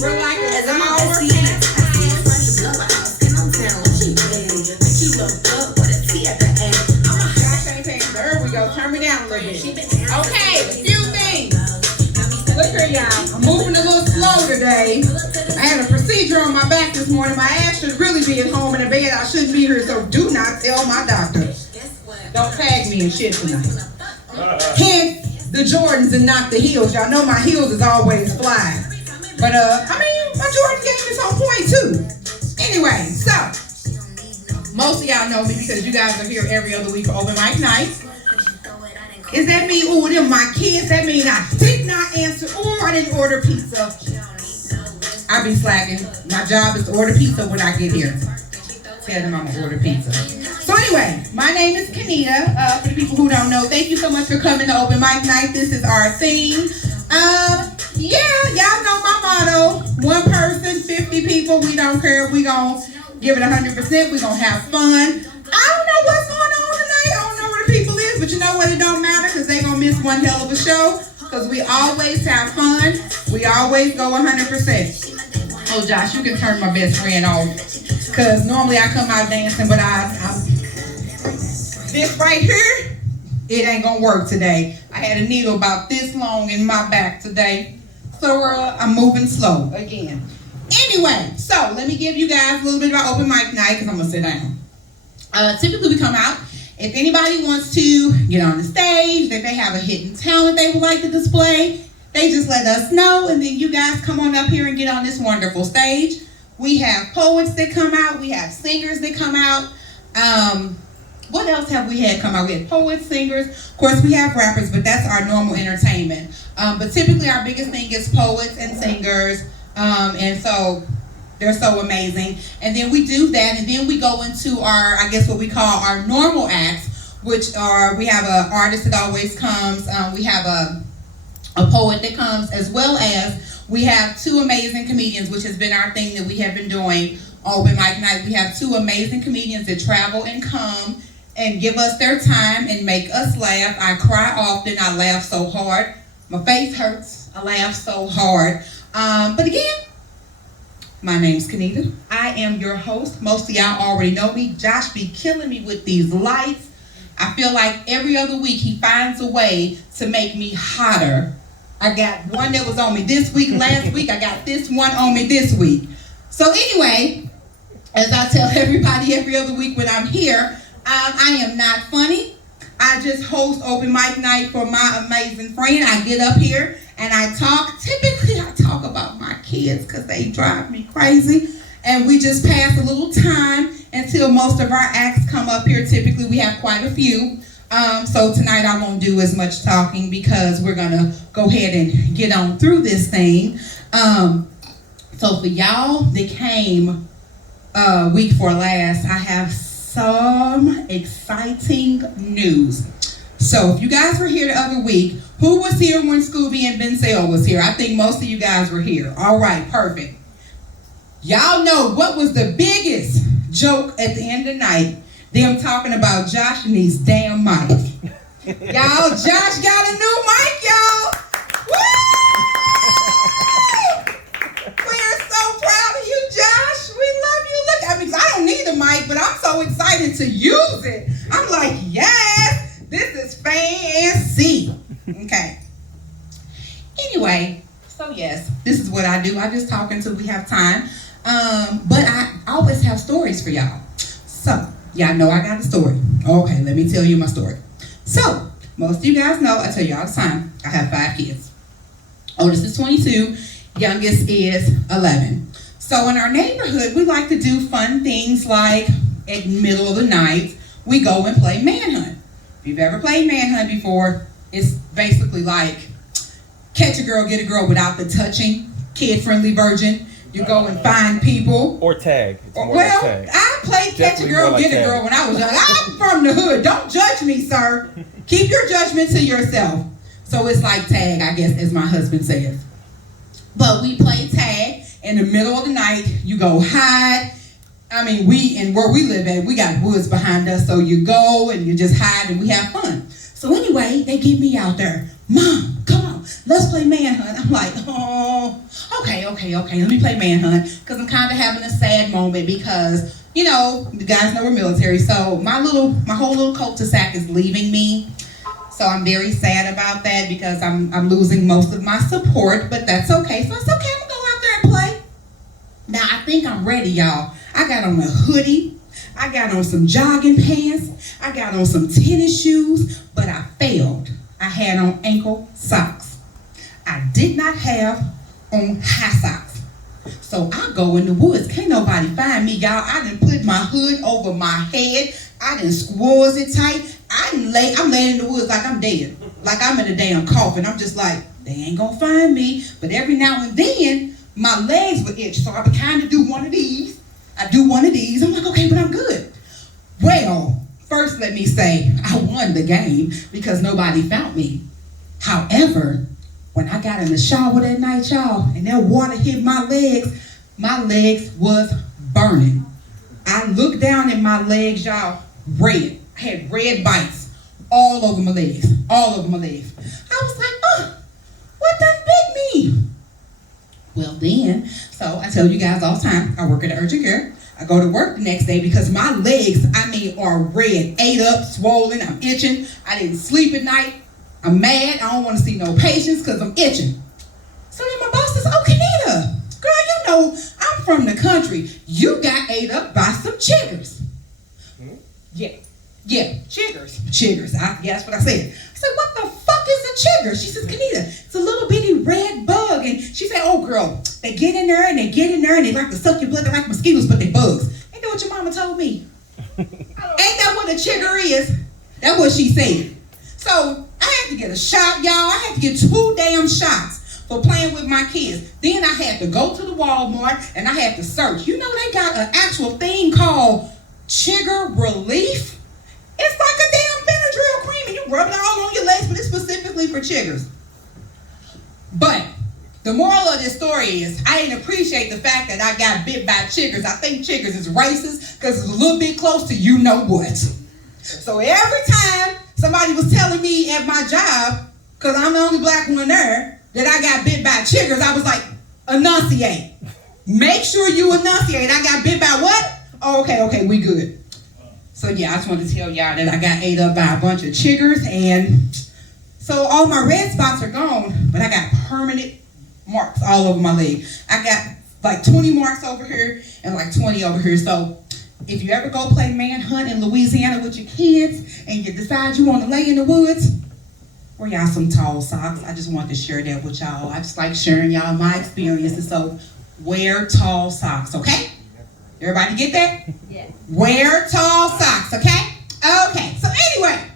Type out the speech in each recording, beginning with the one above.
We're like a small workout. There we go. Turn me down a little bit. Okay, a few things. Look here, y'all. I'm moving a little slow today. I had a procedure on my back this morning. My ass should really be at home in the bed. I shouldn't be here, so do not tell my doctor. Don't tag me in shit tonight. Hence, the Jordans and not the heels. Y'all know my heels is always fly. But, my Jordan game is on point, too. Anyway, so, most of y'all know me because you guys are here every other week for open mic night. Is that me? Ooh, them my kids. That mean I did not answer. Ooh, I didn't order pizza. I be slacking. My job is to order pizza when I get here. Tell them I'm gonna order pizza. So anyway, my name is Kenita. For the people who don't know, thank you so much for coming to open mic night. This is our theme. Y'all know my motto. One person, 50 people. We don't care. We gonna give it 100%. We gonna have fun. I don't know what's going on tonight. I don't know where the people is, but you know what? It don't matter because they gonna miss one hell of a show. Because we always have fun. We always go 100%. Oh, Josh, you can turn my best friend on. Because normally I come out dancing, but this right here, it ain't gonna work today. I had a needle about this long in my back today. So I'm moving slow again. Anyway, so let me give you guys a little bit about open mic night because I'm gonna sit down. Typically we come out. If anybody wants to get on the stage, if they have a hidden talent they would like to display, they just let us know, and then you guys come on up here and get on this wonderful stage. We have poets that come out. We have singers that come out. What else have we had come out? We had poets, singers. Of course, we have rappers, but that's our normal entertainment. But typically our biggest thing is poets and singers. And so they're so amazing. And then we do that, and then we go into our, I guess what we call our normal acts, which are, we have an artist that always comes. We have a poet that comes, as well as we have two amazing comedians, which has been our thing that we have been doing open mic night. We have two amazing comedians that travel and come and give us their time and make us laugh. I cry often. I laugh so hard. My face hurts. I laugh so hard. But again, my name's Kenita. I am your host. Most of y'all already know me. Josh be killing me with these lights. I feel like every other week he finds a way to make me hotter. I got one that was on me this week, last week. I got this one on me this week. So anyway, as I tell everybody every other week when I'm here, I am not funny. I just host open mic night for my amazing friend. I get up here and I talk. Typically, I talk about my kids because they drive me crazy. And we just pass a little time until most of our acts come up here. Typically, we have quite a few. So tonight I won't do as much talking because we're going to go ahead and get on through this thing. So for y'all that came week before last, I have some exciting news. So if you guys were here the other week, who was here when Scooby and Benzel was here? I think most of you guys were here. All right, perfect. Y'all know what was the biggest joke at the end of the night? Them talking about Josh and these damn mics. Y'all, Josh got a new mic, y'all. Woo! We're so proud of you, Josh. We love you. Look, I don't need a mic, but I'm so excited to use it. I'm like, yes, this is fancy. Okay. Anyway, so yes, this is what I do. I just talk until we have time. But I always have stories for y'all. So, y'all know I got a story. Okay, let me tell you my story. So, most of you guys know, I tell you all the time, I have 5 kids. Oldest is 22, youngest is 11. So in our neighborhood, we like to do fun things like at the middle of the night, we go and play manhunt. If you've ever played manhunt before, it's basically like catch a girl, get a girl without the touching, kid-friendly version. You go and find people. Or tag. Well, tag. I played catch a girl, get a girl when I was young. I'm from the hood. Don't judge me, sir. Keep your judgment to yourself. So it's like tag, I guess, as my husband says. But we play tag in the middle of the night. You go hide. I mean, where we live at, we got woods behind us. So you go and you just hide and we have fun. So anyway, they get me out there. Mom, come on. let's play manhunt. I'm like, oh, okay. Let me play manhunt because I'm kind of having a sad moment because, you know, you guys know we're military. So my whole little cul-de-sac is leaving me. So I'm very sad about that because I'm losing most of my support, but that's okay. So it's okay. I'm going to go out there and play. Now, I think I'm ready, y'all. I got on a hoodie. I got on some jogging pants. I got on some tennis shoes, but I failed. I had on ankle socks. I did not have on high socks. So I go in the woods. Can't nobody find me, y'all. I done put my hood over my head. I done squeezed it tight. I'm laying in the woods like I'm dead. Like I'm in a damn coffin. I'm just like, they ain't gonna find me. But every now and then, my legs would itch. So I would kind of do one of these. I do one of these. I'm like, okay, but I'm good. Well, first let me say, I won the game because nobody found me. However, when I got in the shower that night, y'all, and that water hit my legs was burning. I looked down at my legs, y'all, red. I had red bites all over my legs. I was like, what done bit me? Well then, so I tell you guys all the time, I work at urgent care. I go to work the next day because my legs, are red, ate up, swollen, I'm itching. I didn't sleep at night. I'm mad. I don't want to see no patients because I'm itching. So then my boss says, oh, Kenita, girl, you know, I'm from the country. You got ate up by some chiggers. Yeah, chiggers. That's what I said. I said, what the fuck is a chigger? She says, Kenita, it's a little bitty red bug. And she said, oh, girl, they get in there and they like to suck your blood. They're like mosquitoes, but they bugs. Ain't that what your mama told me? Ain't that what a chigger is? That's what she said. So I had to get a shot, y'all. I had to get 2 damn shots for playing with my kids. Then I had to go to the Walmart and I had to search. You know, they got an actual thing called chigger relief. It's like a damn Benadryl cream and you rub it all on your legs, but it's specifically for chiggers. But the moral of this story is I didn't appreciate the fact that I got bit by chiggers. I think chiggers is racist because it's a little bit close to you know what. So every time somebody was telling me at my job, because I'm the only black one there, that I got bit by chiggers, I was like, enunciate. Make sure you enunciate. I got bit by what? Oh, okay, we good. So yeah, I just wanted to tell y'all that I got ate up by a bunch of chiggers, and so all my red spots are gone, but I got permanent marks all over my leg. I got like 20 marks over here and like 20 over here. So if you ever go play manhunt in Louisiana with your kids and you decide you want to lay in the woods, wear y'all some tall socks. I just wanted to share that with y'all. I just like sharing y'all my experiences. So wear tall socks, okay? Everybody get that? Yes. Wear tall socks, okay? Okay, so anyway,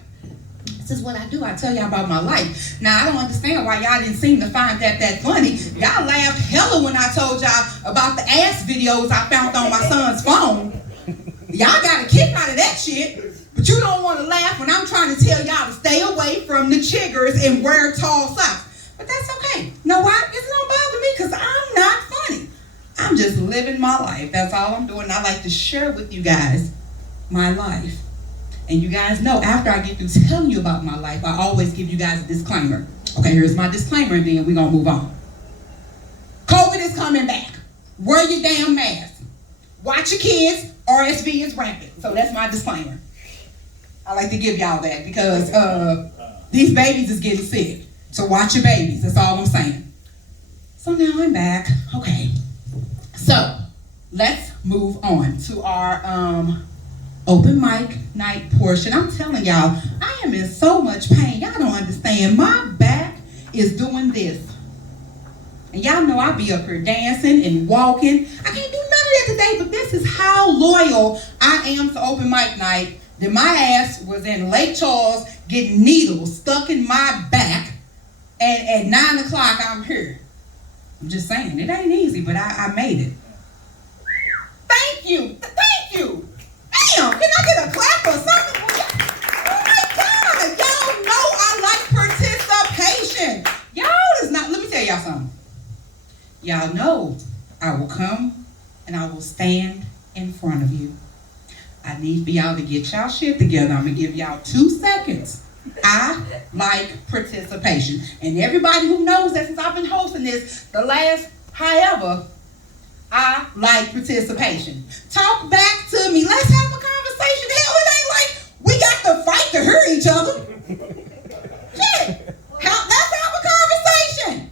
this is what I do. I tell y'all about my life. Now, I don't understand why y'all didn't seem to find that funny. Y'all laughed hella when I told y'all about the ass videos I found on my son's phone. Y'all got a kick out of that shit, but you don't want to laugh when I'm trying to tell y'all to stay away from the chiggers and wear tall socks. But that's okay. Know why? It don't bother me because I'm not funny. I'm just living my life. That's all I'm doing. I like to share with you guys my life. And you guys know after I get through telling you about my life, I always give you guys a disclaimer. Okay, here's my disclaimer, and then we're going to move on. COVID is coming back. Wear your damn mask. Watch your kids. RSV is rampant. So that's my disclaimer. I like to give y'all that because these babies is getting sick. So watch your babies. That's all I'm saying. So now I'm back. Okay. So let's move on to our open mic night portion. I'm telling y'all, I am in so much pain. Y'all don't understand. My back is doing this. And y'all know I be up here dancing and walking. I can't do none of that today, but this is how loyal I am to open mic night that my ass was in Lake Charles getting needles stuck in my back, and at 9 o'clock I'm here. I'm just saying, it ain't easy, but I made it. Thank you. Damn, can I get a clap or something? Oh my God, y'all know I like participation. Y'all is not, let me tell y'all something. Y'all know I will come and I will stand in front of you. I need for y'all to get y'all shit together. I'm going to give y'all 2 seconds I like participation. And everybody who knows that since I've been hosting this, the last, however, I like participation. Talk back to me. Let's have a conversation. Hell, it ain't like we got to fight to hurt each other. Shit. Let's have a conversation.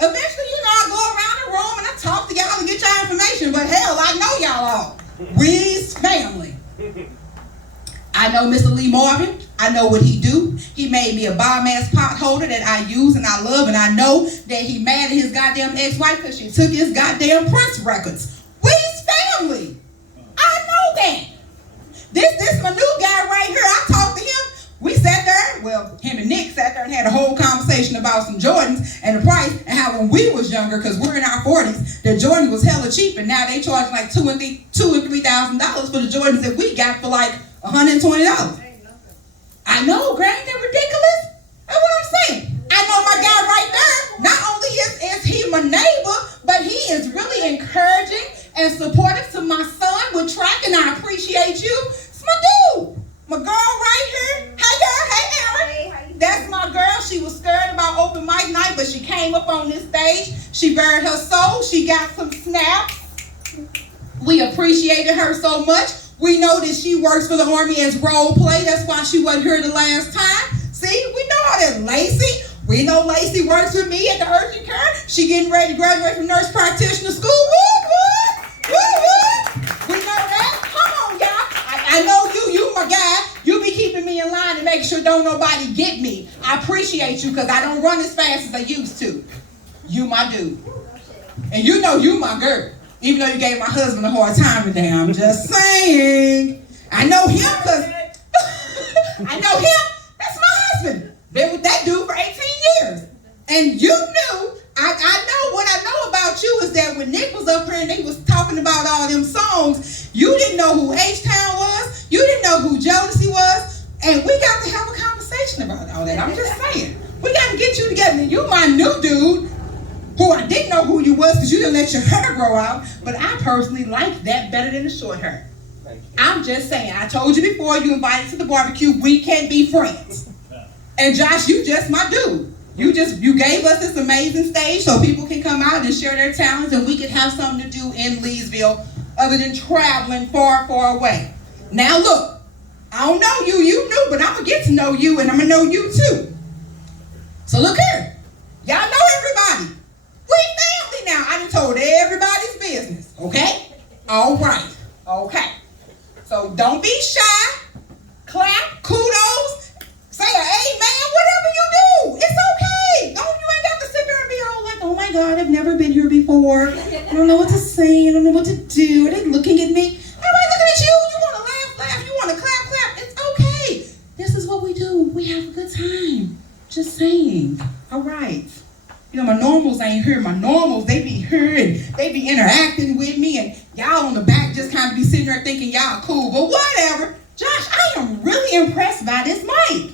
Eventually, I go around the room and I talk to y'all and get y'all information. But hell, I know y'all all. We's family. I know Mr. Lee Marvin. I know what he do. He made me a biomass pot holder that I use and I love, and I know that he mad at his goddamn ex-wife because she took his goddamn Prince records. We's family. I know that. This my new guy right here. I talked to him. We sat there, well, him and Nick sat there and had a whole conversation about some Jordans and the price, and how when we was younger, because we're in our 40s, the Jordan was hella cheap, and now they charge like $2,000 and $3,000 for the Jordans that we got for like $120. I know, girl, ain't that ridiculous? That's what I'm saying. I know my guy right there, not only is he my neighbor, but he is really encouraging and supportive to my son with track, and I appreciate you. It's my dude. My girl right here. Hey, girl. Hey, Erin. That's my girl. She was scared about open mic night, but she came up on this stage. She bared her soul. She got some snaps. We appreciated her so much. We know that she works for the Army as role play. That's why she wasn't here the last time. See, we know all that. Lacey. We know Lacey works with me at the urgent care. She getting ready to graduate from nurse practitioner school. Woo, woo, woo, woo. We know that. Come on, y'all. I know you my guy. You be keeping me in line and making sure don't nobody get me. I appreciate you because I don't run as fast as I used to. You my dude. And you know you my girl. Even though you gave my husband a hard time today, I'm just saying. I know him because I know him. That's my husband. Been with that dude for 18 years. And you knew, I know what I know about you is that when Nick was up here and he was talking about all them songs, you didn't know who H-Town was. You didn't know who Jodeci was. And we got to have a conversation about all that. I'm just saying. We got to get you together. And you my new dude, who I didn't know who you was because you didn't let your hair grow out, but I personally like that better than the short hair. I'm just saying, I told you before you invited to the barbecue, we can be friends. And Josh, you just my dude. You gave us this amazing stage so people can come out and share their talents and we can have something to do in Leesville other than traveling far, far away. Now look, I don't know you knew, but I'm going to get to know you and I'm going to know you too. So look here, y'all know everybody. We family now. I done told everybody's business, okay? All right, okay. So don't be shy. Clap, kudos, say an amen, whatever you do. It's okay. You ain't got to sit there and be all like, oh my God, I've never been here before. I don't know what to say. I don't know what to do. Are they looking at me? Everybody looking at you. You want to laugh. You want to clap. It's okay. This is what we do. We have a good time. Just saying. All right. My normals ain't here. My normals, they be here and they be interacting with me, and y'all on the back just kind of be sitting there thinking y'all cool. But whatever. Josh, I am really impressed by this mic.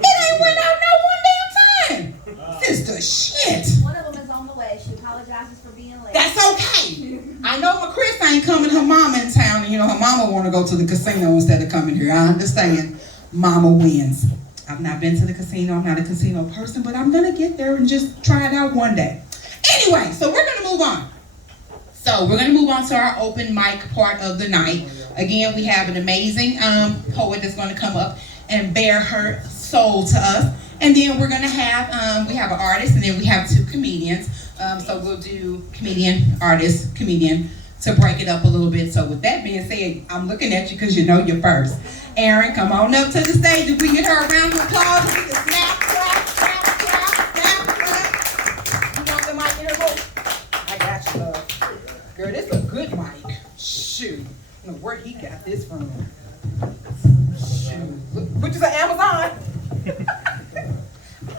It ain't went out no one damn time. Sister shit. One of them is on the way. She apologizes for being late. That's okay. I know my Chris ain't coming. Her mama in town, and her mama want to go to the casino instead of coming here. I understand. Mama wins. I've not been to the casino. I'm not a casino person, but I'm going to get there and just try it out one day. Anyway, so we're going to move on. So we're going to move on to our open mic part of the night. Again, we have an amazing poet that's going to come up and bare her soul to us. And then we're going to have, we have an artist, and then we have two comedians. So we'll do comedian, artist, comedian to break it up a little bit. So with that being said, I'm looking at you because you know you're first. Erin, come on up to the stage. If we get her a round of applause, we can snap, clap, snap, clap, snap, clap. You want the mic in her voice? I got you, love. Girl, this is a good mic. Shoot. I don't know where he got this from. Shoot. What you say, Amazon?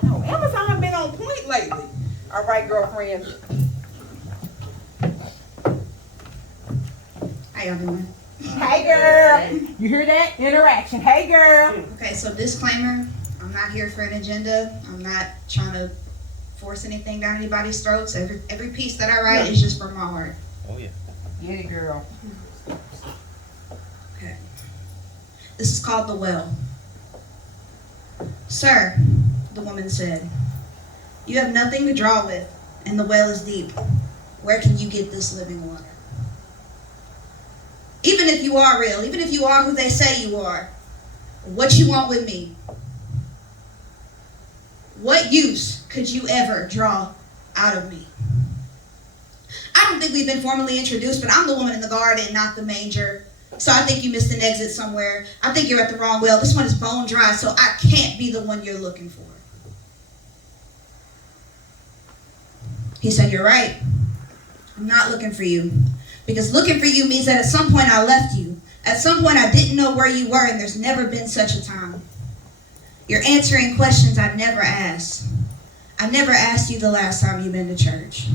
No, Amazon been on point lately. All right, girlfriend. How y'all doing? Hey, girl. You hear that? Interaction. Hey, girl. Okay, so disclaimer, I'm not here for an agenda. I'm not trying to force anything down anybody's throats. Every piece that I write is just from my heart. Oh, yeah. Get it, girl. Okay. This is called The Well. "Sir," the woman said, "you have nothing to draw with, and the well is deep. Where can you get this living water?" Even if you are real, even if you are who they say you are, what you want with me? What use could you ever draw out of me? I don't think we've been formally introduced, but I'm the woman in the garden, not the manger. So I think you missed an exit somewhere. I think you're at the wrong well. This one is bone dry, so I can't be the one you're looking for. He said, "You're right. I'm not looking for you. Because looking for you means that at some point I left you. At some point I didn't know where you were, and there's never been such a time. You're answering questions I never asked. I never asked you the last time you've been to church.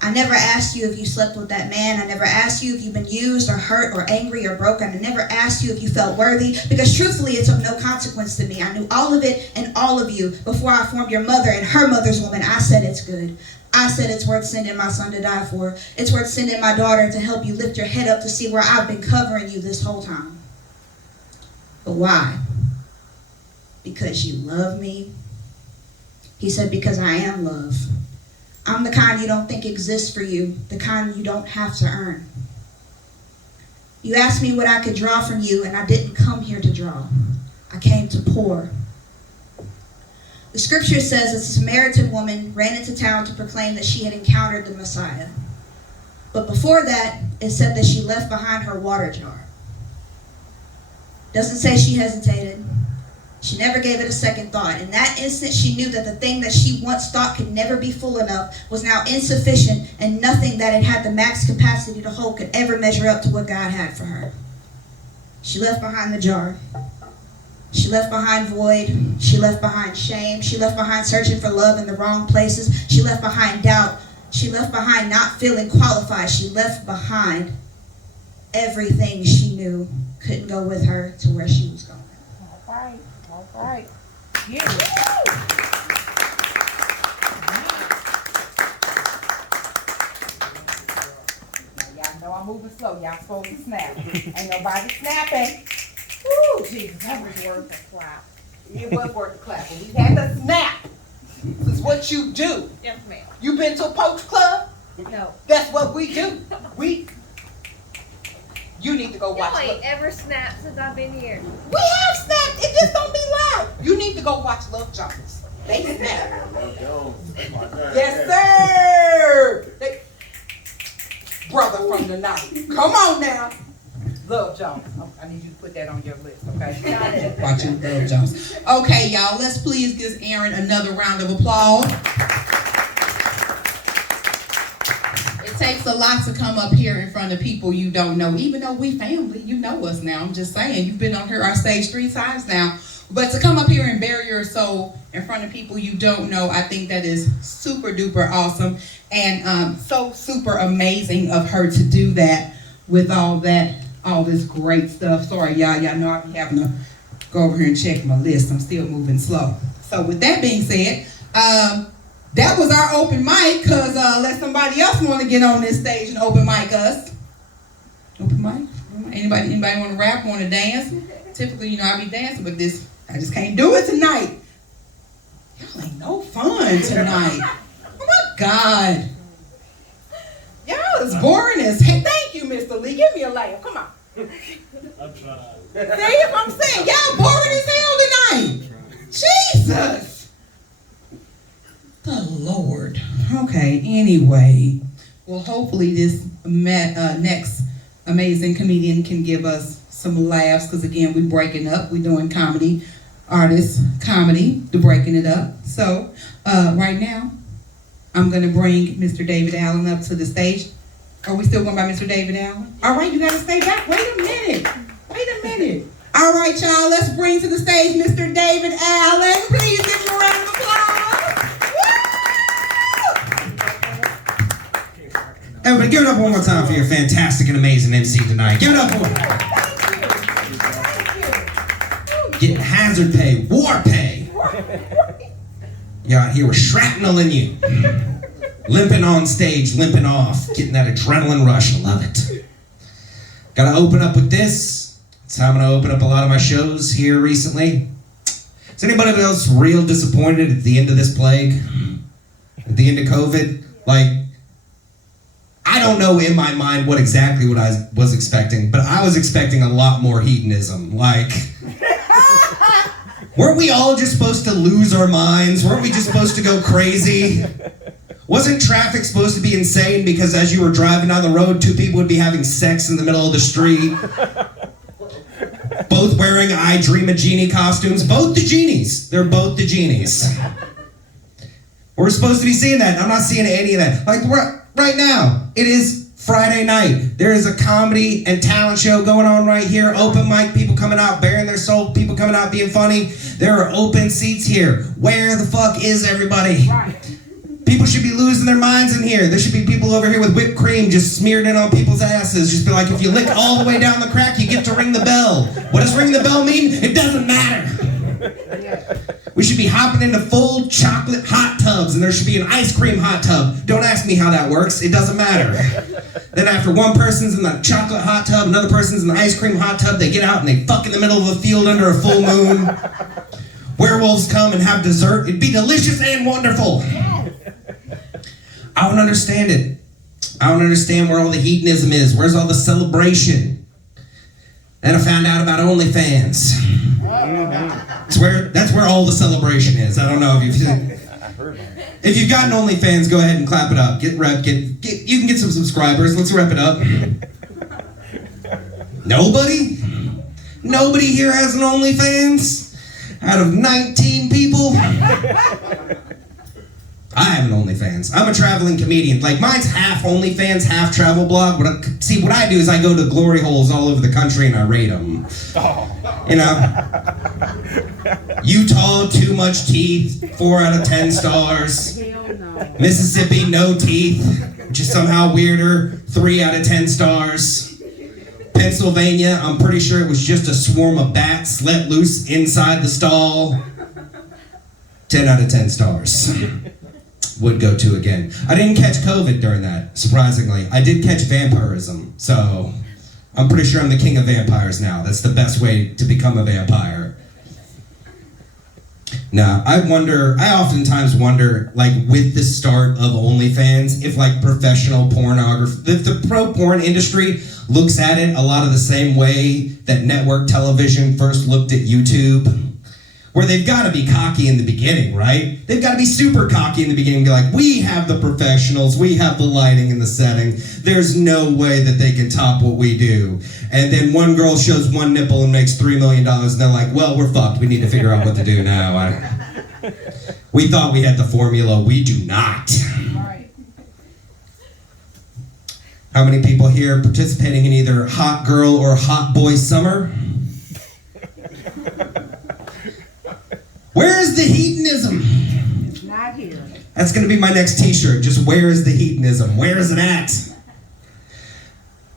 I never asked you if you slept with that man. I never asked you if you've been used or hurt or angry or broken. I never asked you if you felt worthy, because truthfully it's of no consequence to me. I knew all of it and all of you before I formed your mother and her mother's woman. I said it's good. I said it's worth sending my son to die for. It's worth sending my daughter to help you lift your head up to see where I've been covering you this whole time. But why? Because you love me?" He said, "Because I am love. I'm the kind you don't think exists for you, the kind you don't have to earn. You asked me what I could draw from you, and I didn't come here to draw. I came to pour." The scripture says that the Samaritan woman ran into town to proclaim that she had encountered the Messiah. But before that, it said that she left behind her water jar. Doesn't say she hesitated. She never gave it a second thought. In that instant, she knew that the thing that she once thought could never be full enough was now insufficient, and nothing that it had the max capacity to hold could ever measure up to what God had for her. She left behind the jar. She left behind void. She left behind shame. She left behind searching for love in the wrong places. She left behind doubt. She left behind not feeling qualified. She left behind everything she knew couldn't go with her to where she was going. All right. Yeah. Now, y'all know I'm moving slow. Y'all supposed to snap. Ain't nobody snapping. Woo, Jesus, that was worth a clap. It was worth a clap, but we had to snap. This is what you do. Yes, ma'am. You been to a poach club? No. That's what we do. You need to go watch. Y'all ain't ever snapped since I've been here. We have snapped. It just don't be loud. You need to go watch Love Jones. They snap. Yes, sir. Brother from the night. Come on now. Love Jones. I need you to put that on your list, okay? Got it. Watching Love Jones. Okay, y'all, let's please give Aaron another round of applause. It takes a lot to come up here in front of people you don't know, even though we family, you know us now. I'm just saying, you've been on here our stage 3 times now. But to come up here and bare your soul in front of people you don't know, I think that is super duper awesome and so super amazing of her to do that with all this great stuff. Sorry, y'all know I be having to go over here and check my list. I'm still moving slow. So with that being said, that was our open mic, because let somebody else want to get on this stage and open mic us. Open mic? Anybody want to rap, want to dance? Typically, I be dancing, but I just can't do it tonight. Y'all ain't no fun tonight. Oh my God. Y'all is boring as heck. Thank you, Mr. Lee. Give me a laugh. Come on. I'm trying. See if I'm saying y'all boring as hell tonight. Jesus. The Lord. Okay, anyway. Well, hopefully this next amazing comedian can give us some laughs, because again, we're breaking up. We're doing comedy, artist comedy, to breaking it up. So right now, I'm going to bring Mr. David Allen up to the stage. Are we still going by Mr. David Allen? All right, you got to stay back. Wait a minute. All right, y'all, let's bring to the stage Mr. David Allen. Please give him a round of applause. Everybody, give it up one more time for your fantastic and amazing MC tonight. Give it up for it. Getting hazard pay, war pay. You're out here with shrapnel in you. Limping on stage, limping off, getting that adrenaline rush. I love it. Gotta open up with this. That's how I'm gonna open up a lot of my shows here recently. Is anybody else real disappointed at the end of this plague? At the end of COVID? Like, I don't know in my mind what I was expecting, but I was expecting a lot more hedonism. Like, weren't we all just supposed to lose our minds? Weren't we just supposed to go crazy? Wasn't traffic supposed to be insane because as you were driving down the road, two people would be having sex in the middle of the street? Both wearing I Dream a Genie costumes. Both the genies. They're both the genies. We're supposed to be seeing that. I'm not seeing any of that. Like, right now, it is Friday night. There is a comedy and talent show going on right here. Open mic, people coming out, bearing their soul, people coming out being funny. There are open seats here. Where the fuck is everybody? Right. People should be losing their minds in here. There should be people over here with whipped cream just smeared in on people's asses. Just be like, if you lick all the way down the crack, you get to ring the bell. What does ring the bell mean? It doesn't matter. We should be hopping into full chocolate hot tubs, and there should be an ice cream hot tub. Don't ask me how that works. It doesn't matter. Then after one person's in the chocolate hot tub, another person's in the ice cream hot tub, they get out and they fuck in the middle of a field under a full moon. Werewolves come and have dessert. It'd be delicious and wonderful. I don't understand it. I don't understand where all the hedonism is. Where's all the celebration? Then I found out about OnlyFans. That's where all the celebration is. I don't know if you've got an OnlyFans, go ahead and clap it up. You can get some subscribers. Let's rep it up. Nobody? Nobody here has an OnlyFans? Out of 19 people? I have an OnlyFans. I'm a traveling comedian. Like, mine's half OnlyFans, half travel blog. What I do is I go to glory holes all over the country and I rate them. You know? Utah, too much teeth, 4 out of 10 stars. Mississippi, no teeth, which is somehow weirder, 3 out of 10 stars. Pennsylvania, I'm pretty sure it was just a swarm of bats let loose inside the stall. 10 out of 10 stars. Would go to again. I didn't catch COVID during that, surprisingly. I did catch vampirism, so I'm pretty sure I'm the king of vampires now. That's the best way to become a vampire. Now, I oftentimes wonder, like, with the start of OnlyFans, if, like, professional pornography, if the pro porn industry looks at it a lot of the same way that network television first looked at YouTube, where they've got to be cocky in the beginning, right? They've got to be super cocky in the beginning, be like, we have the professionals, we have the lighting and the setting, there's no way that they can top what we do. And then one girl shows one nipple and makes $3 million, and they're like, well, we're fucked, we need to figure out what to do now. We thought we had the formula, we do not. Right. How many people here participating in either Hot Girl or Hot Boy Summer? Where is the hedonism? Not here. That's going to be my next t-shirt. Just where is the hedonism? Where is it at?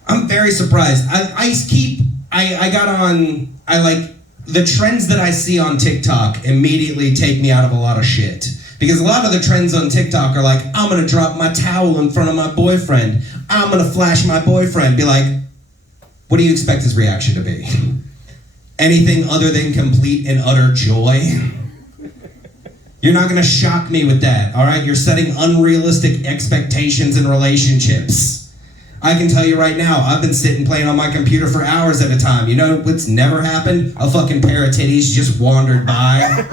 I'm very surprised. The trends that I see on TikTok immediately take me out of a lot of shit. Because a lot of the trends on TikTok are like, I'm going to drop my towel in front of my boyfriend. I'm going to flash my boyfriend. Be like, what do you expect his reaction to be? Anything other than complete and utter joy? You're not going to shock me with that, all right? You're setting unrealistic expectations in relationships. I can tell you right now, I've been sitting playing on my computer for hours at a time. You know what's never happened? A fucking pair of titties just wandered by.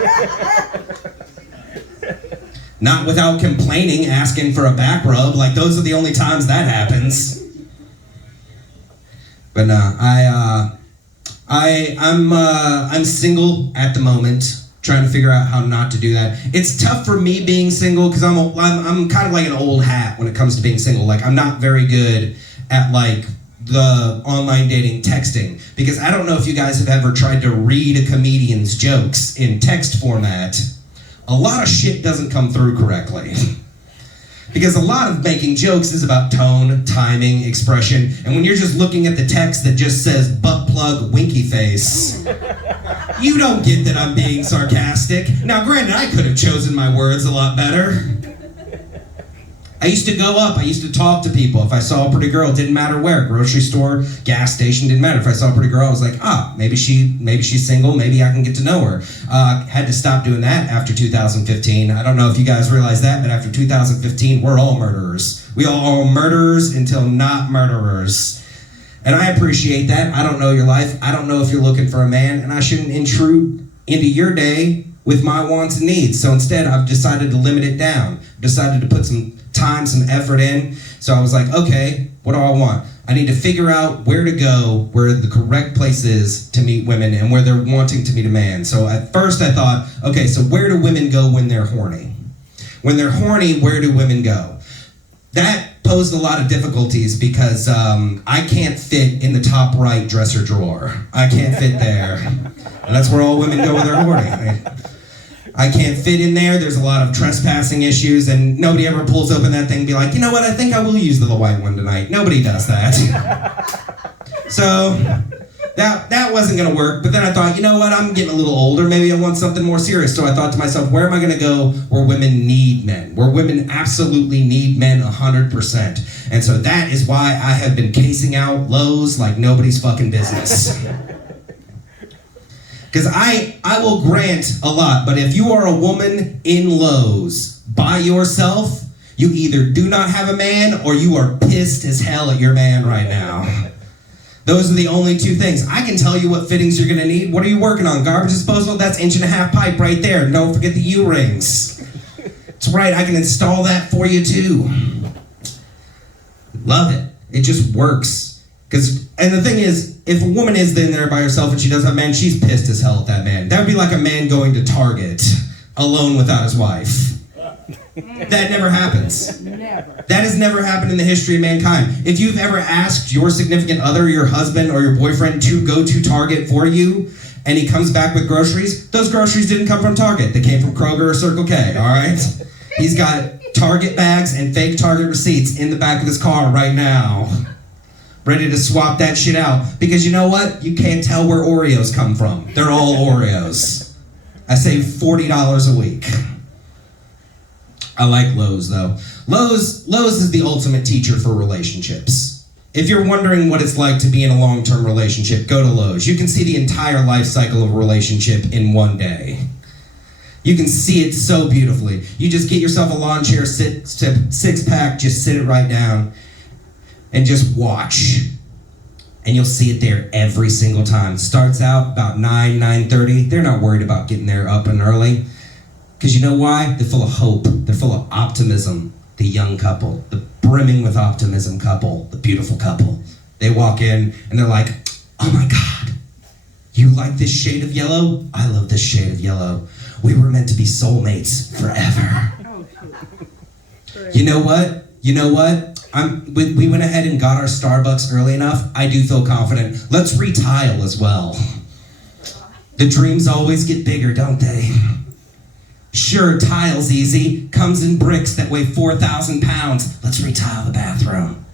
Not without complaining, asking for a back rub. Like, those are the only times that happens. But no, I'm single at the moment. Trying to figure out how not to do that. It's tough for me being single because I'm kind of like an old hat when it comes to being single. Like, I'm not very good at, like, the online dating texting, because I don't know if you guys have ever tried to read a comedian's jokes in text format. A lot of shit doesn't come through correctly. Because a lot of making jokes is about tone, timing, expression, and when you're just looking at the text that just says butt plug winky face, you don't get that I'm being sarcastic. Now, granted, I could have chosen my words a lot better. I used to go up, I used to talk to people. If I saw a pretty girl, it didn't matter where, grocery store, gas station, didn't matter. If I saw a pretty girl, I was like, maybe she's single, maybe I can get to know her. Had to stop doing that after 2015. I don't know if you guys realize that, but after 2015, we're all murderers. We all are murderers until not murderers. And I appreciate that. I don't know your life. I don't know if you're looking for a man, and I shouldn't intrude into your day with my wants and needs. So instead, I've decided to limit it down. Decided to put some time, some effort in. So I was like, okay, what do I want? I need to figure out where to go, where the correct place is to meet women and where they're wanting to meet a man. So at first I thought, okay, so where do women go when they're horny? When they're horny, where do women go? That posed a lot of difficulties because I can't fit in the top right dresser drawer. I can't fit there. And that's where all women go when they're horny. I can't fit in there. There's a lot of trespassing issues, and nobody ever pulls open that thing and be like, you know what, I think I will use the white one tonight. Nobody does that. So that wasn't going to work, but then I thought, you know what, I'm getting a little older. Maybe I want something more serious. So I thought to myself, where am I going to go where women need men? Where women absolutely need men 100%. And so that is why I have been casing out Lowe's like nobody's fucking business. Because I will grant a lot, but if you are a woman in Lowe's by yourself, you either do not have a man or you are pissed as hell at your man right now. Those are the only two things. I can tell you what fittings you're going to need. What are you working on? Garbage disposal? That's 1.5 inch pipe right there. Don't forget the U-rings. That's right, I can install that for you too. Love it. It just works. And the thing is, if a woman is in there by herself and she doesn't have a man, she's pissed as hell at that man. That would be like a man going to Target alone without his wife. That never happens. Never. That has never happened in the history of mankind. If you've ever asked your significant other, your husband, or your boyfriend to go to Target for you, and he comes back with groceries, those groceries didn't come from Target. They came from Kroger or Circle K, all right? He's got Target bags and fake Target receipts in the back of his car right now, ready to swap that shit out. Because you know what? You can't tell where Oreos come from. They're all Oreos. I save $40 a week. I like Lowe's though. Lowe's is the ultimate teacher for relationships. If you're wondering what it's like to be in a long-term relationship, go to Lowe's. You can see the entire life cycle of a relationship in one day. You can see it so beautifully. You just get yourself a lawn chair, six-pack, just sit it right down and just watch. And you'll see it there every single time. Starts out about 9:30. They're not worried about getting there up and early. Because you know why? They're full of hope. They're full of optimism. The young couple, the brimming with optimism couple, the beautiful couple. They walk in and they're like, oh my God, you like this shade of yellow? I love this shade of yellow. We were meant to be soulmates forever. You know what? We went ahead and got our Starbucks early enough. I do feel confident. Let's retile as well. The dreams always get bigger, don't they? Sure, tile's easy. Comes in bricks that weigh 4,000 pounds. Let's retile the bathroom.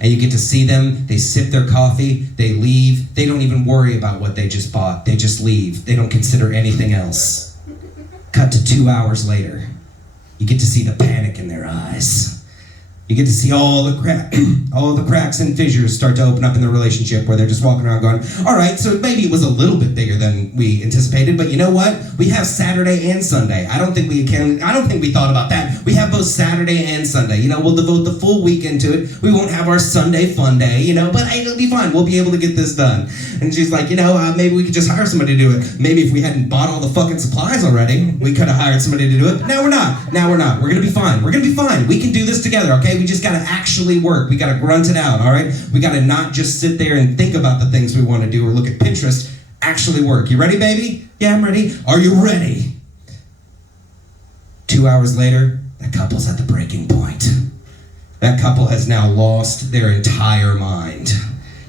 And you get to see them. They sip their coffee. They leave. They don't even worry about what they just bought. They just leave. They don't consider anything else. Cut to 2 hours later. You get to see the panic in their eyes. You get to see all the cracks and fissures start to open up in the relationship where they're just walking around going, all right, so maybe it was a little bit bigger than we anticipated, but you know what? We have Saturday and Sunday. I don't think we thought about that. We have both Saturday and Sunday. You know, we'll devote the full weekend to it. We won't have our Sunday fun day, you know, but it'll be fine. We'll be able to get this done. And she's like, maybe we could just hire somebody to do it. Maybe if we hadn't bought all the fucking supplies already, we could have hired somebody to do it. But now we're not. We're going to be fine. We're going to be fine. We can do this together, okay? We just got to actually work. We got to grunt it out, all right? We got to not just sit there and think about the things we want to do or look at Pinterest. Actually work. You ready, baby? Yeah, I'm ready. Are you ready? 2 hours later, that couple's at the breaking point. That couple has now lost their entire mind.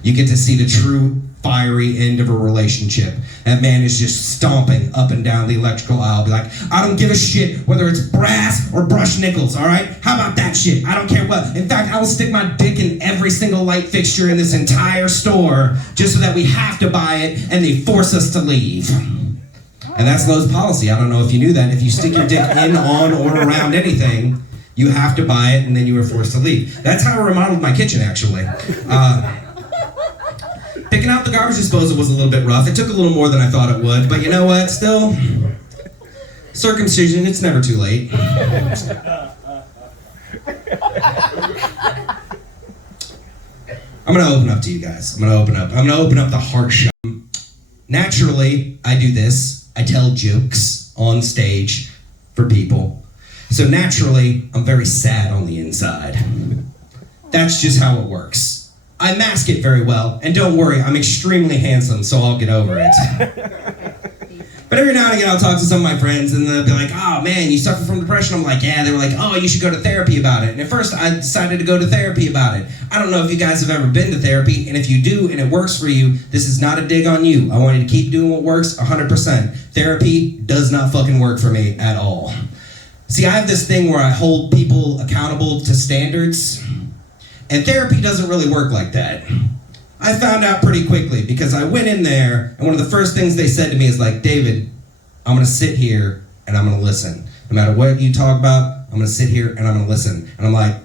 You get to see the true fiery end of a relationship. That man is just stomping up and down the electrical aisle. Be like, I don't give a shit whether it's brass or brushed nickels, all right? How about that shit? I don't care what. In fact, I will stick my dick in every single light fixture in this entire store just so that we have to buy it and they force us to leave. And that's Lowe's policy. I don't know if you knew that. If you stick your dick in, on, or around anything, You have to buy it, and then you were forced to leave. That's how I remodeled my kitchen, actually. Picking out the garbage disposal was a little bit rough. It took a little more than I thought it would, but you know what? Still, circumcision, it's never too late. I'm gonna open up to you guys. I'm gonna open up the heart shop. Naturally, I do this. I tell jokes on stage for people. So naturally, I'm very sad on the inside. That's just how it works. I mask it very well, and don't worry, I'm extremely handsome, so I'll get over it. But every now and again, I'll talk to some of my friends, and they'll be like, oh man, you suffer from depression? I'm like, yeah. They were like, oh, you should go to therapy about it. And at first, I decided to go to therapy about it. I don't know if you guys have ever been to therapy, and if you do, and it works for you, this is not a dig on you. I want you to keep doing what works 100%. Therapy does not fucking work for me at all. See, I have this thing where I hold people accountable to standards, and therapy doesn't really work like that. I found out pretty quickly because I went in there, and one of the first things they said to me is like, David, I'm gonna sit here and I'm gonna listen. No matter what you talk about, I'm gonna sit here and I'm gonna listen. And I'm like,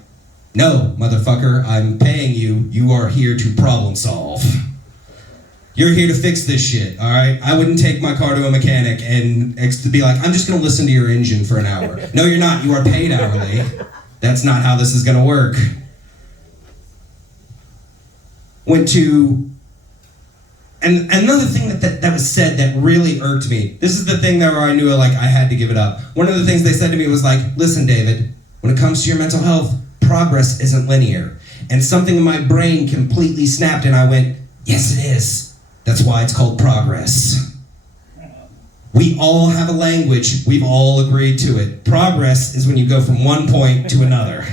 no, motherfucker, I'm paying you. You are here to problem solve. You're here to fix this shit, all right? I wouldn't take my car to a mechanic and to be like, I'm just gonna listen to your engine for an hour. No, you're not. You are paid hourly. That's not how this is gonna work. Went to, and another thing that was said that really irked me. This is the thing that where I knew like I had to give it up. One of the things they said to me was like, listen, David, when it comes to your mental health, progress isn't linear. And something in my brain completely snapped and I went, yes it is. That's why it's called progress. We all have a language. We've all agreed to it. Progress is when you go from one point to another.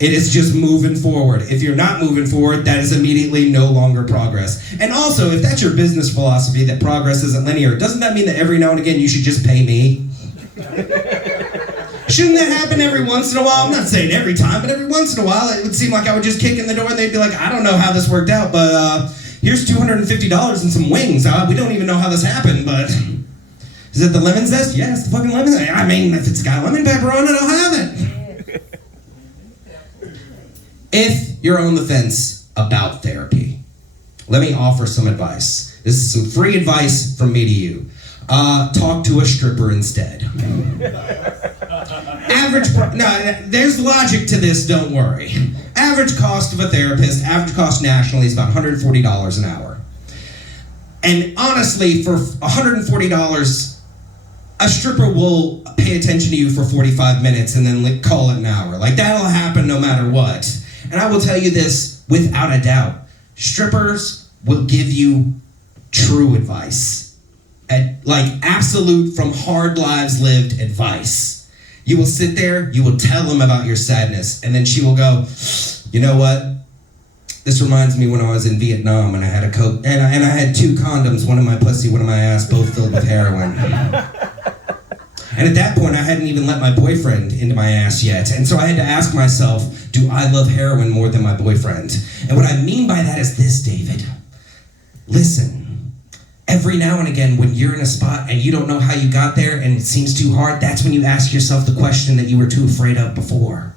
It is just moving forward. If you're not moving forward, that is immediately no longer progress. And also, if that's your business philosophy, that progress isn't linear, doesn't that mean that every now and again you should just pay me? Shouldn't that happen every once in a while? I'm not saying every time, but every once in a while it would seem like I would just kick in the door and they'd be like, I don't know how this worked out, but here's $250 and some wings. We don't even know how this happened, but is it the lemon zest? Yeah, it's the fucking lemon zest. I mean, if it's got lemon pepper on it, I'll have it. If you're on the fence about therapy, let me offer some advice. This is some free advice from me to you. Talk to a stripper instead. There's logic to this, don't worry. Average cost of a therapist, average cost nationally is about $140 an hour. And honestly, for $140, a stripper will pay attention to you for 45 minutes and then call it an hour. Like, that'll happen no matter what. And I will tell you this without a doubt. Strippers will give you true advice. Like absolute from hard lives lived advice. You will sit there, you will tell them about your sadness, and then she will go, you know what? This reminds me when I was in Vietnam and I had and I had 2 condoms, one in my pussy, one in my ass, both filled with heroin. And at that point, I hadn't even let my boyfriend into my ass yet. And so I had to ask myself, do I love heroin more than my boyfriend? And what I mean by that is this, David. Listen, every now and again, when you're in a spot and you don't know how you got there and it seems too hard, that's when you ask yourself the question that you were too afraid of before.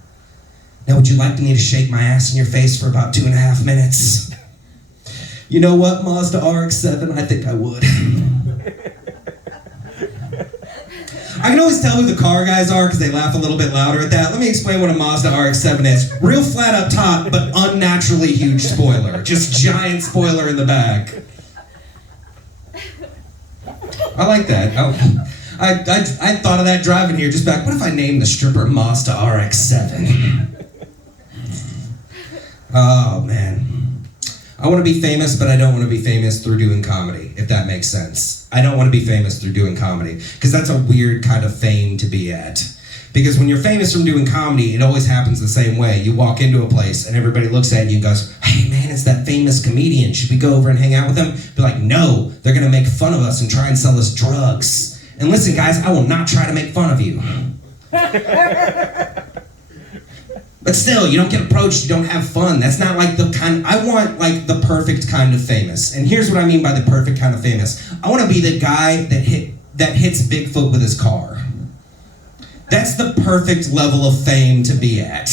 Now, would you like me to shake my ass in your face for about 2.5 minutes? You know what, Mazda RX-7? I think I would. I can always tell who the car guys are because they laugh a little bit louder at that. Let me explain what a Mazda RX-7 is. Real flat up top, but unnaturally huge spoiler. Just giant spoiler in the back. I like that. I thought of that driving here just back. What if I named the stripper Mazda RX-7? Oh, man. I want to be famous, but I don't want to be famous through doing comedy, if that makes sense. I don't want to be famous through doing comedy, because that's a weird kind of fame to be at. Because when you're famous from doing comedy, it always happens the same way. You walk into a place, and everybody looks at you and goes, hey man, it's that famous comedian. Should we go over and hang out with him? Be like, no, they're going to make fun of us and try and sell us drugs. And listen, guys, I will not try to make fun of you. But still, you don't get approached, you don't have fun. That's not like the kind, I want like the perfect kind of famous. And here's what I mean by the perfect kind of famous. I want to be the guy that hits Bigfoot with his car. That's the perfect level of fame to be at.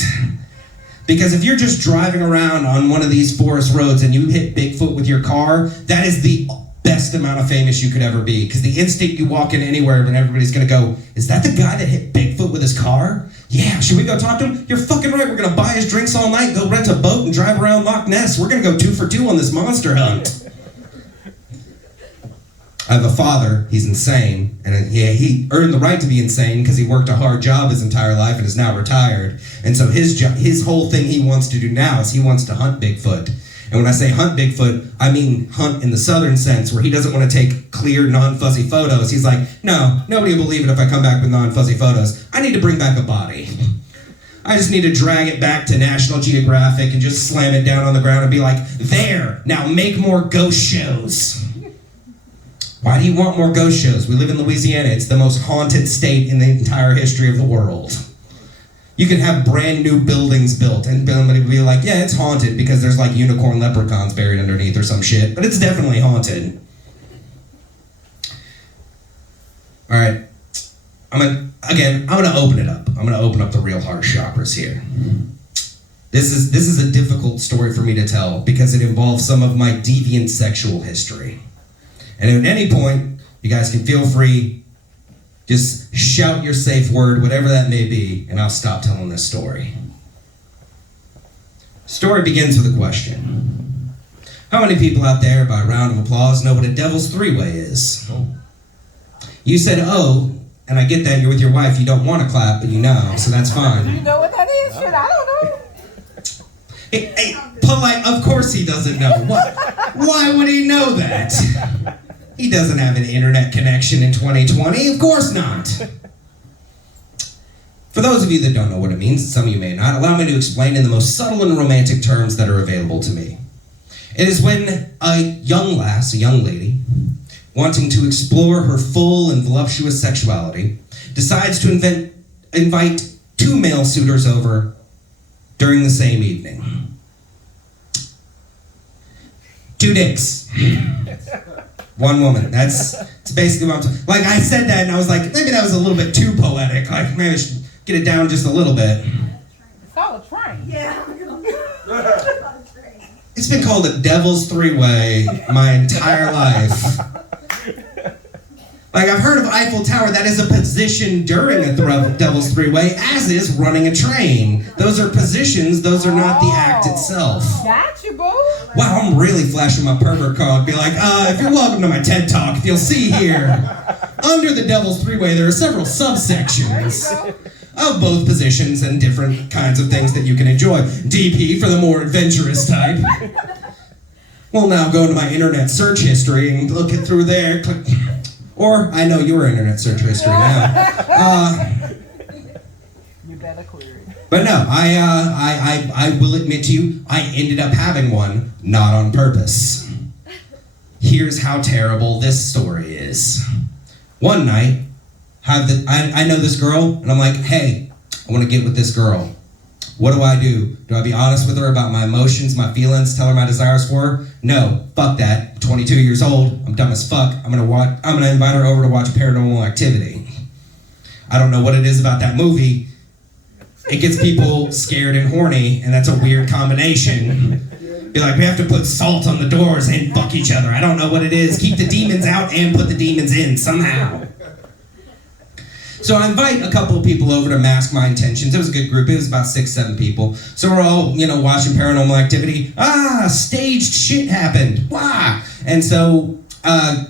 Because if you're just driving around on one of these forest roads and you hit Bigfoot with your car, that is the best amount of famous you could ever be. Because the instant you walk in anywhere and everybody's gonna go, is that the guy that hit Bigfoot with his car? Yeah, should we go talk to him? You're fucking right, we're gonna buy his drinks all night, go rent a boat and drive around Loch Ness. We're gonna go 2 for 2 on this monster hunt. I have a father, he's insane, and he earned the right to be insane because he worked a hard job his entire life and is now retired. And so his whole thing he wants to do now is he wants to hunt Bigfoot. And when I say hunt Bigfoot, I mean hunt in the southern sense, where he doesn't want to take clear, non-fuzzy photos. He's like, no, nobody will believe it if I come back with non-fuzzy photos. I need to bring back a body. I just need to drag it back to National Geographic and just slam it down on the ground and be like, there, now make more ghost shows. Why do you want more ghost shows? We live in Louisiana. It's the most haunted state in the entire history of the world. You can have brand new buildings built and somebody would be like, yeah, it's haunted because there's like unicorn leprechauns buried underneath or some shit, but it's definitely haunted. All right. I'm gonna open it up. I'm gonna open up the real heart chakras here. This is a difficult story for me to tell because it involves some of my deviant sexual history. And at any point, you guys can feel free, just shout your safe word, whatever that may be, and I'll stop telling this story. Story begins with a question. How many people out there, by a round of applause, know what a devil's three-way is? You said, oh, and I get that you're with your wife, you don't want to clap, but you know, so that's fine. Do you know what that is? Shit, I don't know. Hey, polite, of course he doesn't know. Why would he know that? He doesn't have an internet connection in 2020, of course not. For those of you that don't know what it means, some of you may not, allow me to explain in the most subtle and romantic terms that are available to me. It is when a young lass, a young lady, wanting to explore her full and voluptuous sexuality, decides to invite 2 male suitors over during the same evening. 2 dicks. 1 woman. That's basically what I'm talking. Like, I said that and I was like, maybe that was a little bit too poetic. Like, maybe I should get it down just a little bit. It's called a train. Yeah. It's been called a devil's three-way my entire life. Like, I've heard of Eiffel Tower. That is a position during a devil's three-way, as is running a train. Those are positions. Those are not the act itself. Got you, boo. Wow, I'm really flashing my pervert card. Be like, if you're welcome to my TED Talk, if you'll see here, under the devil's three-way, there are several subsections of both positions and different kinds of things that you can enjoy. DP for the more adventurous type. We'll now go to my internet search history and look it through there. Click. Or I know your internet search history now. You better clear it. But no, I will admit to you, I ended up having one, not on purpose. Here's how terrible this story is. One night, I know this girl, and I'm like, hey, I want to get with this girl. What do I do? Do I be honest with her about my emotions, my feelings, tell her my desires for her? No, fuck that. 22 years old, I'm dumb as fuck. I'm gonna invite her over to watch Paranormal Activity. I don't know what it is about that movie. It gets people scared and horny, and that's a weird combination. Be like, we have to put salt on the doors and fuck each other. I don't know what it is. Keep the demons out and put the demons in somehow. So I invite a couple of people over to mask my intentions. It was a good group. It was about 6-7 people. So we're all, watching Paranormal Activity. Staged shit happened. Wow. And so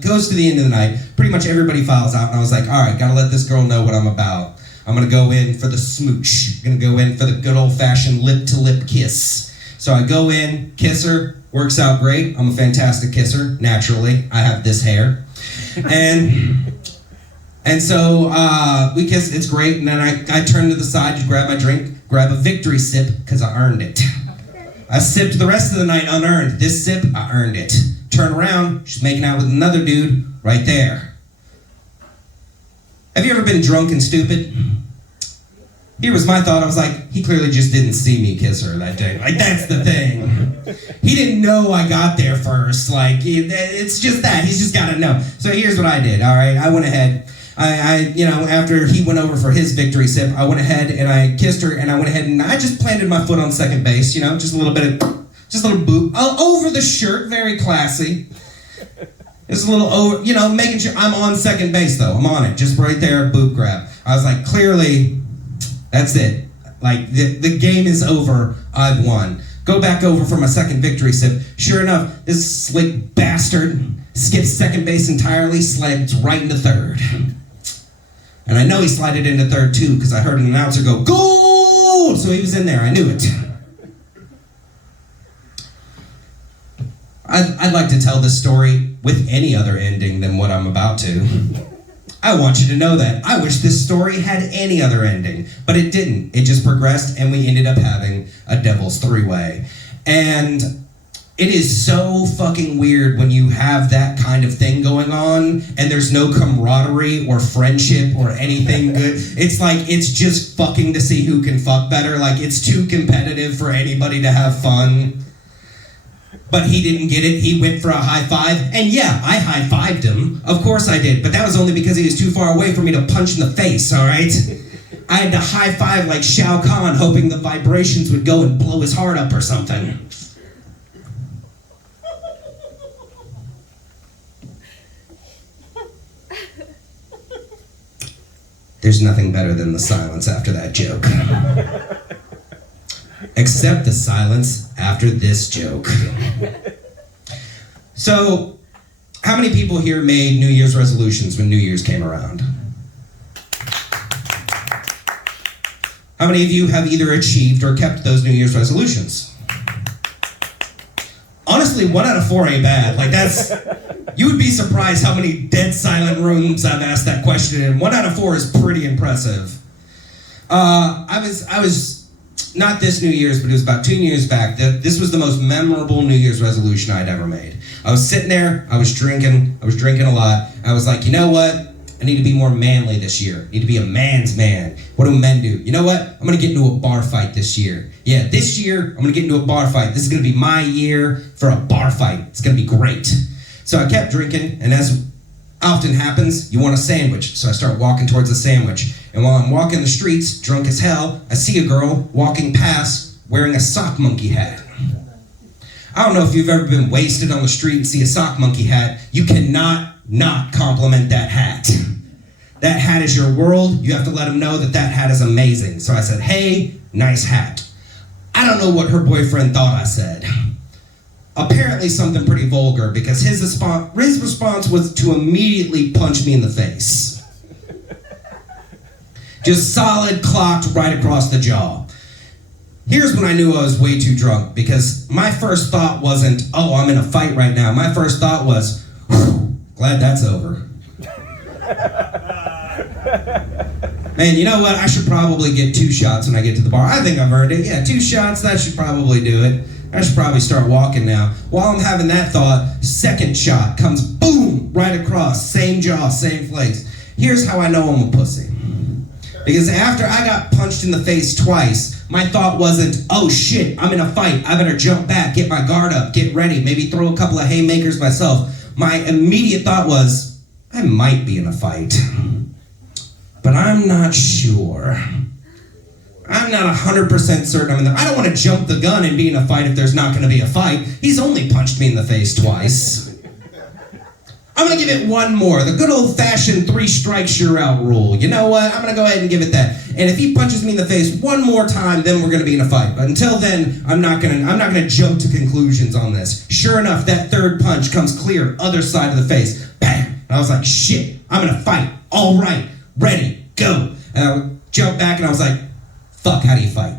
goes to the end of the night. Pretty much everybody files out. And I was like, all right, gotta let this girl know what I'm about. I'm gonna go in for the smooch. I'm gonna go in for the good old-fashioned lip-to-lip kiss. So I go in, kiss her. Works out great. I'm a fantastic kisser, naturally. I have this hair. And so we kiss, it's great, and then I turn to the side to grab my drink, grab a victory sip, because I earned it. I sipped the rest of the night unearned. This sip, I earned it. Turn around, she's making out with another dude right there. Have you ever been drunk and stupid? Here was my thought, I was like, he clearly just didn't see me kiss her that day. Like, that's the thing. He didn't know I got there first. Like, it's just that, he's just gotta know. So here's what I did, all right? I went ahead. After he went over for his victory sip, I went ahead and I kissed her, and I went ahead and I just planted my foot on second base, just a little boop, over the shirt, very classy. Just a little over, making sure I'm on second base though. I'm on it, just right there, boop grab. I was like, clearly, that's it. Like, the game is over, I've won. Go back over for my second victory sip. Sure enough, this slick bastard skips second base entirely, slides right into third. And I know he slided into third too, because I heard an announcer go, "Goal!" So he was in there, I knew it. I'd like to tell this story with any other ending than what I'm about to. I want you to know that. I wish this story had any other ending, but it didn't. It just progressed, and we ended up having a Devil's Three-Way. And it is so fucking weird when you have that kind of thing going on, and there's no camaraderie or friendship or anything good. It's like, it's just fucking to see who can fuck better. Like, it's too competitive for anybody to have fun. But he didn't get it. He went for a high five. And yeah, I high-fived him. Of course I did. But that was only because he was too far away for me to punch in the face, all right? I had to high-five like Shao Kahn, hoping the vibrations would go and blow his heart up or something. There's nothing better than the silence after that joke. Except the silence after this joke. So, how many people here made New Year's resolutions when New Year's came around? How many of you have either achieved or kept those New Year's resolutions? Honestly, 1 out of 4 ain't bad. Like, you would be surprised how many dead silent rooms I've asked that question in. 1 out of 4 is pretty impressive. I was not this New Year's, but it was about 2 years back. This was the most memorable New Year's resolution I'd ever made. I was sitting there, I was drinking a lot. I was like, you know what? I need to be more manly this year. I need to be a man's man. What do men do? You know what? I'm gonna get into a bar fight this year. Yeah, this year, I'm gonna get into a bar fight. This is gonna be my year for a bar fight. It's gonna be great. So I kept drinking, and as often happens, you want a sandwich. So I start walking towards the sandwich. And while I'm walking the streets, drunk as hell, I see a girl walking past wearing a sock monkey hat. I don't know if you've ever been wasted on the street and see a sock monkey hat. You cannot not compliment that hat. That hat is your world. You have to let them know that that hat is amazing. So I said, "Hey, nice hat." I don't know what her boyfriend thought I said. Apparently something pretty vulgar, because his response was to immediately punch me in the face. Just solid clocked right across the jaw. Here's when I knew I was way too drunk, because my first thought wasn't, "Oh, I'm in a fight right now." My first thought was, "Glad that's over." Man, you know what? I should probably get 2 shots when I get to the bar. I think I've earned it. Yeah, 2 shots, that should probably do it. I should probably start walking now. While I'm having that thought, second shot comes boom, right across, same jaw, same place. Here's how I know I'm a pussy. Because after I got punched in the face twice, my thought wasn't, "Oh shit, I'm in a fight. I better jump back, get my guard up, get ready, maybe throw a couple of haymakers myself." My immediate thought was, I might be in a fight, but I'm not sure. I'm not 100% certain I'm in the... I don't want to jump the gun and be in a fight if there's not going to be a fight. He's only punched me in the face twice. I'm going to give it 1 more. The good old-fashioned 3 strikes you're out rule. You know what? I'm going to go ahead and give it that. And if he punches me in the face 1 more time, then we're going to be in a fight. But until then, I'm not going to jump to conclusions on this. Sure enough, that 3rd punch comes clear, other side of the face. Bam! And I was like, shit, I'm in a fight. All right, ready, go. And I jumped back and I was like, fuck, how do you fight?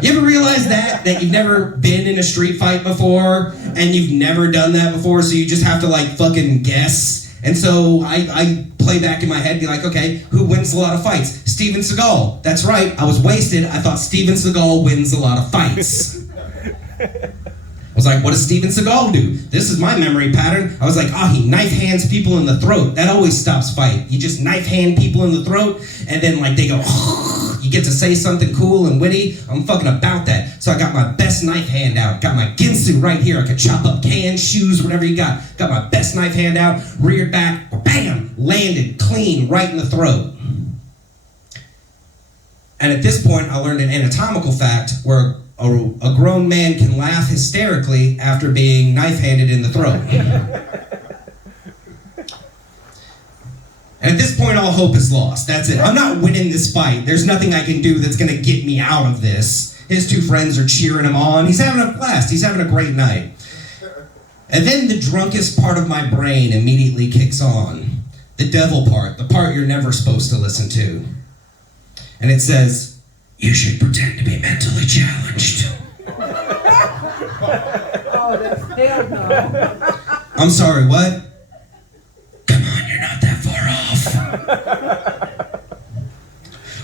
You ever realize that you've never been in a street fight before, and you've never done that before, so you just have to like fucking guess? And so I play back in my head, be like, okay, who wins a lot of fights? Steven Seagal. That's right, I was wasted. I thought Steven Seagal wins a lot of fights. I was like, what does Steven Seagal do? This is my memory pattern. I was like, he knife hands people in the throat. That always stops fight. You just knife hand people in the throat, and then like they go, you You get to say something cool and witty, I'm fucking about that. So I got my best knife hand out. Got my Ginsu right here. I could chop up cans, shoes, whatever you got. Got my best knife hand out, reared back, bam, landed clean right in the throat. And at this point, I learned an anatomical fact where a grown man can laugh hysterically after being knife-handed in the throat. And at this point, all hope is lost. That's it. I'm not winning this fight. There's nothing I can do that's going to get me out of this. His two friends are cheering him on. He's having a blast. He's having a great night. And then the drunkest part of my brain immediately kicks on. The devil part, the part you're never supposed to listen to. And it says, you should pretend to be mentally challenged. Oh, that's still no. I'm sorry, what? Come on, you're not that far off.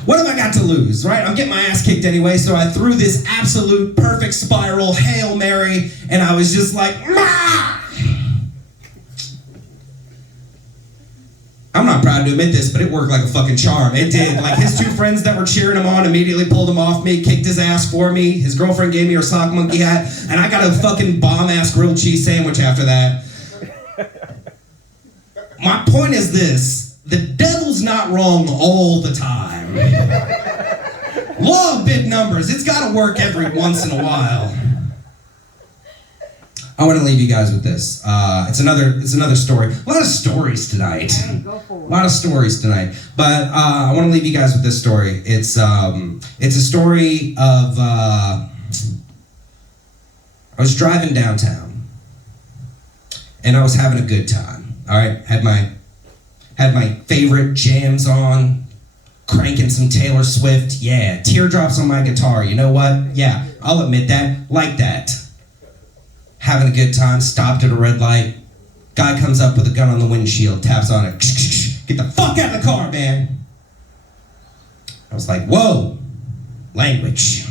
What have I got to lose, right? I'm getting my ass kicked anyway, so I threw this absolute perfect spiral, Hail Mary, and I was just like, Mah! I'm not proud to admit this, but it worked like a fucking charm. It did. Like, his two friends that were cheering him on immediately pulled him off me, kicked his ass for me. His girlfriend gave me her sock monkey hat, and I got a fucking bomb-ass grilled cheese sandwich after that. My point is this. The devil's not wrong all the time. Law of big numbers. It's got to work every once in a while. I want to leave you guys with this. It's another story. A lot of stories tonight. Hey, go for it. A lot of stories tonight. But I want to leave you guys with this story. It's a story of I was driving downtown and I was having a good time. All right, had my favorite jams on, cranking some Taylor Swift. Yeah, teardrops on my guitar. You know what? Yeah, I'll admit that. Like that. Having a good time, stopped at a red light. Guy comes up with a gun on the windshield, taps on it. Get the fuck out of the car, man. I was like, whoa, language.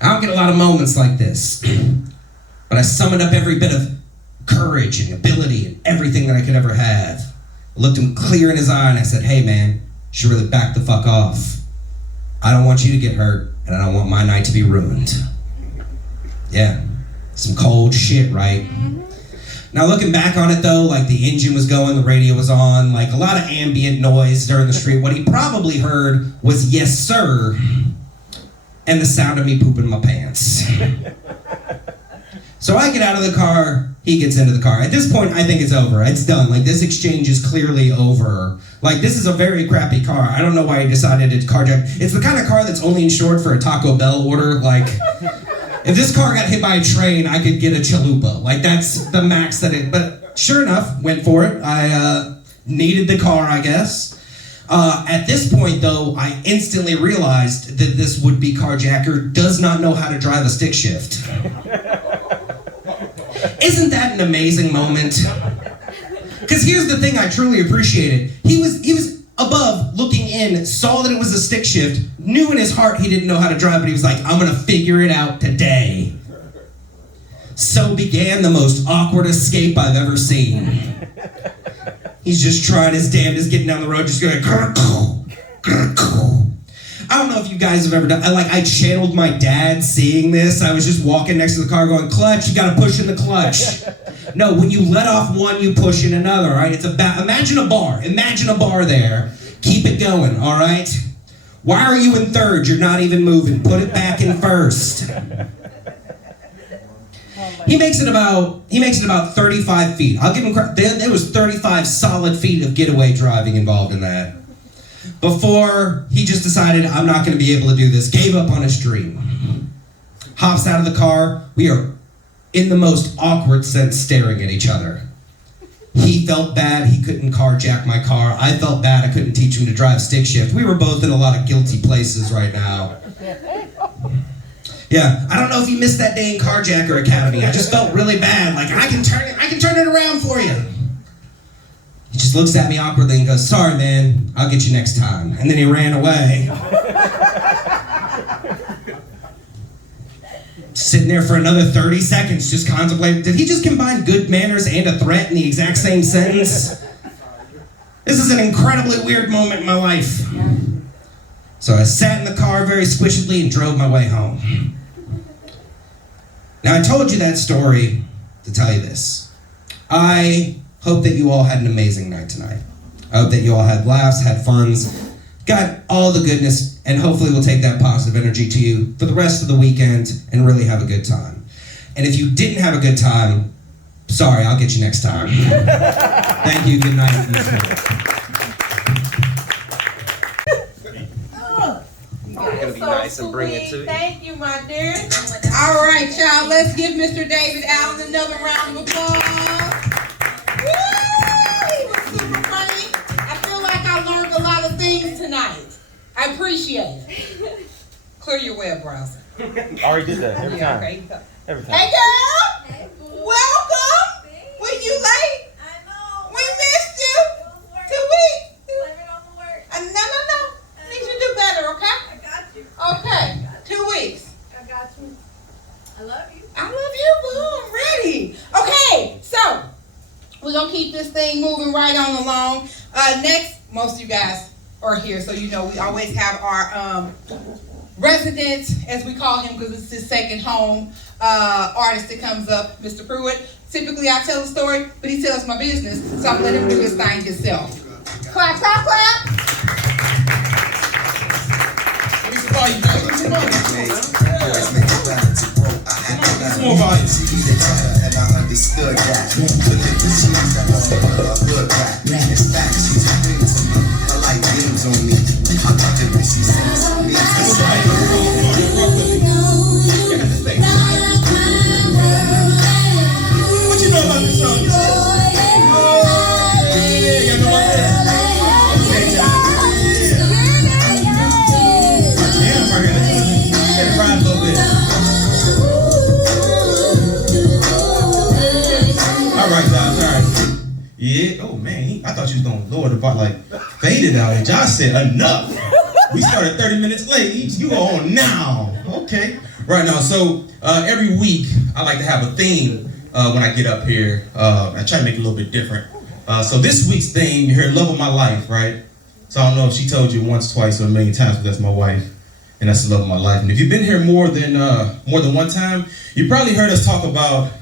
I don't get a lot of moments like this, but I summoned up every bit of courage and ability and everything that I could ever have. I looked him clear in his eye and I said, hey man, you should really back the fuck off. I don't want you to get hurt, and I don't want my night to be ruined. Yeah, some cold shit, right? Now looking back on it though, like the engine was going, the radio was on, like a lot of ambient noise during the street. What he probably heard was yes sir, and the sound of me pooping my pants. So I get out of the car, he gets into the car. At this point, I think it's over. It's done. Like, this exchange is clearly over. Like, this is a very crappy car. I don't know why he decided to carjack. It's the kind of car that's only insured for a Taco Bell order. Like, if this car got hit by a train, I could get a chalupa. Like, that's the max that it... But sure enough, went for it. I needed the car, I guess. At this point, though, I instantly realized that this would-be carjacker does not know how to drive a stick shift. Isn't that an amazing moment? Because here's the thing I truly appreciated. He was above, looking in, saw that it was a stick shift, knew in his heart he didn't know how to drive, but he was like, I'm gonna figure it out today. So began the most awkward escape I've ever seen. He's just trying his damnedest, getting down the road, just going, I don't know if you guys have ever done, I channeled my dad seeing this. I was just walking next to the car going, clutch, you gotta push in the clutch. No, when you let off one, you push in another, all right? It's imagine a bar there. Keep it going, all right? Why are you in third? You're not even moving. Put it back in first. He makes it about 35 feet. I'll give him credit. There was 35 solid feet of getaway driving involved in that. Before he just decided, I'm not going to be able to do this, gave up on his dream. Hops out of the car. We are, in the most awkward sense, staring at each other. He felt bad he couldn't carjack my car. I felt bad I couldn't teach him to drive stick shift. We were both in a lot of guilty places right now. Yeah, I don't know if you missed that day in Carjacker Academy. I just felt really bad. Like, I can turn it around for you. He just looks at me awkwardly and goes, sorry, man, I'll get you next time. And then he ran away. Sitting there for another 30 seconds, just contemplating, did he just combine good manners and a threat in the exact same sentence? This is an incredibly weird moment in my life. So I sat in the car very squishedly and drove my way home. Now, I told you that story to tell you this. I hope that you all had an amazing night tonight. I hope that you all had laughs, had funs, got all the goodness, and hopefully we'll take that positive energy to you for the rest of the weekend and really have a good time. And if you didn't have a good time, sorry, I'll get you next time. Thank you, good night. Gonna be nice and bring it to you. Thank you, my dear. All right, y'all. Let's give Mr. David Allen another round of applause. Woo! He was super funny. I feel like I learned a lot of things tonight. I appreciate it. Clear your web browser. Already did that every time. Okay. Every time. Hey, girl. Welcome. Were you late? I know. We missed you. 2 weeks. No. Need you to do better, okay? I got you. Okay. 2 weeks. I got you. I love you. I love you, boo. I'm ready. Okay, so we're gonna keep this thing moving right on along. Next, most of you guys are here, so you know we always have our resident, as we call him, because it's his second home, artist that comes up, Mr. Pruitt. Typically, I tell a story, but he tells my business, so I'm letting him do his thing himself. Clap, clap, clap. Come on, come on. Some more volume. And I understood that. Look at the shoes that are hood rap. It's facts, she's a queen to me. I like beams on me. I love it when she sings me. What you know about this song? You know Yeah. Oh man, I thought you was gonna lower the bar, like fade it out. And Josh said enough. We started 30 minutes late. You on now? Okay. Right now. So every week I like to have a theme when I get up here. I try to make it a little bit different. So this week's theme, you heard "Love of My Life," right? So I don't know if she told you once, twice, or a million times, but that's my wife, and that's the love of my life. And if you've been here more than one time, you probably heard us talk about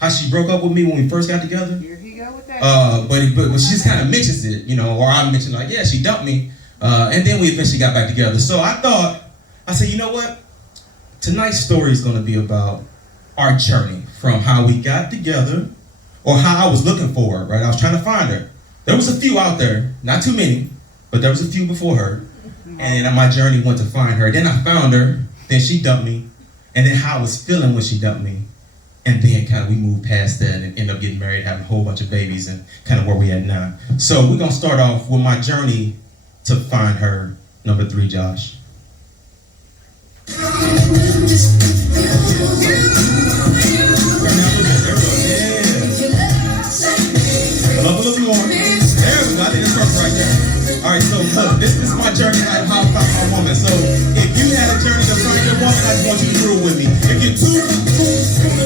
how she broke up with me when we first got together. Here he go with that. But she just kind of mentions it, you know, or I mentioned like, yeah, she dumped me, and then we eventually got back together. So I said, you know what? Tonight's story is going to be about our journey from how we got together, or how I was looking for her, right? I was trying to find her. There was a few out there, not too many, but there was a few before her, and my journey went to find her. Then I found her, then she dumped me, and then how I was feeling when she dumped me. And then kind of we moved past that and ended up getting married, having a whole bunch of babies, and kind of where we at now. So we're going to start off with my journey to find her, number 3, Josh. Love a little more. There we go. I think it's perfect right there. All right, so look, this is my journey like how I found my woman. So if you had a journey to find your woman, I just want you to through with me. If you're too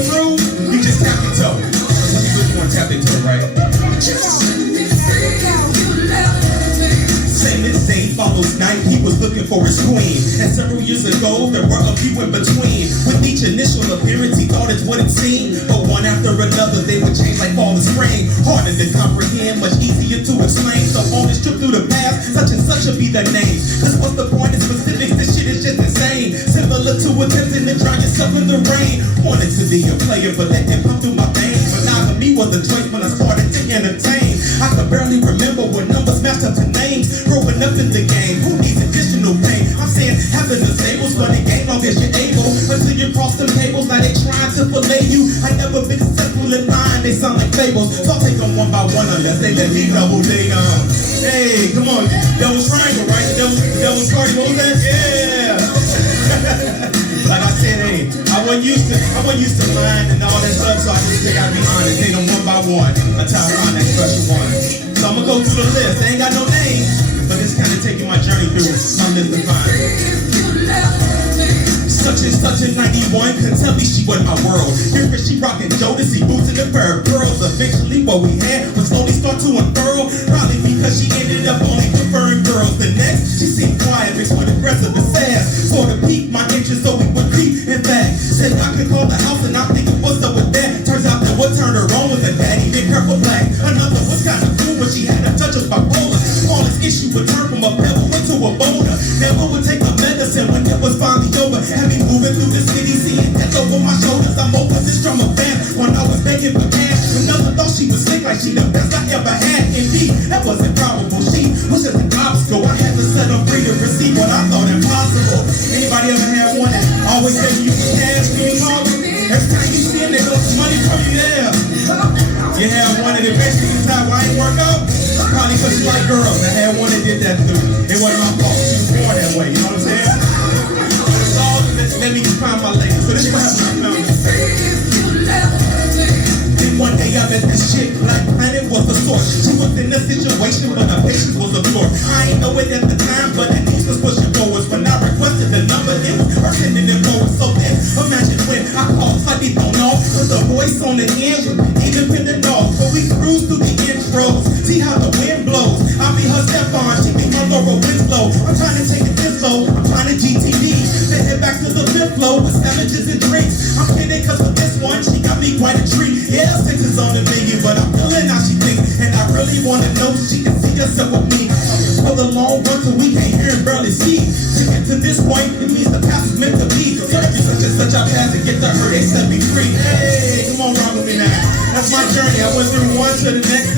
through, you just tap your toe. Some people just want to tap their toe, right? Same as day follows night, he was looking for his queen. And several years ago, there were a few in between. With each initial appearance, he thought it's what it seemed. But one after another, they would change like fall and spring. Harder to comprehend, much easier to explain. So on this trip through the past, such and such will be their names. Cause what's the point in specifics? This shit is just insane. Similar to attempting to drown yourself in the rain. Wanted to be a player, but let him come through my veins. But now for me was a choice when I started to entertain. I could barely remember what numbers matched up to names. Growing up in the game, who needs additional pain? I'm saying having the tables for the game, long as you're able. Until you cross them tables, now they trying to fillet you. I never been successful in mine, they sound like fables. So I'll take them one by one unless they let me double dig on. Hey, come on, Devil's Triangle, right? Devil's Party, what was that? Yeah! Like I said, hey, I wasn't used to lying and all that stuff, so I just think I'd be honest. Take them one by one until I find that special one. So I'm gonna go through the list. They ain't got no name, but it's kind of taking my journey through my list to find. Such and such in 91 one, couldn't tell me she wasn't my world. Here she rocking Jodeci boots and a pair of pearls. Eventually what we had would slowly start to unfurl. Probably because she ended up only preferring girls. The next, she seemed quiet, mixed with aggressive and sass. Sort of piqued my interest, so we would creep. In fact, said I could call the house and I'm thinking what's up with that. Turns out that what turned her on was a daddy, big purple black. Another was kind of cool, but she had a touch of bipolar. Smallest issue would turn from a pebble into a boulder. Never would take a medicine when it was finally over. Had me moving through the city, seeing death over my shoulders. I'm open this drum of fast when I was begging for cash. Another thought she was slick like she the best I ever had. Indeed, that wasn't probable. She was just an obstacle. I had to set her free to receive what I thought impossible. Anybody ever had one that always said you can cash me more? Every time you see them, they go some money from you there. You had one that eventually decided why it ain't work out? Probably because you like girls. I had one that did that too. It wasn't my fault. She was born that way, you know what I'm saying? It's all, let me just find my lady. So this is what happened. I found this. Then one day I met this chick, Black Planet was the source. She was in a situation where her patience was absorbed. I ain't know it at the time, but at least was pushing forwards. When I requested the number, it was her sending it forward. So then, imagine when I called, slightly thrown off, with a voice on the end, with independent dogs. But we cruised through the intros, see how the wind blows. I be her Stephon, she be my Laura Winslow. I'm trying to take it this low, I'm trying to GTD. Then head back to the fifth floor with sandwiches and drinks. I'm kidding, cause for this one, she got me quite a treat. Yeah, 6 is on the menu, but I'm feeling how she thinks. And I really wanna know if she can see herself with me. For the long run till we can't hear and barely see. To get to this point, it means the past is meant to be. So every such and such I've had to get to her, they set me free. Hey, come on, rock with me now. That's my journey. I went through one to the next,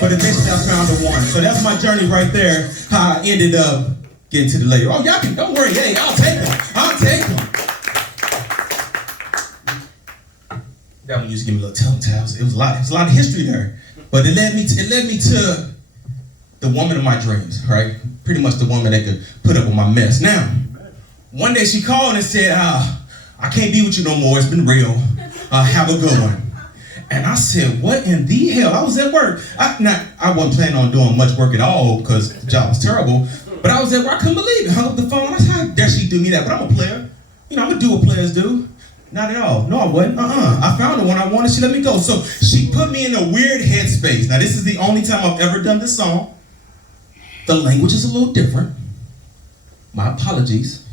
but eventually I found the one. So that's my journey right there, how I ended up getting to the lady. Oh, y'all can, don't worry, hey, I'll take them. I'll take them. That one used to give me a little tongue-tales. It was a lot of history there. But it led me to the woman of my dreams, right? Pretty much the woman that could put up with my mess. Now, one day she called and said, I can't be with you no more. It's been real. Have a good one. And I said, what in the hell? I was at work. I wasn't planning on doing much work at all because the job was terrible. But I was at work. I couldn't believe it. Hung up the phone. I said, how dare she do me that? But I'm a player. You know, I'm going to do what players do. Not at all. No, I wasn't. I found the one I wanted. She let me go. So she put me in a weird headspace. Now, this is the only time I've ever done this song. The language is a little different. My apologies.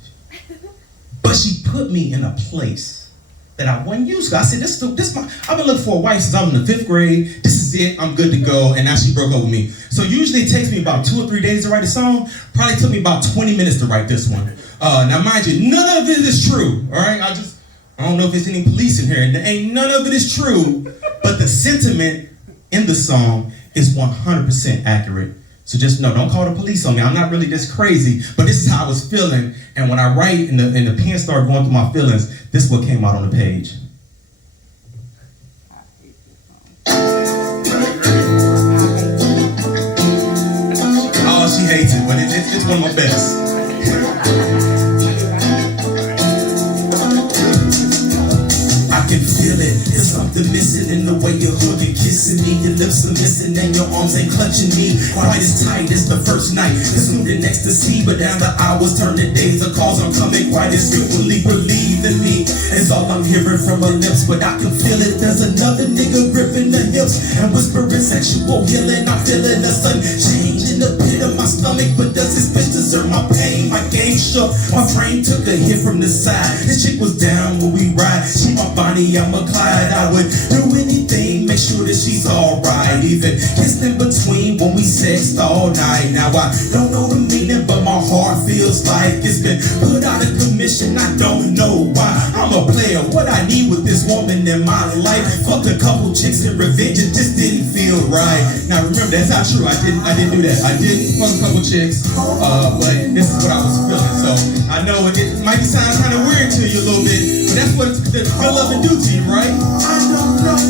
But she put me in a place that I wasn't used to. I said, I've been looking for a wife since I was in the 5th grade. This is it. I'm good to go. And now she broke up with me. So usually it takes me about 2 or 3 days to write a song. Probably took me about 20 minutes to write this one. Now, mind you, none of it is true. All right? I don't know if there's any police in here. And none of it is true. But the sentiment in the song is 100% accurate. So just know, don't call the police on me. I'm not really this crazy, but this is how I was feeling. And when I write and the pen started going through my feelings, this is what came out on the page. Oh, she hates it, but it's one of my best. I can feel it. There's something missing in the way you're hugging, kissing me. Your lips are missing and your arms ain't clutching me quite as tight as the first night. Assumed an ecstasy, but down the hours turn to days. The calls aren't coming quite as frequently. Believe in me, it's all I'm hearing from her lips, but I can feel it. There's another nigga gripping the hips and whispering sexual healing. I'm feeling a sudden change in the pit of my stomach, but does this bitch deserve my pain? My game shook, my frame took a hit from the side. This chick was down when we ride. She my Bonnie, I'm a Clyde. I would do anything, make sure that she's alright. Even kissed in between when we sexed all night. Now I don't know the meaning, but my heart feels like it's been put out of commission. I don't know why. I'm a player. What I need with this woman in my life. Fucked a couple chicks in revenge. It just didn't feel right. Now remember, that's not true. I didn't do that. I did fuck a couple chicks, but this is what I was feeling. So I know it might sound kind of weird to you a little bit, but that's what real loving do to you, right?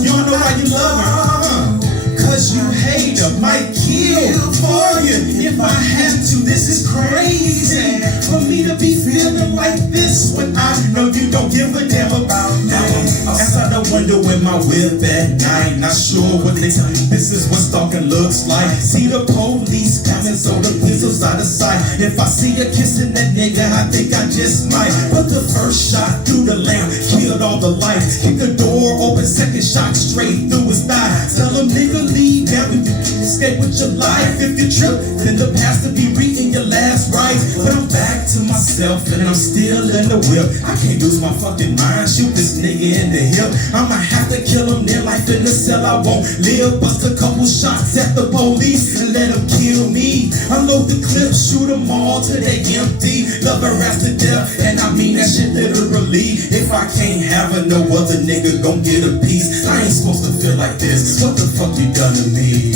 You don't know why you love her, cause you hate her, might kill for you if I have to. This is crazy for me to be feeling like this when I know you don't give a damn about now. Outside the window in my whip at night, not sure what they tell me. This is what stalking looks like. See the police coming, so the pistols out of sight. If I see her kissing that nigga, I think I just might. But the first shot through the lamp killed all the lights. Kick the door open, second shot straight through his thigh. Tell him nigga leave now if you can escape with your life. If you trip, then the pastor be reading your last rites. But I'm back to myself and I'm still in the whip. I can't lose my fucking mind, shoot this nigga in the hip. I'ma have to kill him, near life in the cell, I won't live. Bust a couple shots at the police and let them kill me. Unload the clip, shoot them all till they empty. Love her ass to death, and I mean that shit literally. If I can't have her, no other nigga gon' get a piece. I ain't supposed to feel like this, what the fuck you done to me?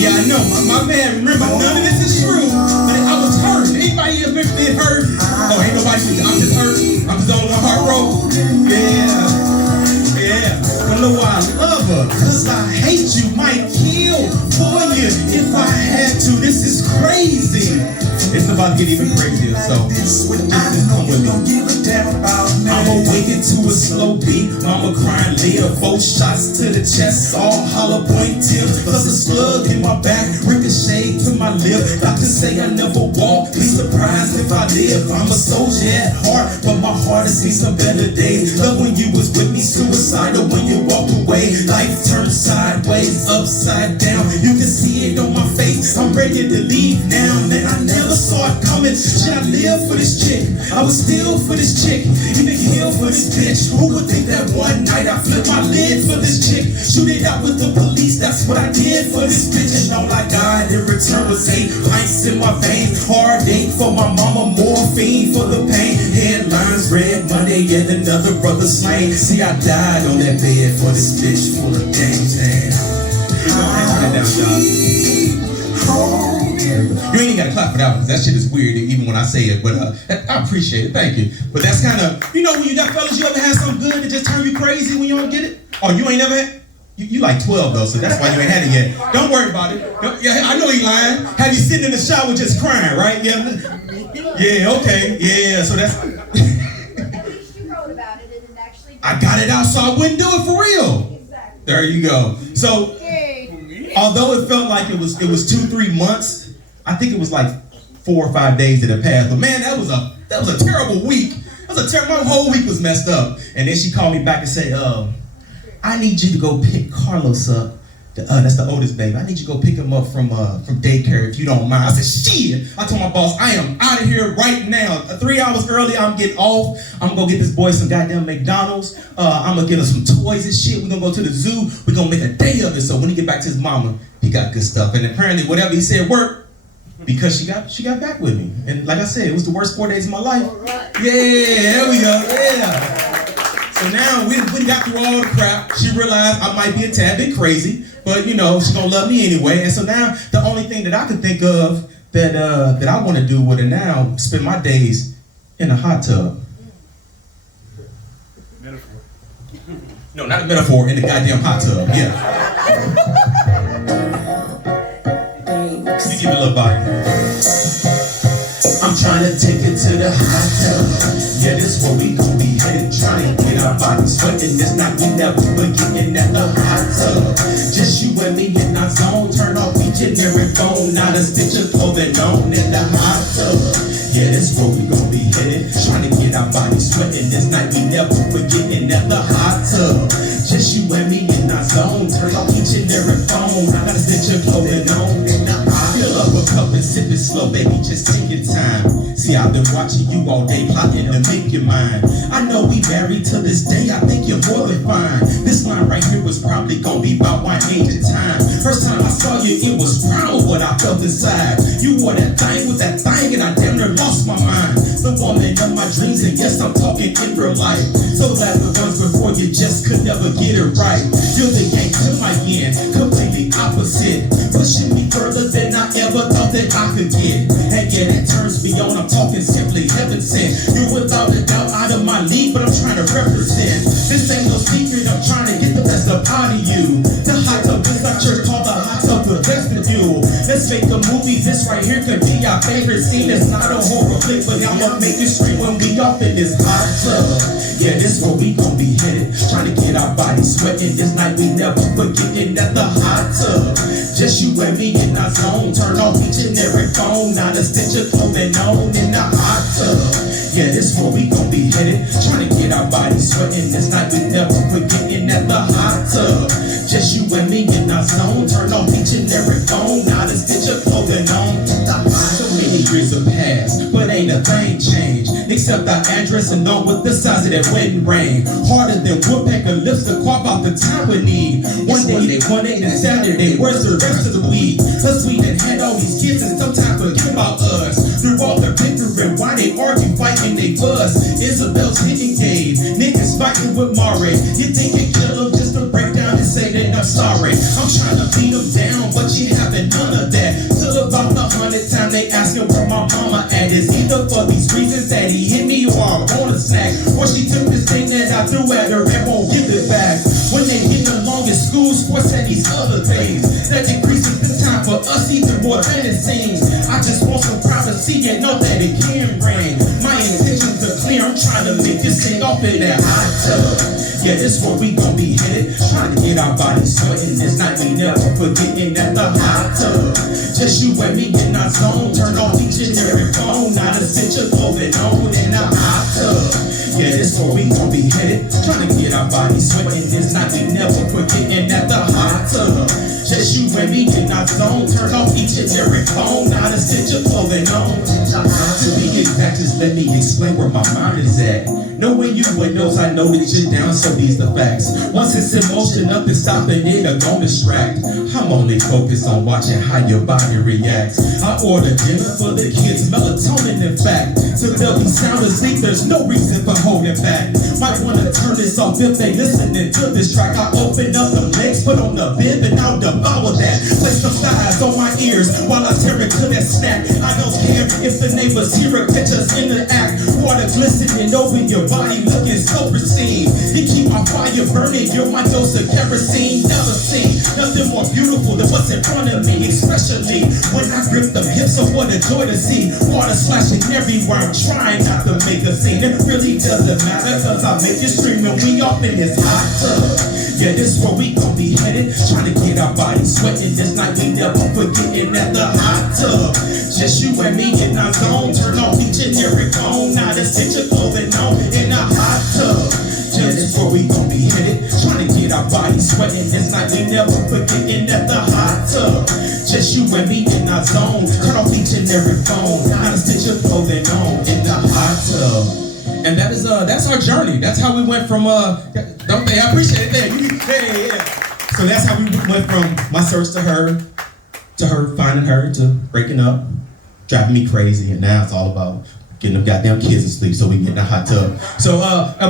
Yeah, I know, my man, remember, none of this is true, but I was hurt. Anybody ever been hurt? Oh, ain't nobody, I'm just hurt. I'm just on one heart broke. Yeah. But no, I love her, cause I hate you, might kill for you if I had to. This is crazy. It's about to get even crazier, so just come with me. I'ma wake it to a slow beat. Mama crying, later, 4 shots to the chest, all hollow point tips. Plus a slug in my back, ricochet to my lip. Doctors say I never walk, be surprised if I live. I'm a soldier at heart, but my heart has seen some better days. Love when you was with me, suicidal when you walked away. Life turned sideways, upside down. You can see it on my face. I'm ready to leave now, man. I never saw it coming. Should I live for this chick? I would steal for this chick, even kill for this bitch. Who would think that one night I flipped my lid for this chick? Shoot it out with the police, that's what I did for this bitch. And all I got in return was 8 pints in my veins. Hard date for my mama, morphine for the pain. Headlines read Monday, yet another brother slain. See, I died on that bed for this bitch full of games. You ain't even gotta clap for that one, because that shit is weird even when I say it, but I appreciate it, thank you. But that's kind of, you know, when you got fellas, you ever had something good that just turn you crazy when you don't get it? Oh, you ain't never had? You like 12 though, so that's why you ain't had it yet. Don't worry about it. Yeah, I know he lying. Have you sitting in the shower just crying, right? Yeah, okay, yeah, so that's... At least you wrote about it and it actually... I got it out so I wouldn't do it for real. Exactly. There you go. So, although it felt like it was 2-3 months, I think it was like 4 or 5 days that had passed. But man, that was a terrible week. My whole week was messed up. And then she called me back and said, I need you to go pick Carlos up. That's the oldest baby. I need you to go pick him up from daycare if you don't mind. I said, shit. I told my boss, I am out of here right now. 3 hours early, I'm getting off. I'm gonna go get this boy some goddamn McDonald's. I'm gonna get him some toys and shit. We're gonna go to the zoo. We're gonna make a day of it. So when he get back to his mama, he got good stuff. And apparently whatever he said worked, because she got back with me. And like I said, it was the worst 4 days of my life. Yeah, there we go. Yeah. So now we got through all the crap. She realized I might be a tad bit crazy, but you know, she's gonna love me anyway. And so now the only thing that I could think of that I want to do with her now, spend my days in a hot tub. Metaphor. No, not a metaphor, in the goddamn hot tub. Yeah. You give it a little body. I'm trying to take it to the hot tub. Yeah, this where we gon' be headed. Trying to get our bodies sweating. This night we never forgetting at the hot tub. Just you and me in our zone. Turn off each and every phone. Not a stitch of clothing on in the hot tub. Yeah, this where we gon' be headed. Trying to get our bodies sweating. This night we never forgetting at the hot tub. Just you and me in our zone. Turn off each and every phone. Not a stitch of clothing on in the hot tub. Fill up a cup and sip it slow, baby, just take your time. See, I've been watching you all day, plotting to make you mine. I know we married to this day, I think you're more than fine. This line right here was probably gonna be about my age and time. First time I saw you, it was proud what I felt inside. You wore that thing with that thing, and I damn near lost my mind. The woman of my dreams, and yes, I'm talking in real life. So glad the ones before you just could never get it right. You're the yank to my yin, completely opposite. Pushing me further than I ever thought that I could get. And yeah, that turns me on, I'm talking simply heaven sent. You're without a doubt out of my league, but I'm trying to represent. This ain't no secret, I'm trying to get the best up out of you. The hot tub is our church called the hot tub, the vestibule. Let's make a movie, this right here could be our favorite scene. It's not not a horror flick, but I'ma make you scream when we off in this hot tub. Yeah, this where we gon' be headed. Trying to get our bodies sweating. This night we never forgetting at the hot tub. Just you and me in our zone. Turn off each and every phone. Not a stitch of clothing on in the hot tub. Yeah, this where we gon' be headed. Trying to get our bodies sweating. This night we never forgetting at the hot tub. Just you and me in our zone. Turn off each and every phone. Not a stitch of clothing on. So many years have passed, but ain't a thing changed. Except our address and on with the size of that wedding ring. Harder than woodpecker lips to carve out the time we need. One day they wanted and Saturday, where's the rest of the week? Cause we done had all these kids and sometimes forget about us. Through all the bickering, why they argue, fighting, they fuss. Isabel's hitting Gabe, niggas fighting with Maury. You think you kill them just to break down and say that I'm sorry. I'm trying to beat them down, but you haven't none of that. Till about the 100th time they asking where my mama at. Is either for these reasons that he hit me or I'm on a snack, or she took this thing that I threw at her and won't give it back. When they get along in school, sports and these other things, that decreases the time for us even more than it seems. I just want some privacy and know that it can rain. My intentions are clear, I'm trying to make this thing off in that hot tub. Yeah, this where we gon' be headed. Trying to get our bodies sweating. This night we never forgetting at the hot tub. Just you and me in our zone. Turn off each and every phone. Not a stitch of clothing on in the hot tub. Yeah, this where we gon' be headed. Trying to get our bodies sweating. This night we never forgetting at the hot tub. Just you and me in our zone. Turn off each and every phone. Not a stitch of clothing on. To be exact, just let me explain where my mind is at. Knowing you and knows I know that you're down, so these the facts. Once it's in motion, up and stopping it, I'm gon' distract. I'm only focused on watching how your body reacts. I order dinner for the kids, melatonin in fact. So they'll be sound asleep, there's no reason for holding back. Might wanna turn this off if they listening to this track. I open up the legs, put on the bib, and I'll devour that. Place some thighs on my ears while I tear into that snack. I don't care if the neighbors hear or catch us in the act. Water glistening over your body looking so pristine. You keep my fire burning, you're my dose of kerosene. Never seen nothing more beautiful than what's in front of me, especially when I grip them hips. So what a joy to see. Water splashing everywhere, I'm trying not to make a scene. It really doesn't matter, cause I make you scream when we off in this hot tub. Yeah, this where we gon' be headed. Trying to get our bodies sweating. This night we never forgetting at the hot tub. Just you and me in our zone. Turn off each and every phone. Not a stitch of clothing on in a hot tub. Yeah, this where we gon' be headed. Trying to get our bodies sweating. This night we never forgetting at the hot tub. Just you and me in our zone. Turn off each and every phone. Not a stitch of clothing on in the hot tub. And that is that's our journey. That's how we went from don't they? I appreciate it. Yeah. So that's how we went from my search to her finding her, to breaking up, driving me crazy, and now it's all about getting them goddamn kids to sleep so we can get in the hot tub. So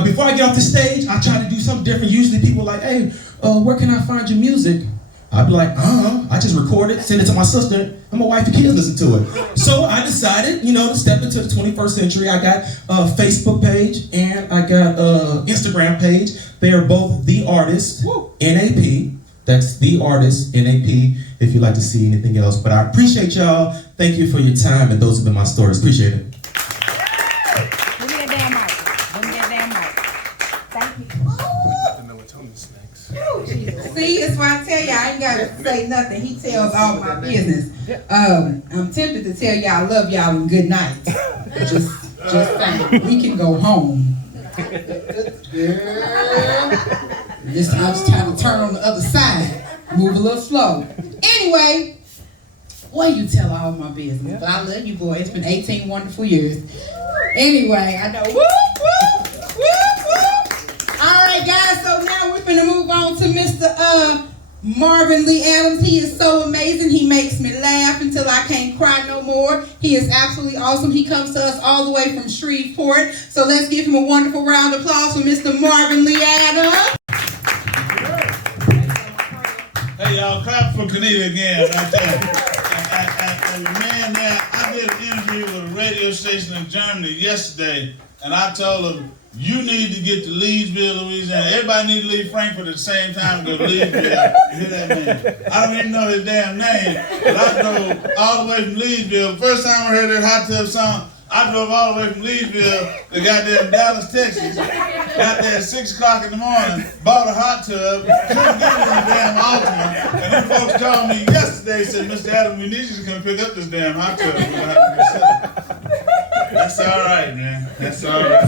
before I get off the stage, I try to do something different. Usually people are like, hey, where can I find your music? I'd be like, I just record it, send it to my sister, and my wife and kids listen to it. So I decided, to step into the 21st century. I got a Facebook page and I got an Instagram page. They are both The Artist, NAP. That's The Artist, NAP, if you'd like to see anything else. But I appreciate y'all. Thank you for your time, and those have been my stories. Appreciate it. Give me that damn mic. Give me that damn mic. Thank you. See, that's why I tell y'all I ain't gotta say nothing. He tells all my business. I'm tempted to tell y'all I love y'all and good night. Just saying. We can go home. Girl. This time I'm just trying to turn on the other side. Move a little slow. Anyway, well, you tell all my business. But I love you, boy. It's been 18 wonderful years. Anyway, I know. Whoop, whoop, whoop, whoop. All right, guys. So now we're going to move on to Mr. Marvin Lee Adams. He is so amazing. He makes me laugh until I can't cry no more. He is absolutely awesome. He comes to us all the way from Shreveport. So let's give him a wonderful round of applause for Mr. Marvin Lee Adams. Hey, y'all, clap for Kenita again. Right there. And man, I did an interview interview with a radio station in Germany yesterday, and I told them, you need to get to Leesville, Louisiana. Everybody need to leave Frankfurt at the same time and go to Leesville. You hear that man? I don't even know his damn name, but I drove all the way from Leesville. First time I heard that Hot Tub song, I drove all the way from Leesville to goddamn Dallas, Texas. Got there at 6 o'clock in the morning, bought a hot tub, couldn't get it in the damn Altima. And then folks called me yesterday and said, Mr. Adam, we need you to come pick up this damn hot tub. That's all right, man. That's all right.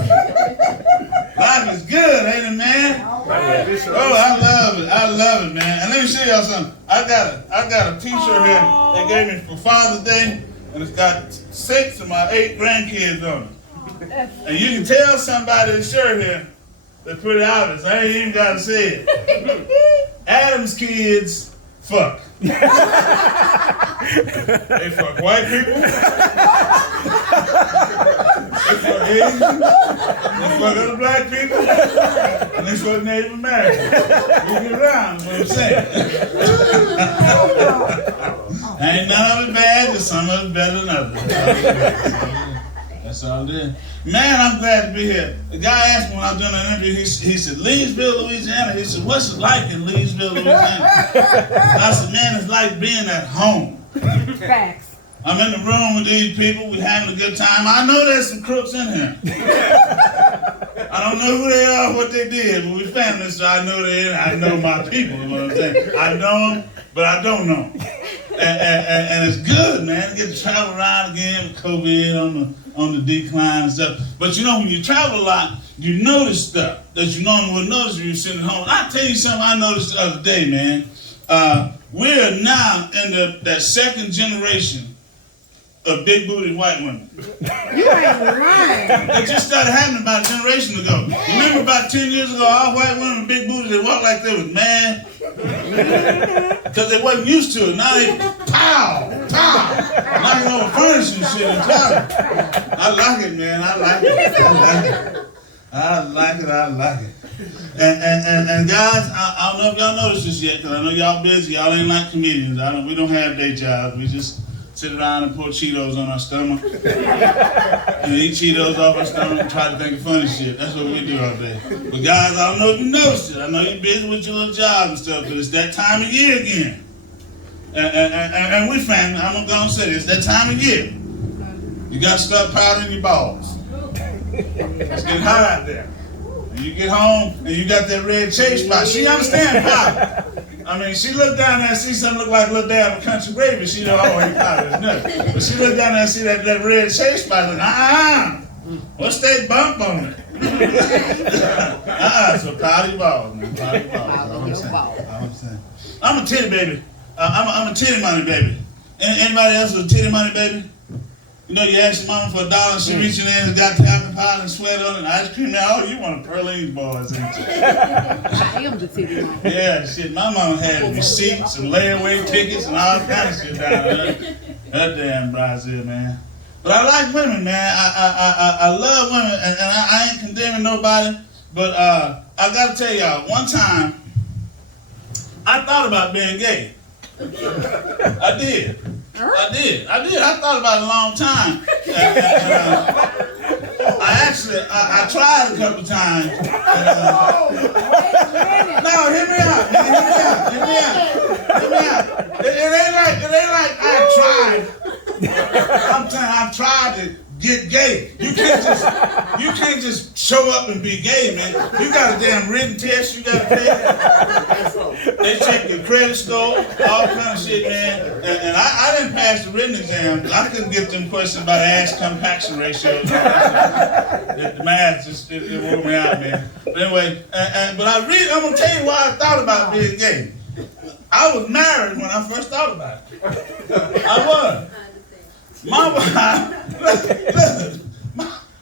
Life is good, ain't it, man? Oh, I love it. I love it, man. And let me show y'all something. I got a t-shirt here they gave me for Father's Day, and it's got 6 of my 8 grandkids on it. And you can tell somebody the shirt here, they put it out. I ain't even got to say it. Adam's kids fuck. They fuck white people. They fuck Asians. They fuck other black people. And they fuck Native Americans. We get around, is what I'm saying. Ain't none of it bad, but some of it better than others. That's all it is. Man, I'm glad to be here. The guy asked me when I was doing an interview, he said, Leesville, Louisiana. He said, what's it like in Leesville, Louisiana? I said, man, it's like being at home. Facts. I'm in the room with these people, we having a good time. I know there's some crooks in here. I don't know who they are, what they did, but we family, so I know I know my people, you know what I'm saying? I know them, but I don't know them. And it's good, man, to get to travel around again with COVID on the decline and stuff. But you know, when you travel a lot, you notice stuff that you normally wouldn't notice when you're sitting at home. I'll tell you something I noticed the other day, man. We're now in that second generation of big booty white women. You ain't lying. It just started happening about a generation ago. Remember about 10 years ago, all white women with big booty, they walked like they was mad. Because they wasn't used to it. Now they pow, knocking over furniture and shit and talking. I like it, man. I like it. And guys, I don't know if y'all noticed this yet, because I know y'all busy. Y'all ain't like comedians. We don't have day jobs. We just sit around and pour Cheetos on our stomach and eat Cheetos off our stomach and try to think of funny shit. That's what we do all day. But guys, I don't know if you noticed it. I know you're busy with your little job and stuff, but it's that time of year again. And we family, I'm gonna say this, that time of year. You gotta start powdering your balls. It's getting hot out there. And you get home and you got that red chase spot. She understands powder. I mean, she looked down there and see something look like a little damn country gravy. She know, oh, he powder is nothing. But she looked down there and see that red chase spot. Like, what's that bump on it? So powder your balls, man. Powder your balls. I'm saying. I'm a titty baby. I'm a titty money baby. Anybody else with a titty money baby? You know, you ask your mama for $1 and she reaching in and got talcum powder and sweat on it and ice cream. Now, oh, you want a Perlene's boys, ain't you? I am the TV mom. Yeah, shit. My mama had receipts and layaway tickets and all kinds of shit down there. That damn Brazil, man. But I like women, man. I love women, and I ain't condemning nobody. But I gotta tell y'all, one time I thought about being gay. I did. I thought about it a long time. I tried a couple times. No, hear me out. It ain't like I tried. I'm saying I've tried to get gay. You can't just show up and be gay, man. You got a damn written test you got to take. They check your credit score, all kind of shit, man. And I didn't pass the written exam. I couldn't get them questions about ass compaction ratios. The math just it wore me out, man. But anyway, but I'm gonna tell you why I thought about being gay. I was married when I first thought about it. I was. My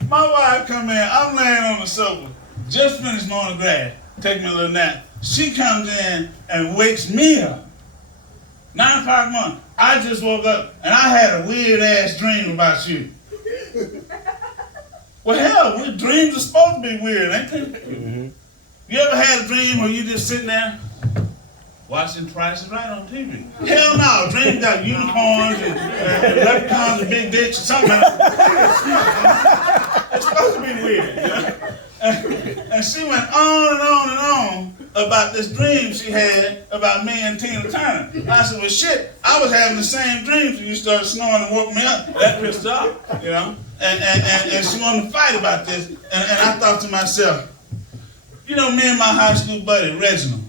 wife come in, I'm laying on the sofa, just finished mowing the grass, taking a little nap. She comes in and wakes me up. 9 o'clock in the morning. I just woke up and I had a weird ass dream about you. Well, hell, dreams are supposed to be weird, ain't they? Mm-hmm. You ever had a dream where you just sitting there watching Price is Right on TV. Hell no, dreams got unicorns and leprechauns and big dicks or something. It's supposed to be weird, you know? And she went on and on and on about this dream she had about me and Tina Turner. I said, well, shit, I was having the same dreams when you started snoring and woke me up. That pissed her off, you know? And she wanted to fight about this. And I thought to myself, you know, me and my high school buddy, Reginald,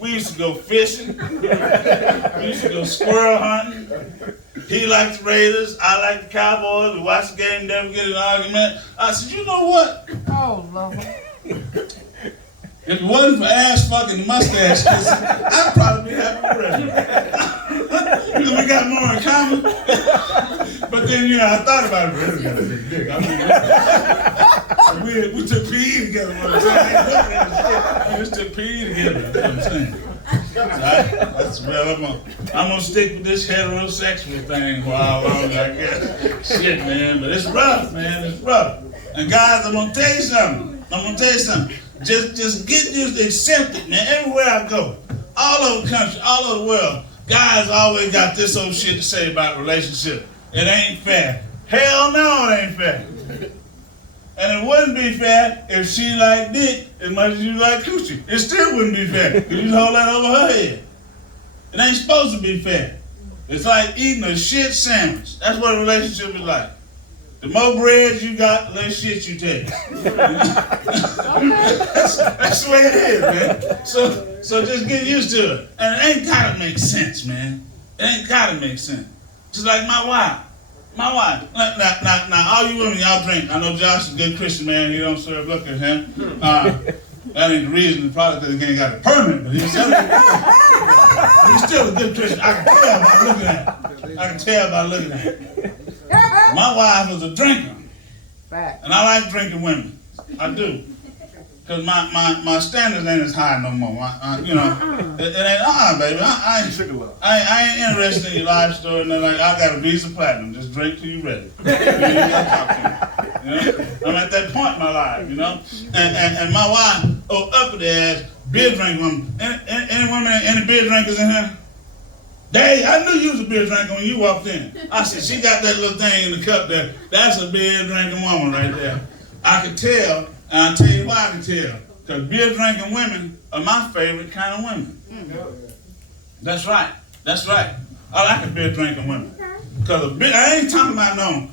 we used to go fishing. We used to go squirrel hunting. He liked the Raiders. I liked the Cowboys. We watched the game, never get in an argument. I said, you know what? Oh, Lord. If it wasn't for ass fucking the mustache kissing, I'd probably be happy with Reginald. Because we got more in common. But then, you know, I thought about it. Reginald got a big dick. I mean, we took PE together one time. We just took PE together. You know what I'm saying? So that's well, I'm gonna stick with this heterosexual thing for how long I guess. Shit, man, but it's rough, man. It's rough. And guys, I'm gonna tell you something. Just get used to accept it, man. Everywhere I go, all over the country, all over the world, guys always got this old shit to say about relationships. It ain't fair. Hell no, it ain't fair. And it wouldn't be fair if she liked dick as much as you like coochie. It still wouldn't be fair because you'd hold that over her head. It ain't supposed to be fair. It's like eating a shit sandwich. That's what a relationship is like. The more bread you got, the less shit you take. That's the way it is, man. So just get used to it. And it ain't gotta make sense, man. It ain't gotta make sense. Just like my wife. Now, all you women, y'all drink. I know Josh is a good Christian man. He don't serve liquor, him. That ain't the reason. Probably because he ain't got a permit, but he's still a good Christian. I can tell by looking at it. My wife is a drinker. And I like drinking women. I do. Because my standards ain't as high no more. You know, it ain't, baby. I ain't interested in your life story. And like, I got a Visa Platinum. Just drink till you ready. You know, I'm at that point in my life, you know. And my wife, up the ass, beer drinking woman. Any beer drinkers in here? Dave, I knew you was a beer drinker when you walked in. I said, she got that little thing in the cup there. That's a beer drinking woman right there. I could tell. And I'll tell you why I can tell. Because beer drinking women are my favorite kind of women. That's right. I like a beer drinking woman. Because I ain't talking about no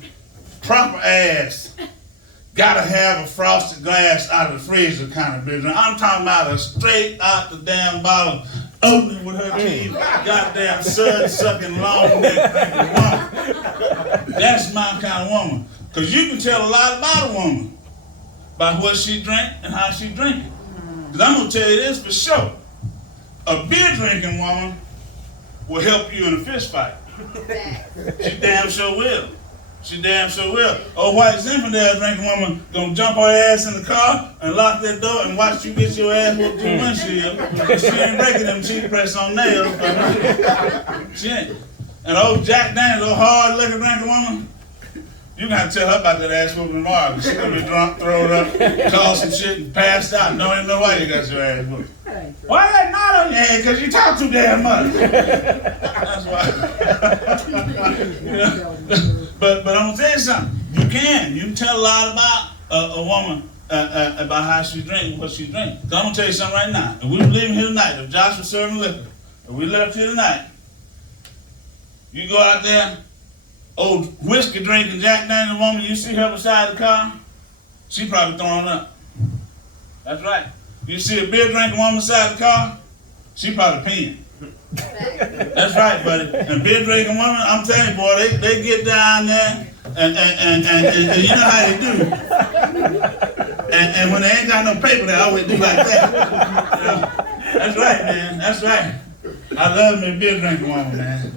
proper ass, gotta have a frosted glass out of the freezer kind of beer drink. I'm talking about a straight out the damn bottle, opening with her teeth, goddamn sun-sucking, long-neck drinking woman. That's my kind of woman. Because you can tell a lot about a woman by what she drank and how she drink it. Because I'm going to tell you this for sure. A beer drinking woman will help you in a fist fight. She damn sure will. Old white Zinfandel drinking woman gonna jump her ass in the car and lock that door and watch you get your ass whooped through the windshield. She ain't breaking them cheap press on nails. She ain't. And old Jack Daniels, old hard liquor drinking woman, you gotta tell her about that ass whooping tomorrow. She's gonna be drunk, thrown up, call some shit and passed out. Don't even know why you got your ass whooped. Why that knot on your head? Because you talk too damn much. That's why. You know? But I'm gonna tell you something. You can tell a lot about a woman about how she drinks, what she drinks. I'm gonna tell you something right now. If we were leaving here tonight, if Josh was serving liquor, if we left here tonight, you go out there, old whiskey drinking Jack Daniels woman, you see her beside the car, she probably throwing up. That's right. You see a beer drinking woman beside the car, she probably peeing. That's right, buddy. And beer drinking women, I'm telling you, boy, they get down there and you know how they do. And when they ain't got no paper, they always do like that. You know? That's right, man. That's right. I love me a beer drinking woman, man.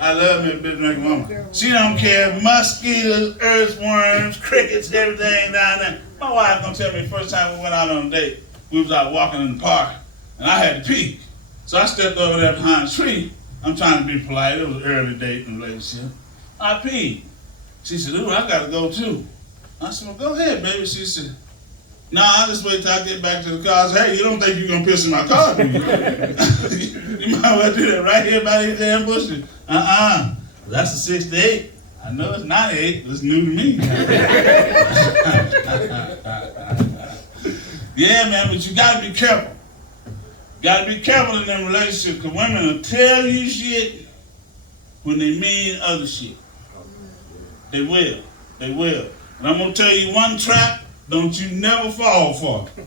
I love me a beer drinking woman. She don't care. Mosquitoes, earthworms, crickets, everything down there. My wife gonna tell me the first time we went out on a date, we was out walking in the park, and I had to pee. So I stepped over there behind a tree. I'm trying to be polite. It was an early date in the relationship. I peed. She said, ooh, I gotta go too. I said, well, go ahead, baby. She said, No, I just wait till I get back to the car. I say, hey, you don't think you're gonna piss in my car, do you? You might well do that right here by these damn bushes. That's a 68. I know it's 98, but it's new to me. Yeah, man, but you gotta be careful. Gotta be careful in them relationships, because women will tell you shit when they mean other shit. They will. They will. And I'm gonna tell you one trap, don't you never fall for it.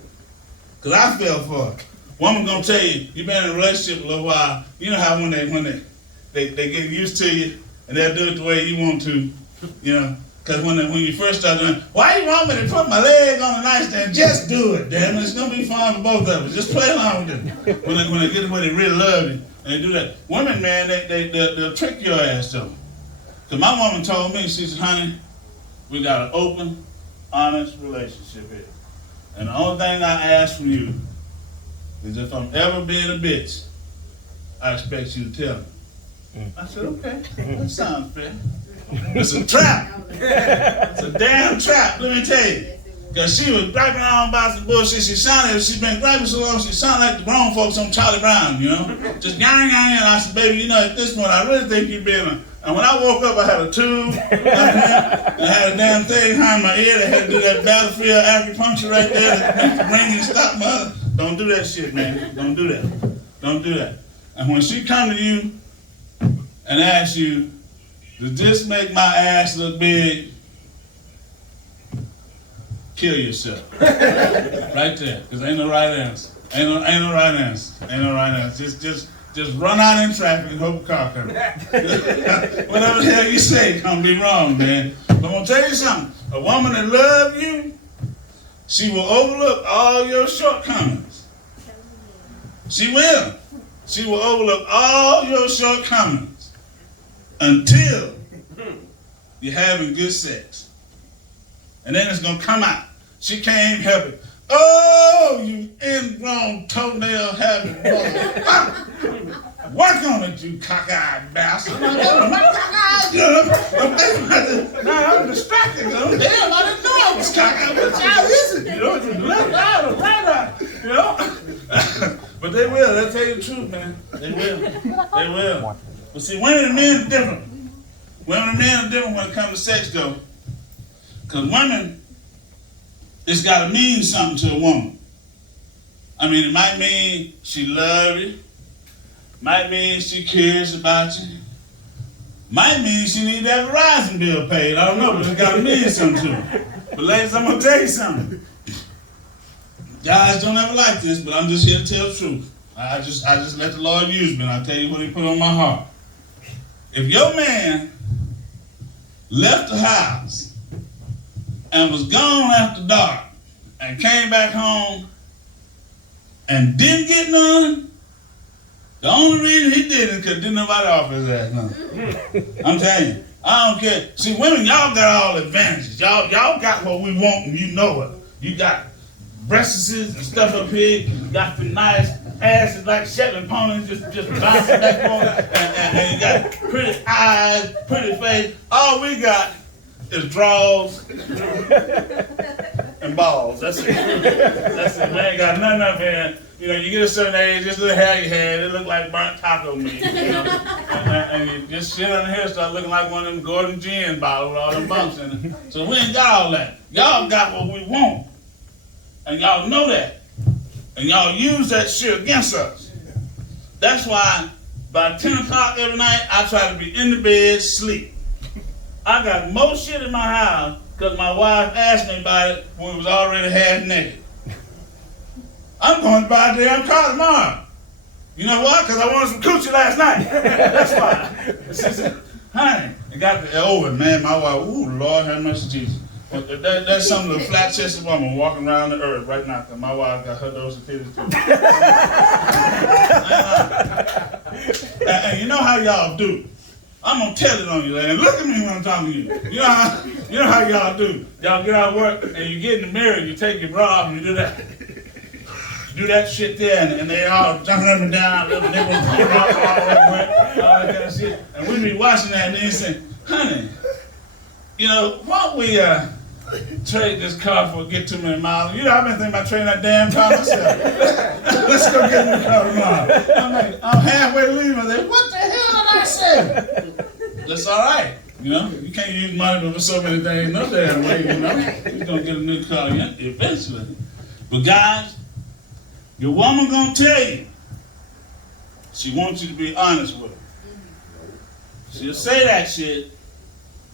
Because I fell for it. Woman gonna tell you, you've been in a relationship a little while, you know how when they get used to you, and they'll do it the way you want to, you know. Because when you first start doing, why you want me to put my leg on the nightstand? Just do it, damn it. It's going to be fun for both of us. Just play along with it. When they get to where they really love you, and they do that. Women, man, they'll trick your ass, though. Because my woman told me, she said, honey, we got an open, honest relationship here. And the only thing I ask from you is if I'm ever being a bitch, I expect you to tell me. I said, okay, that sounds fair. It's a trap. It's a damn trap, let me tell you. Because she was griping on about some bullshit. She's been griping so long, she sounded like the grown folks on Charlie Brown, you know? Just yang. I said, baby, you know, at this point, I really think you've been a... And when I woke up, I had a tube, and I had a damn thing behind my ear that had to do that battlefield acupuncture right there that makes the ringing stop, mother. Don't do that shit, man. Don't do that. Don't do that. And when she come to you and ask you, does this make my ass look big? Kill yourself. Right there. Because ain't no right answer. Ain't no right answer. Ain't no right answer. Just run out in traffic and hope a car comes. Whatever the hell you say, gonna be wrong, man. But I'm gonna tell you something. A woman that loves you, she will overlook all your shortcomings. She will. She will overlook all your shortcomings until you're having good sex. And then it's gonna come out. She can't even help it. Oh, you ingrown toenail having motherfucker. Work on it, you cockeyed bastard. I'm I'm distracted. Damn, I didn't know I was cockeyed. What child is it? You know, it's the left eye or the right eye. You know? But they will. They'll tell you the truth, man. They will. They will. But see, women and men are different. Women and men are different when it comes to sex, though. Because women, it's got to mean something to a woman. I mean, it might mean she loves you. Might mean she cares about you. Might mean she need that Verizon bill paid. I don't know, but it's got to mean something to her. But ladies, I'm going to tell you something. Guys don't ever like this, but I'm just here to tell the truth. I just let the Lord use me, and I'll tell you what he put on my heart. If your man left the house and was gone after dark and came back home and didn't get none, the only reason he did it because didn't nobody offer his ass nothing. I'm telling you, I don't care. See, women, y'all got all the advantages. Y'all got what we want, and you know it. You got breasts and stuff up here. You got the nice asses like Shetland ponies, just bouncing back and forth, and you got pretty eyes, pretty face. All we got is draws and balls. That's it. That's it. We ain't got nothing up here. You know, you get a certain age, this little hair you had, it look like burnt taco meat. You know? and you just sit on the hair, start looking like one of them Gordon gin bottles with all them bumps in it. So we ain't got all that. Y'all got what we want. And y'all know that. And y'all use that shit against us. That's why by 10 o'clock every night, I try to be in the bed, sleep. I got more shit in my house because my wife asked me about it when we was already half naked. I'm going to buy a damn car tomorrow. You know why? Because I wanted some coochie last night. That's why. She said, honey, it got the oven, man. My wife, ooh, Lord have mercy, Jesus. But that's some of the flat-chested woman walking around the earth right now, because my wife got her dose of titties too. And you know how y'all do. I'm going to tell it on you, and look at me when I'm talking to you. You know how y'all do. Y'all get out of work, and you get in the mirror, and you take your bra off, and you do that. Do that shit there, and they all jumping up and down, little nipples, all that kind of shit. And we be watching that, and they say, honey, you know, why don't we trade this car for get too many miles. You know, I've been thinking about trading that damn car myself. Let's go get a new car tomorrow. I'm like, I'm halfway leaving. I'm like, what the hell did I say? That's all right. You know, you can't use money for so many things no damn way, you know. You're gonna get a new car eventually. But guys, your woman gonna tell you she wants you to be honest with her. She'll say that shit,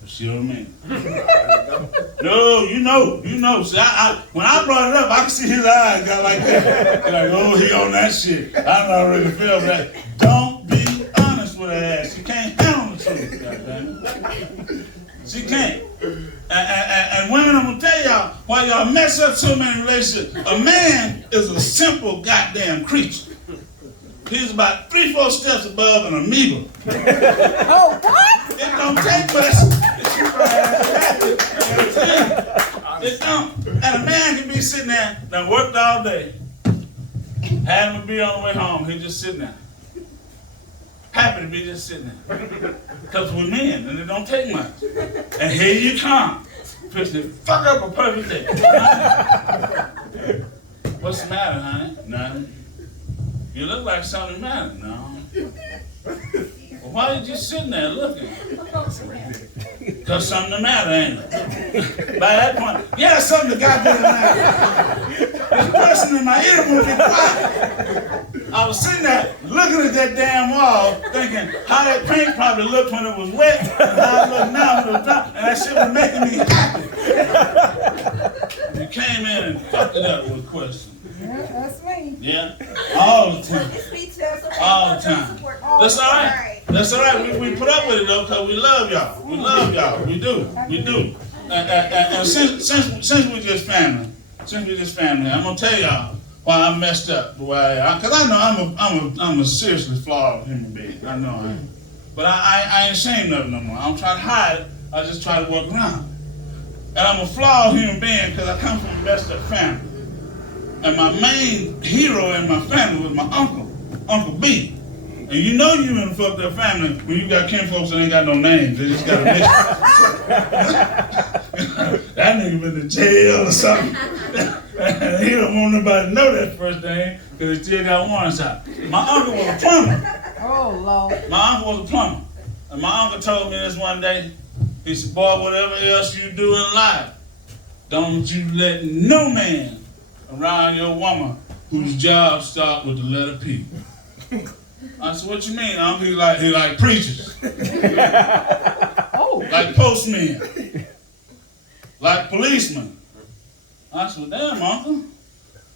but she don't mean it. No, you know. See, when I brought it up, I could see his eyes got like that. Like, oh, he on that shit. I already feel that. Don't be honest with her ass. She can't handle the truth, goddamn. She can't. And women, I'm gonna tell y'all, why y'all mess up so many relationships. A man is a simple goddamn creature. He's about 3-4 steps above an amoeba. Oh, what? It don't take much. It don't. And a man can be sitting there, done worked all day, had him to be on the way home, he just sitting there. Happy to be just sitting there. Because we're men, and it don't take much. And here you come, fixing to fuck up a perfect day. What's the matter, honey? Nothing. You look like something matters. No. Well, why are you just sitting there looking? Because something the matter, ain't it? By that point, yeah, something the goddamn matter. This person in my ear will be quiet. I was sitting there looking at that damn wall, thinking how that paint probably looked when it was wet, and how it looked now when it was dry, and that shit was making me happy. You came in and fucked it up with questions. Yeah, that's me. Yeah, all the time. All the time. That's all right. That's all right. We put up with it though, because we love y'all. We love y'all. We do. We do. And since we just family, I'm gonna tell y'all why I messed up the way I am. Because I know I'm a seriously flawed human being. I know I am. But I ain't ashamed of it no more. I don't try to hide it. I just try to work around it. And I'm a flawed human being because I come from a messed up family. And my main hero in my family was my uncle, Uncle B. And you know you in a fucked up family when you got kinfolks that ain't got no names. They just got a mission. That nigga been to jail or something. He don't want nobody to know that first name because he still got warrants out. My uncle was a plumber. Oh, Lord. My uncle was a plumber. And my uncle told me this one day. He said, boy, whatever else you do in life, don't you let no man around your woman whose job starts with the letter P. I said, what you mean, Uncle? He like preachers. Oh. Like postmen. Like policemen. I said, well, damn, Uncle.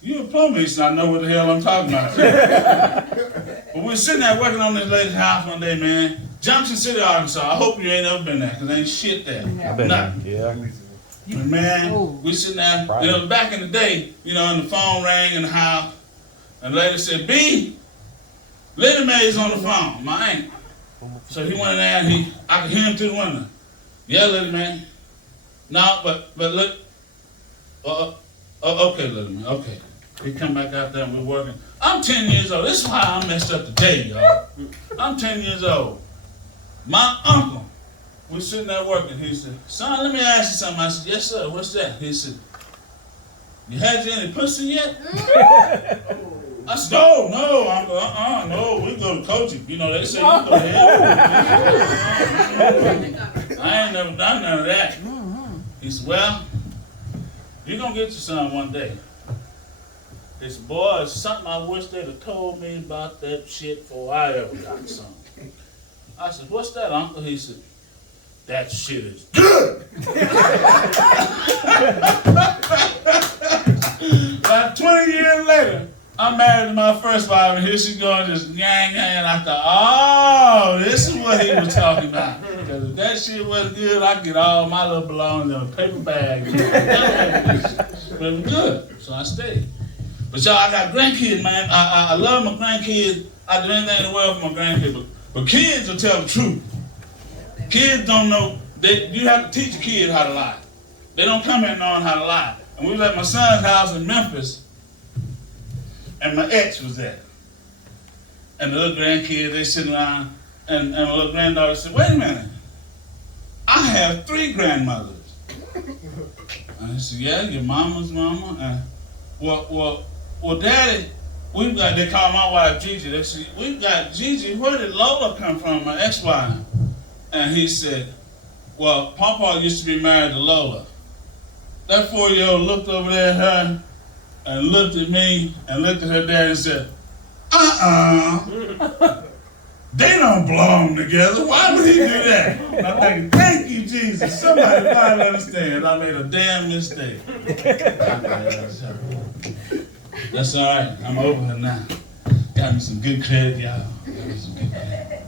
You a plumber. He said, I know what the hell I'm talking about. But we were sitting there working on this lady's house one day, man. Junction City, Arkansas. I hope you ain't ever been there, because ain't shit there. I've been there. Yeah. And man, we sitting there, you know, back in the day, you know, and the phone rang in the house, and the lady said, B, Lady Mae's on the phone, my aunt. So he went in there, and I could hear him through the window. Yeah, Lady Mae. No, but look, okay, Lady Mae, okay. He come back out there, and we're working. I'm 10 years old. This is why I messed up today, y'all. I'm 10 years old. My uncle, we're sitting there working. He said, son, let me ask you something. I said, yes, sir. What's that? He said, you had any pussy yet? I said, oh, no, Uncle, no, we go to coaching. You know, they say you go to hell. I ain't never done none of that. He said, well, you're going to get your son one day. He said, boy, it's something I wish they'd have told me about that shit before I ever got son. I said, what's that, Uncle? He said, that shit is good. About 20 years later, I'm married to my first wife, and here she going just yang yang. And I thought, oh, this is what he was talking about. Because if that shit was good, I get all my little belongings in a paper bag. But it was good, so I stayed. But y'all, I got grandkids, man. I love my grandkids. I do anything in the world for my grandkids. But kids will tell the truth. Kids don't know. You have to teach a kid how to lie. They don't come here knowing how to lie. And we was at my son's house in Memphis, and my ex was there. And the little grandkids, they sitting around, and my little granddaughter said, wait a minute. I have 3 grandmothers. And he said, yeah, your mama's mama. And well, Daddy, we've got, they call my wife Gigi. They said, we've got Gigi. Where did Lola come from, my ex-wife? And he said, well, Papa used to be married to Lola. That 4-year-old looked over there at her and looked at me and looked at her dad and said, they don't belong together. Why would he do that? And I'm thinking, thank you, Jesus. Somebody finally understands. I made a damn mistake. That's all right. I'm over her now. Got me some good credit, y'all. Got me some good credit.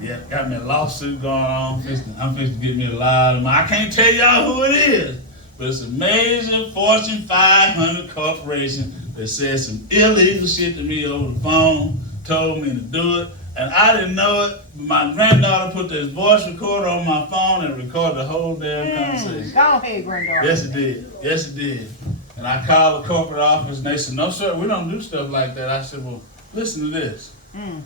Yeah, got me a lawsuit going on. I'm fixing to get me a lot of money. I can't tell y'all who it is, but it's a major Fortune 500 corporation that said some illegal shit to me over the phone, told me to do it, and I didn't know it. But my granddaughter put this voice recorder on my phone and recorded the whole damn conversation. Go ahead, granddaughter. Yes, it did. Yes, it did. And I called the corporate office and they said, no, sir, we don't do stuff like that. I said, well, listen to this. And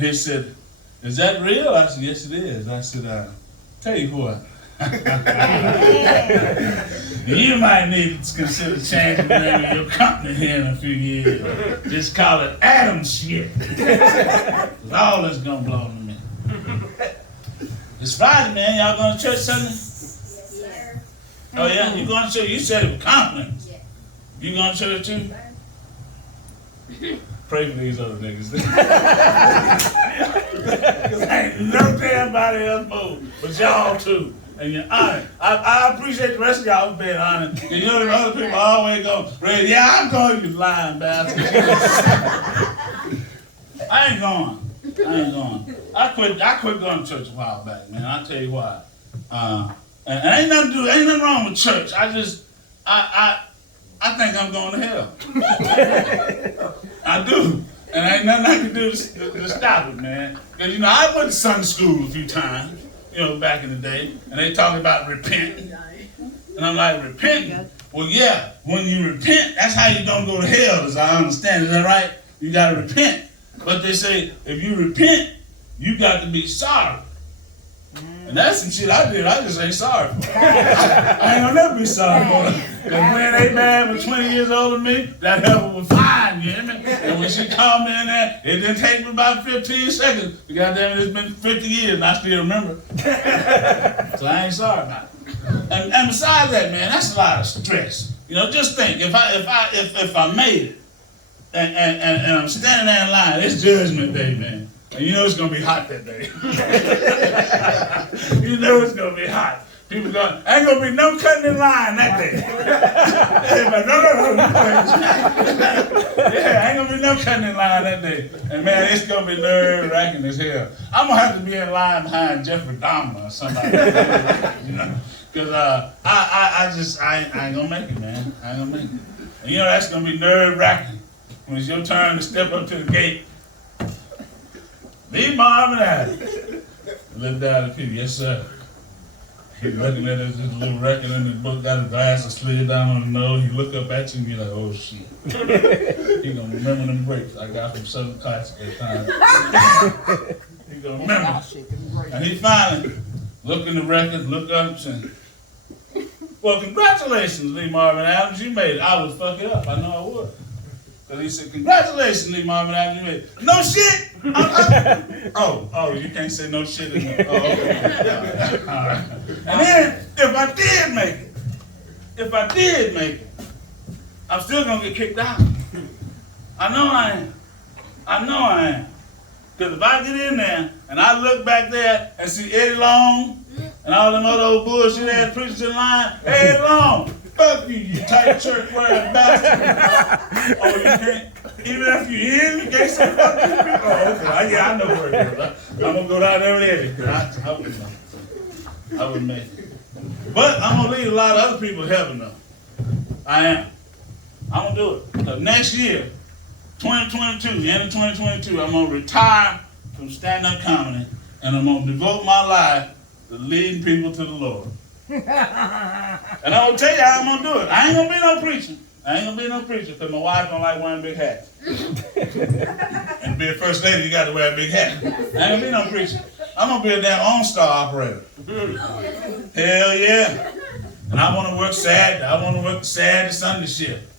he said, is that real? I said, yes, it is. I said, tell you what. You might need to consider changing the name of your company here in a few years. Just call it Adams shit. Cause all this gonna blow to me. It's Friday, man. Y'all going to church Sunday? Yes, sir. Oh yeah, you going to church? You said it with confidence. Yeah. You going to church too? Pray for these other niggas. Cause ain't no damn body else move, but y'all too. And you're honest. I appreciate the rest of y'all for being honest. And you know the other people always go, Ray, yeah, I'm going, you lying bastard. I ain't going. I quit going to church a while back, man. I'll tell you why. And ain't nothing wrong with church. I think I'm going to hell. I do. And ain't nothing I can do to stop it, man. Because, you know, I went to Sunday school a few times, you know, back in the day, and they talking about repenting. And I'm like, repenting? Well, yeah, when you repent, that's how you don't go to hell, as I understand. Is that right? You got to repent. But they say, if you repent, you got to be sorry. And that's some shit I did. I just ain't sorry for it. I ain't gonna never be sorry for it. Because when they mad with 20 years older than me, that heifer was fine, you hear me? And when she called me in there, it didn't take me about 15 seconds. Goddamn it, it's been 50 years and I still remember. So I ain't sorry about it. And besides that, man, that's a lot of stress. You know, just think, if I made it and I'm standing there in line, it's judgment day, man. And you know it's going to be hot that day. You know it's going to be hot. People going, ain't going to be no cutting in line that day. No. Yeah, ain't going to be no cutting in line that day. And man, it's going to be nerve-wracking as hell. I'm going to have to be in line behind Jeffrey Dahmer or somebody. You know? Because I ain't going to make it, man. I ain't going to make it. And you know that's going to be nerve-wracking when it's your turn to step up to the gate. Lee Marvin Adams. Look down at people, yes sir. He's looking at this little record in his book, got his glasses slid down on the nose. He look up at you and you're like, oh shit. He gonna remember them breaks I got from Southern Classic at the time. He gonna remember. And he finally look in the record, look up and say, well, congratulations, Lee Marvin Adams, you made it. I would fuck it up, I know I would. Because he said, congratulations, Lee Marvin Adams, you made it. No shit! Oh, you can't say no shit anymore. Oh, okay. All right. And then, if I did make it, I'm still gonna get kicked out. I know I am. Because if I get in there, and I look back there and see Eddie Long, and all them other old bullshit ass preachers in line, Eddie Long, fuck you tight church wearing bastard. Oh, you can't? Even if you in, you can't say fuck you. Oh, okay. Yeah, I know where it is. I'm going to go down there with Eddie. I wouldn't make it. But I'm going to lead a lot of other people to heaven, though. I am. I'm going to do it. So next year, 2022, the end of 2022, I'm going to retire from stand-up comedy, and I'm going to devote my life to leading people to the Lord. And I'm going to tell you how I'm going to do it. I ain't going to be no preacher. Because my wife don't like wearing big hats. And to be a first lady, you got to wear a big hat. I ain't going to be no preacher. I'm going to be a damn OnStar operator. Hell yeah. And I want to work Saturday. I want to work Saturday, Sunday shift.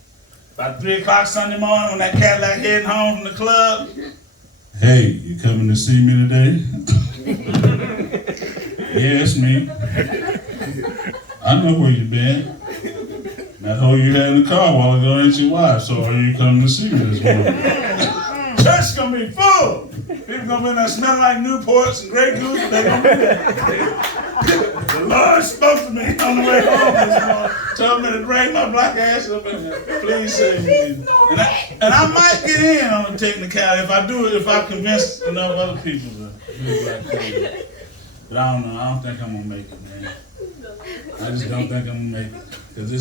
About 3 o'clock Sunday morning when that Cadillac heading home from the club. Hey, you coming to see me today? Yeah, it's me. I know where you been. That hoe you had in the car a while ago ain't your wife, so are you coming to see me this morning? Church's gonna be full. People gonna be in there smelling like Newports and Grey Goose, but they gonna be there. The Lord spoke to me on the way home this morning, told me to bring my black ass up in there. Please save me. And I might get in on the technicality if I do it, if I convince enough other people to do it like that. But I don't know, I don't think I'm gonna make it, man. I just don't think I'm gonna make it. Cause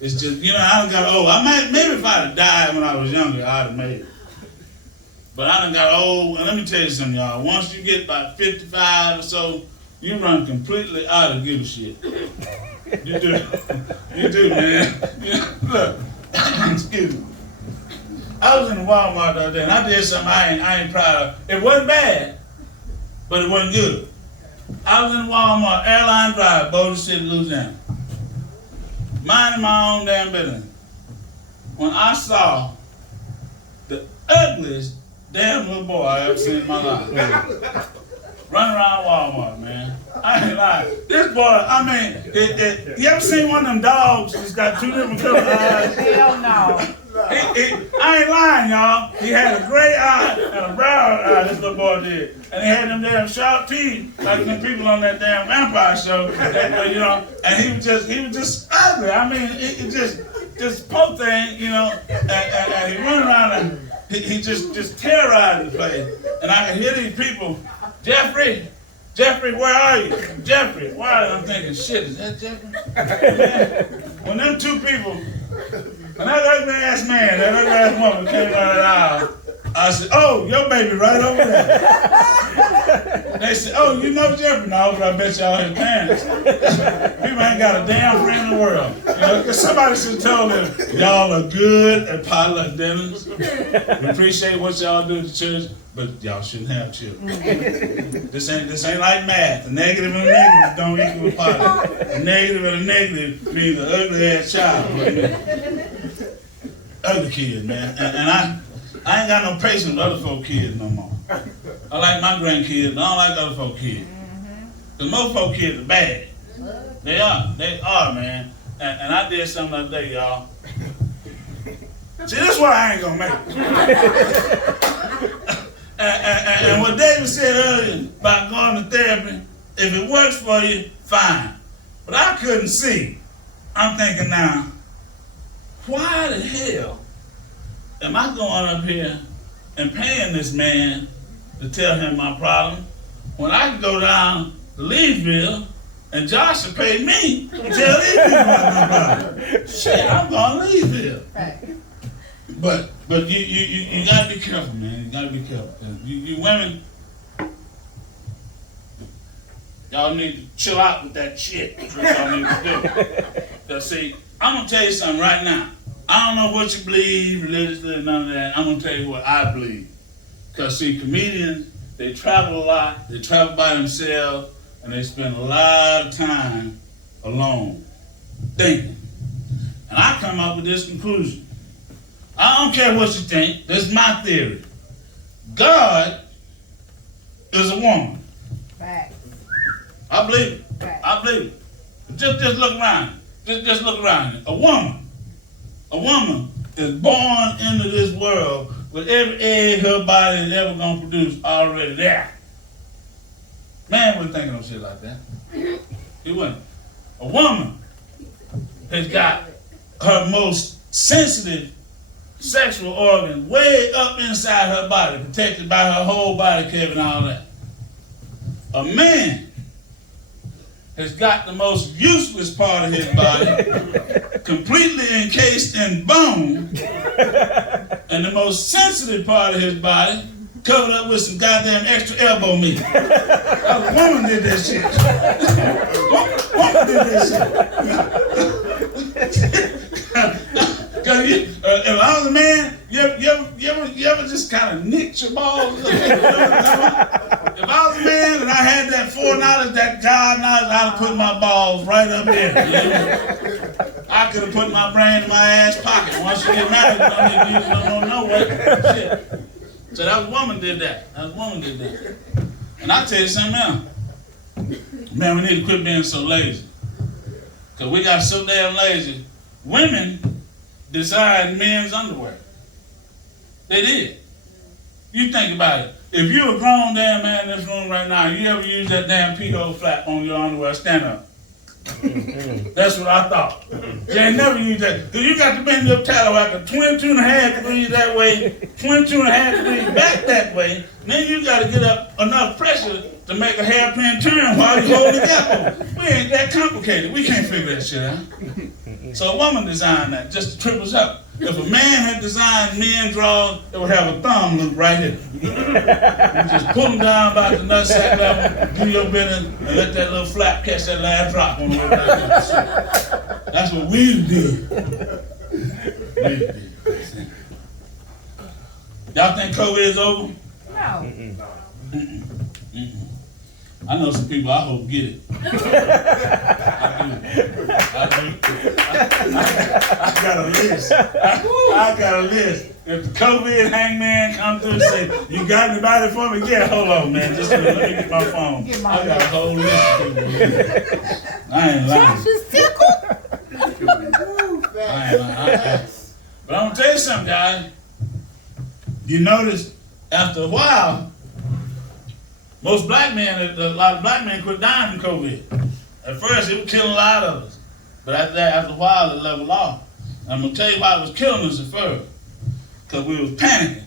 it's just, you know, I done got old. Maybe if I'd have died when I was younger, I'd have made it. But I done got old, and let me tell you something, y'all. Once you get about 55 or so, you run completely out of give a shit. You do. You do, man. Look, excuse me. I was in the Walmart the other day, and I did something I ain't proud of. It wasn't bad, but it wasn't good. I was in the Walmart, Airline Drive, Boulder City, Louisiana. Minding my own damn business. When I saw the ugliest damn little boy I ever seen in my life. Running around Walmart, man. I ain't lying. This boy, I mean, you ever seen one of them dogs that's got 2 different color eyes? Hell no. I ain't lying, y'all. He had a gray eye and a brown eye, this little boy did. And he had them damn sharp teeth, like the people on that damn vampire show, you know, and he was just ugly. I mean, it just poor thing, you know, and he run around and he just terrorized the place. And I could hear these people, Jeffrey, where are you? Jeffrey, where are you? I'm thinking, shit, is that Jeffrey? When them 2 people, and that ugly ass man, that ugly ass woman came out of the aisle, I said, oh, your baby right over there. They said, oh, you know Jeffrey? No, but I bet y'all his parents. People ain't got a damn friend in the world. You know, 'cause somebody should have told them, y'all are good at potluck dinners. We appreciate what y'all do at the church, but y'all shouldn't have children. This ain't like math. A negative and a negative don't equal a potluck. A negative and a negative means an ugly ass child. Ugly kids, man. And I ain't got no patience with other folk kids no more. I like my grandkids, but I don't like other folk kids. Because most folk kids are bad. They are, man. And I did something the other day, y'all. See, this is why I ain't gonna make it. And what David said earlier about going to therapy, if it works for you, fine. But I couldn't see. I'm thinking now, why the hell am I going up here and paying this man to tell him my problem when I can go down to Leesville and Josh will pay me to tell these people about my problem? Shit, I'm going to Leesville. But you gotta be careful, man. You gotta be careful. You women, y'all need to chill out with that shit. That's what y'all need to do. Cause see, I'm gonna tell you something right now. I don't know what you believe religiously and none of that. I'm gonna tell you what I believe. Cause see, comedians, they travel a lot, they travel by themselves, and they spend a lot of time alone, thinking. And I come up with this conclusion. I don't care what you think, this is my theory. God is a woman. Facts. I believe it. Right. I believe it. Just look around. Just look around. A woman is born into this world with every egg her body is ever gonna produce already there. Man wasn't thinking of shit like that. He wasn't. A woman has got her most sensitive sexual organ way up inside her body, protected by her whole body cavity and all that. A man has got the most useless part of his body completely encased in bone, and the most sensitive part of his body covered up with some goddamn extra elbow meat. A woman did that shit. Woman did that shit. Cause if I was a man, you ever just kind of nicked your balls? If I was a man, and I had that foreknowledge, that God knowledge, I'd have put my balls right up there. You know? I could have put my brain in my ass pocket. Once you get married, you don't know what. Shit. So that woman did that. That woman did that. And I'll tell you something else. Man, we need to quit being so lazy. Because we got so damn lazy. Women designed men's underwear. They did. You think about it. If you're a grown damn man in this room right now, you ever use that damn pee-hole flap on your underwear, stand up. That's what I thought. You ain't never used that. Because you got to bend your tallowacker 22.5 degrees that way, 22.5 degrees back that way. Then you got to get up enough pressure to make a hairpin turn while you hold the gap over. We ain't that complicated. We can't figure that shit out. So a woman designed that just to trip us up. If a man had designed men drawers, it would have a thumb loop right here. You just pull them down about the nutsack level, do your business, and let that little flap catch that last drop on the way back. That's what we did. We did. Y'all think COVID is over? No. I know some people I hope get it. I got a list. I got a list. If the COVID hangman comes through and say, you got anybody for me? Yeah, hold on, man. Just let me get my phone. I got a whole list of people. I ain't lying. I ain't lying. But I'm going to tell you something, guys. You notice after a while, most black men, a lot of black men quit dying from COVID. At first, it was killing a lot of us. But after that, after a while, it leveled off. And I'm going to tell you why it was killing us at first. Because we was panicking.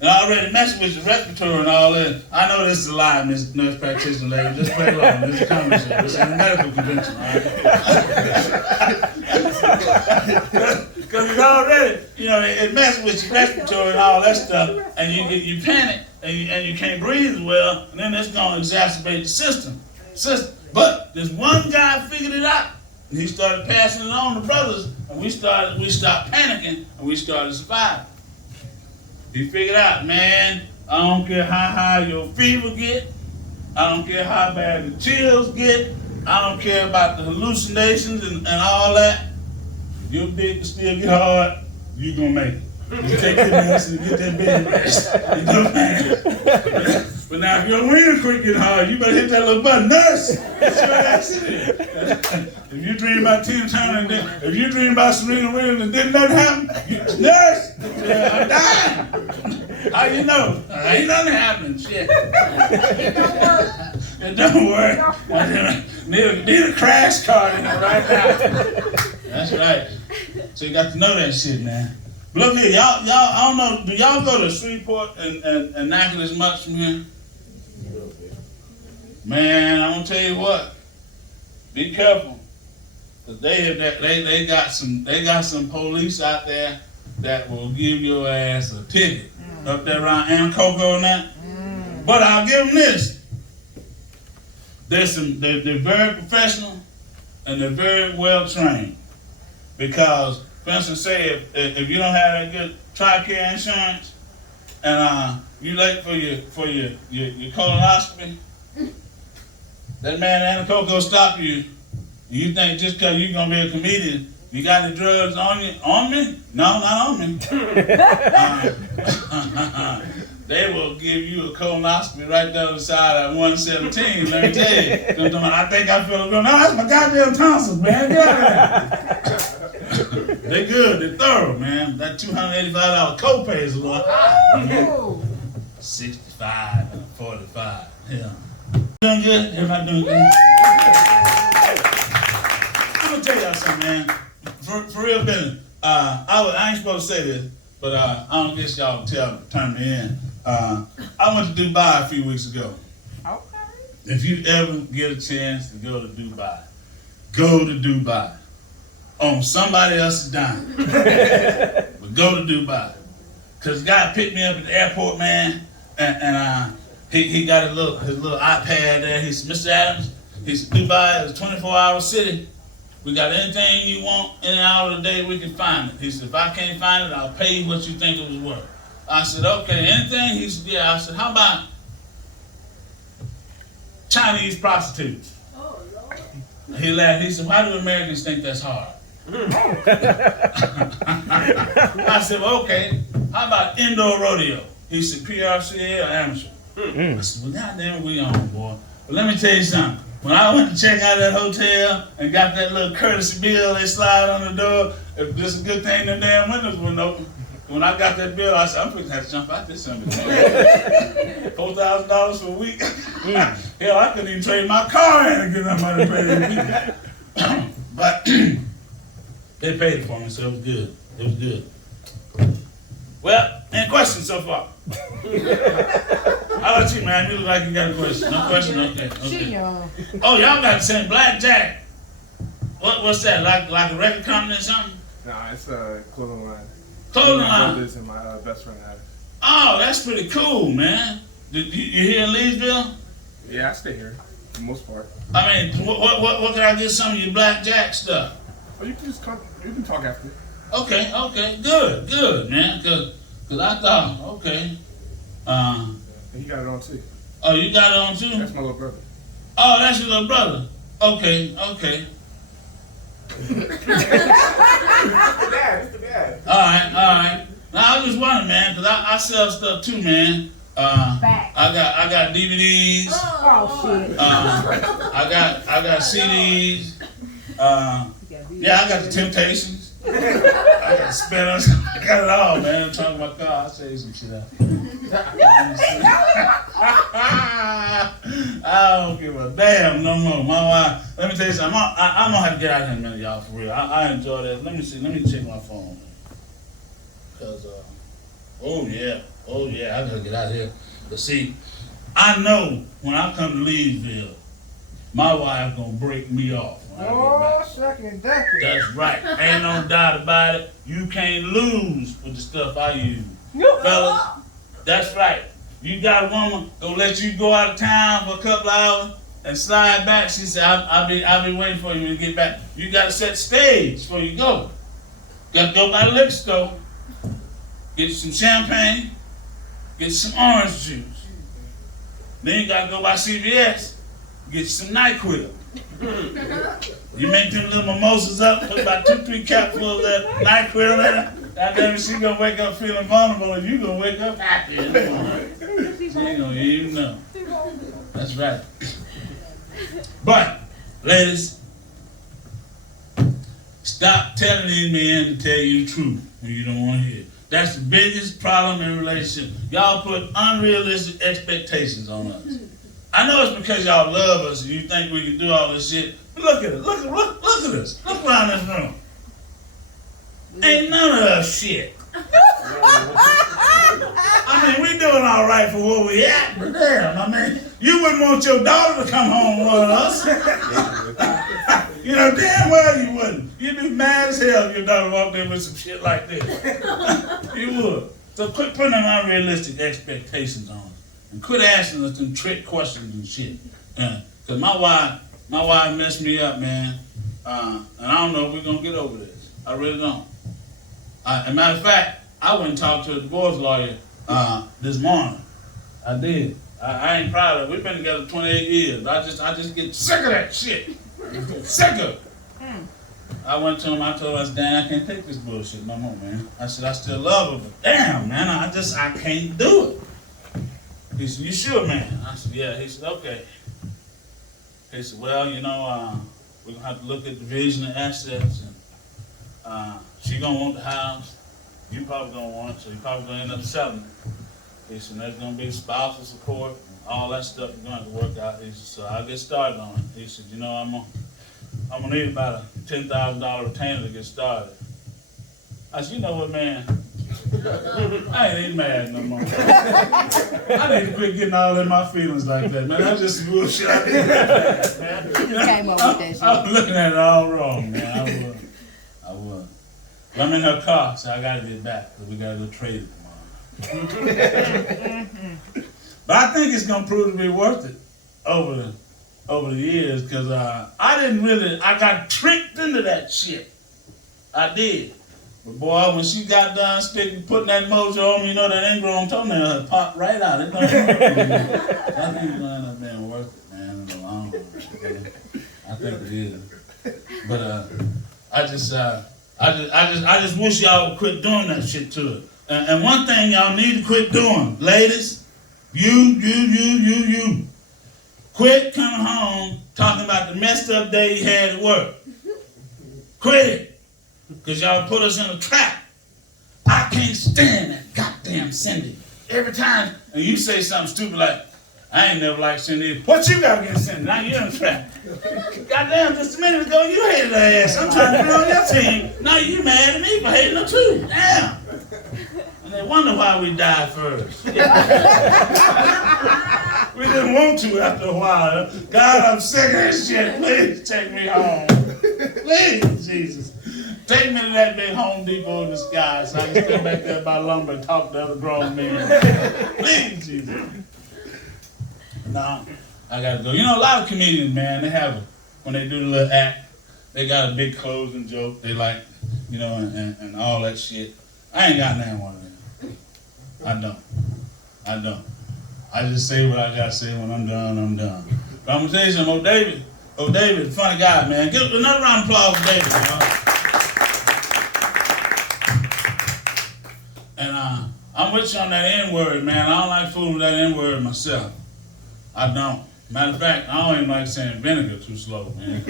And already messing with your respiratory and all that. I know this is a lie, Miss Nurse Practitioner lady. Just play along. This is a comedy show. This ain't a medical convention, all right? Because it's already, it messes with your respiratory and all that stuff. And you panic. And you can't breathe as well, and then that's going to exacerbate the system. But this one guy figured it out, and he started passing it on to brothers, and we stopped panicking, and we started surviving. He figured out, man, I don't care how high your fever get, I don't care how bad the chills get, I don't care about the hallucinations and all that. If your dick can still get hard, you gonna make it. You take your medicine and get that bed rest. You know what I'm saying? But now if your wiener quick get hard, you better hit that little button. Nurse! That's your accident. If you dream about Tina Turner, if you dream about Serena Williams and didn't nothing happen, nurse! I'm dying. How you know? Ain't nothing happening. Shit. It don't work. It don't work. Need a crash cart in it right now. That's right. So you got to know that shit, man. Look here, y'all, I don't know, do y'all go to Shreveport and Natchitoches much from here? Man, I'm gonna tell you what, be careful. Cause they got some police out there that will give your ass a ticket up there around Anacoco and that. But I'll give them this. They're very professional and they're very well trained. Because for instance, say if you don't have that good TRICARE insurance and you late for your colonoscopy, that man in Anacoco stop you. And you think just because you're gonna be a comedian, you got any drugs on you? On me? No, not on me. They will give you a colonoscopy right down the side at 117. Let me tell you. I think I feel good. No, that's my goddamn tonsils, man. They're good. They're thorough, man. That $285 copay is a little high. 65 and 45. Yeah. Doing good? Everybody doing good? I'm gonna tell y'all something, man. For real business. I ain't supposed to say this, but I don't guess y'all can turn me in. I went to Dubai a few weeks ago. Okay. If you ever get a chance to go to Dubai, go to Dubai. On somebody else's dime. But go to Dubai. Cause the guy picked me up at the airport, man, and he got his little iPad there. He said, Mr. Adams, he said, Dubai is a 24-hour city. We got anything you want any hour of the day, we can find it. He said, if I can't find it, I'll pay you what you think it was worth. I said, okay, anything? He said, yeah. I said, how about Chinese prostitutes. He laughed. He said, "Why do Americans think that's hard?" I said, "Well, okay. How about indoor rodeo?" He said, "PRCA or amateur?" I said, "Well, goddamn, we on, boy." But let me tell you something. When I went to check out that hotel and got that little courtesy bill they slide on the door, if this is a good thing, the damn windows weren't open. When I got that bill, I said, "I'm gonna have to jump out this summer." $4,000 for a week. Hell, I couldn't even trade my car in and get that money paid a week. But they paid it for me, so it was good. It was good. Well, any questions so far? How about you, man? You look like you got a question. No question? Okay. Oh, y'all got the same blackjack. What's that? Like a record company or something? Nah, it's a clothing line. Clothing My line? brothers and my best friend have. Oh, that's pretty cool, man. You here in Leesville? Yeah, I stay here for the most part. I mean, what can I get some of your blackjack stuff? Oh, you can just come. You can talk after. Okay, good, man. Cause I thought, okay. And he got it on too. Oh, you got it on too? That's my little brother. Oh, that's your little brother. Okay. Dad, it's the dad. All right. Now I was just wondering, man, cause I sell stuff too, man. I got DVDs. Oh shit. I got CDs. Yeah, I got the Temptations. I got spinners. I got it all, man. I'm talking about car. I'll show you some shit out. I don't give a damn no more. My wife, let me tell you something. I'm gonna have to get out here in a minute, y'all, for real. I enjoy that. Let me see. Let me check my phone. Cause, oh yeah, I gotta get out here. But see, I know when I come to Leesville, my wife gonna break me off. Oh, second decade. That's right. Ain't no doubt about it. You can't lose with the stuff I use. Fellas, that's right. You got a woman gonna let you go out of town for a couple hours and slide back. She said, I'll be waiting for you when you get back. You gotta set the stage before you go. Gotta go by the liquor store, get you some champagne, get you some orange juice. Then you gotta go by CVS, get you some NyQuil. You make them little mimosas up, put about 2-3 capfuls of that NyQuil in it. Goddamn, she gonna wake up feeling vulnerable, and you gonna wake up happy in the morning. She ain't gonna even know. That's right. But, ladies, stop telling these men to tell you the truth when you don't want to hear it. That's the biggest problem in relationships. Y'all put unrealistic expectations on us. I know it's because y'all love us and you think we can do all this shit. But look at it. Look at us. Look around this room. Ain't none of us shit. I mean, we doing all right for where we at, but damn, I mean, you wouldn't want your daughter to come home with us. You know damn well you wouldn't. You'd be mad as hell if your daughter walked in with some shit like this. You would. So quit putting unrealistic expectations on us. And quit asking us them trick questions and shit. Cause my wife messed me up, man. And I don't know if we're gonna get over this. I really don't. As a matter of fact, I went and talked to a divorce lawyer this morning. I did. I ain't proud of it. We've been together 28 years. I just get sick of that shit. Sick of it. I went to him, I told him, I said, "Dan, I can't take this bullshit no more, man." I said, "I still love her, but damn, man, I can't do it." He said, "You sure, man?" I said, "Yeah." He said, "Okay." He said, "Well, you know, we're gonna have to look at division of assets, and she gonna want the house. You probably gonna want it, so you probably gonna end up selling it." He said, "There's gonna be spousal support, and all that stuff is gonna have to work out." He said, "So I'll get started on it." He said, "You know, I'm gonna need about a $10,000 retainer to get started." I said, "You know what, man? I ain't even mad no more. I need to quit getting all in my feelings like that, man. That's just bullshit. I didn't like that, man. Came up with that shit. I was looking at it all wrong, man. I was. But I'm in her car, so I gotta get back, because we gotta go trade it tomorrow. But I think it's gonna prove to be worth it over the years, because I got tricked into that shit. I did. But boy, when she got done putting that mojo on me, you know that ingrown toenail had popped right out. It don't I think it's gonna end up being worth it, man. in the long run. I think it is. But I just wish y'all would quit doing that shit to it. And one thing y'all need to quit doing, ladies, you. Quit coming home talking about the messed up day you had at work. Quit it. Because y'all put us in a trap. I can't stand that goddamn Cindy. Every time, and you say something stupid like, I ain't never liked Cindy. What you got against Cindy? Now you're in a trap. Goddamn, just a minute ago you hated her ass. I'm trying to be on your team. Now you mad at me for hating her too. Damn. And they wonder why we died first. We didn't want to after a while. God, I'm sick of this shit. Please take me home. Please, Jesus. Take me to that big Home Depot in the sky so I can stand back there by lumber and talk to other grown men. Please, Jesus. Nah, I gotta go. You know, a lot of comedians, man, they have, when they do the little act, they got a big closing joke. They like, you know, and all that shit. I ain't got nothing one of them. I don't. I just say what I gotta say. When I'm done, I'm done. But I'm gonna tell you something. David, funny guy, man. Give another round of applause for David, y'all. And I'm with you on that N-word, man. I don't like fooling with that N-word myself. I don't. Matter of fact, I don't even like saying vinegar too slow, man.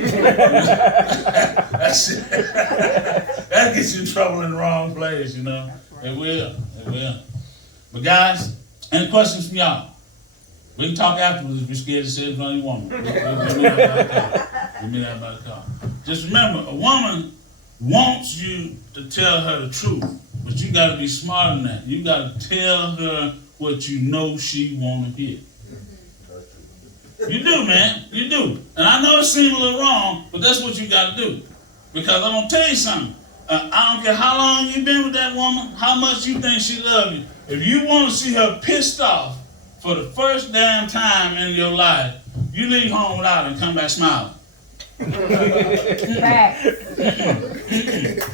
That gets you in trouble in the wrong place, you know. It will. But guys, any questions from y'all? We can talk afterwards if you're scared to say it in front of your woman. Give me that by the car. Just remember, a woman wants you to tell her the truth, but you got to be smarter than that. You got to tell her what you know she want to hear. You do, man. You do. And I know it seems a little wrong, but that's what you got to do. Because I'm going to tell you something. I don't care how long you've been with that woman, how much you think she loves you. If you want to see her pissed off for the first damn time in your life, you leave home without her and come back smiling. I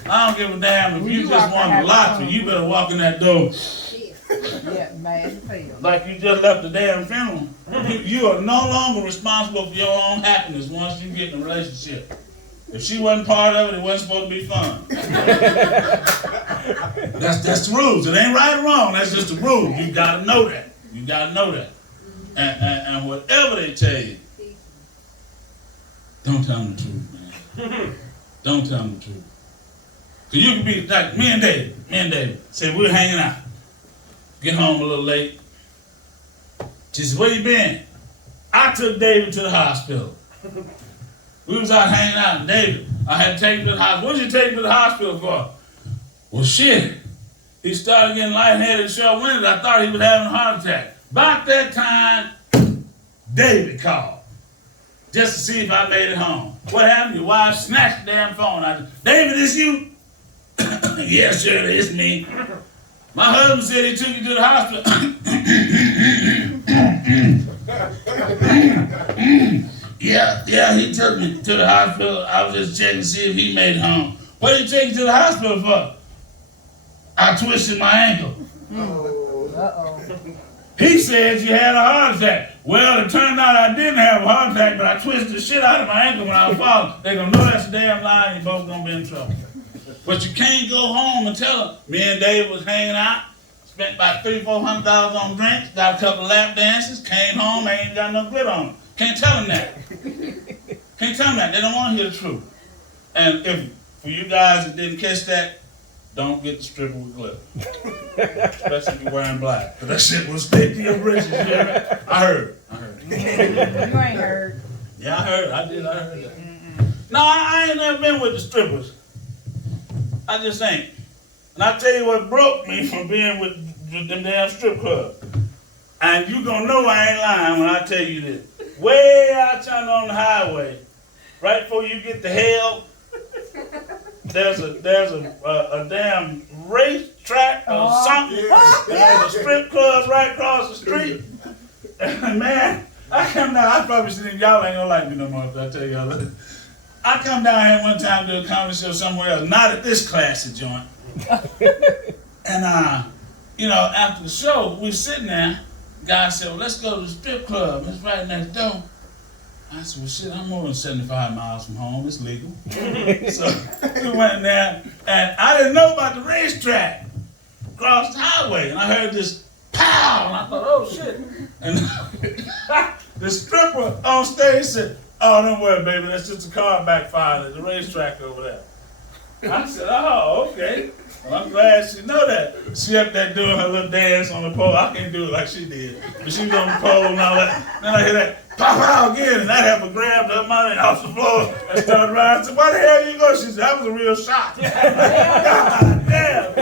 don't give a damn if you just won the lottery. You better walk in that door. Yeah, man. Like you just left the damn funeral. You are no longer responsible for your own happiness once you get in a relationship. If she wasn't part of it, it wasn't supposed to be fun. That's the rules. It ain't right or wrong. That's just the rules. You gotta know that. You gotta know that. And whatever they tell you, don't tell them the truth, man. Don't tell them the truth. Cause you can be like me and David. Said we were hanging out. Get home a little late. She said, where you been? I took David to the hospital. We was out hanging out, and David, I had to take him to the hospital. What did you take him to the hospital for? Well, shit. He started getting lightheaded and short-winded. I thought he was having a heart attack. About that time, David called just to see if I made it home. What happened? Your wife snatched the damn phone. I said, David, it's you? Yeah, sure, it's me. My husband said he took you to the hospital. Yeah, he took me to the hospital. I was just checking to see if he made it home. What did he take you to the hospital for? I twisted my ankle. He said you had a heart attack. Well, it turned out I didn't have a heart attack, but I twisted the shit out of my ankle when I was falling. They're going to know that's a damn lie and you're both going to be in trouble. But you can't go home and tell her. Me and Dave was hanging out, spent about $300-400 on drinks, got a couple of lap dances, came home, ain't got no glitter on them. Can't tell them that. Can't tell them that. They don't want to hear the truth. And if, for you guys that didn't catch that, don't get the stripper with glitter. Especially if you're wearing black. Because that shit will stick to your britches, you hear me? I heard. You ain't heard. Yeah, I heard. I heard that. No, I ain't never been with the strippers. I just ain't. And I tell you what broke me from being with them damn strip clubs. And you gonna know I ain't lying when I tell you this. Way out yonder on the highway, right before you get to hell, there's a damn racetrack or something. And there's a strip club right across the street. And man, I come down, I probably said y'all ain't gonna like me no more if I tell y'all that. I come down here one time to do a comedy show somewhere else, not at this classy joint. And you know, after the show, we sitting there. Guy said, well, let's go to the strip club. It's right next door. I said, well, shit, I'm more than 75 miles from home. It's legal. So we went there, and I didn't know about the racetrack. Crossed the highway, and I heard this pow, and I thought, oh, shit. And the stripper on stage said, oh, don't worry, baby, that's just a car backfired at the racetrack over there. I said, oh, okay. Well, I'm glad she know that. She up there doing her little dance on the pole. I can't do it like she did. But she was on the pole and all that. Then I hear that pow pow again, and that happened grabbed her money off the floor and started running. I said, where the hell you go? She said, that was a real shot. God damn.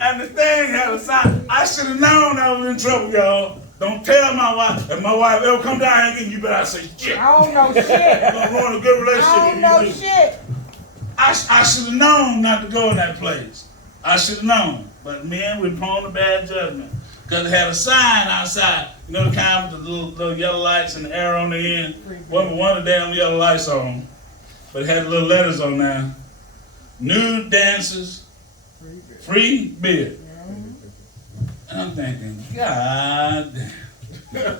And the thing had a sign. I should have known I was in trouble, y'all. Don't tell my wife. If my wife ever come down here again, you better say shit. I don't know shit. You're gonna ruin a good relationship. I don't know shit. I should have known not to go in that place. I should have known. But men, we're prone to bad judgment. Because it had a sign outside. You know the kind with the little yellow lights and the arrow on the end? One of the damn yellow lights on. But it had little letters on there. Nude dancers, free beer. And I'm thinking, God damn.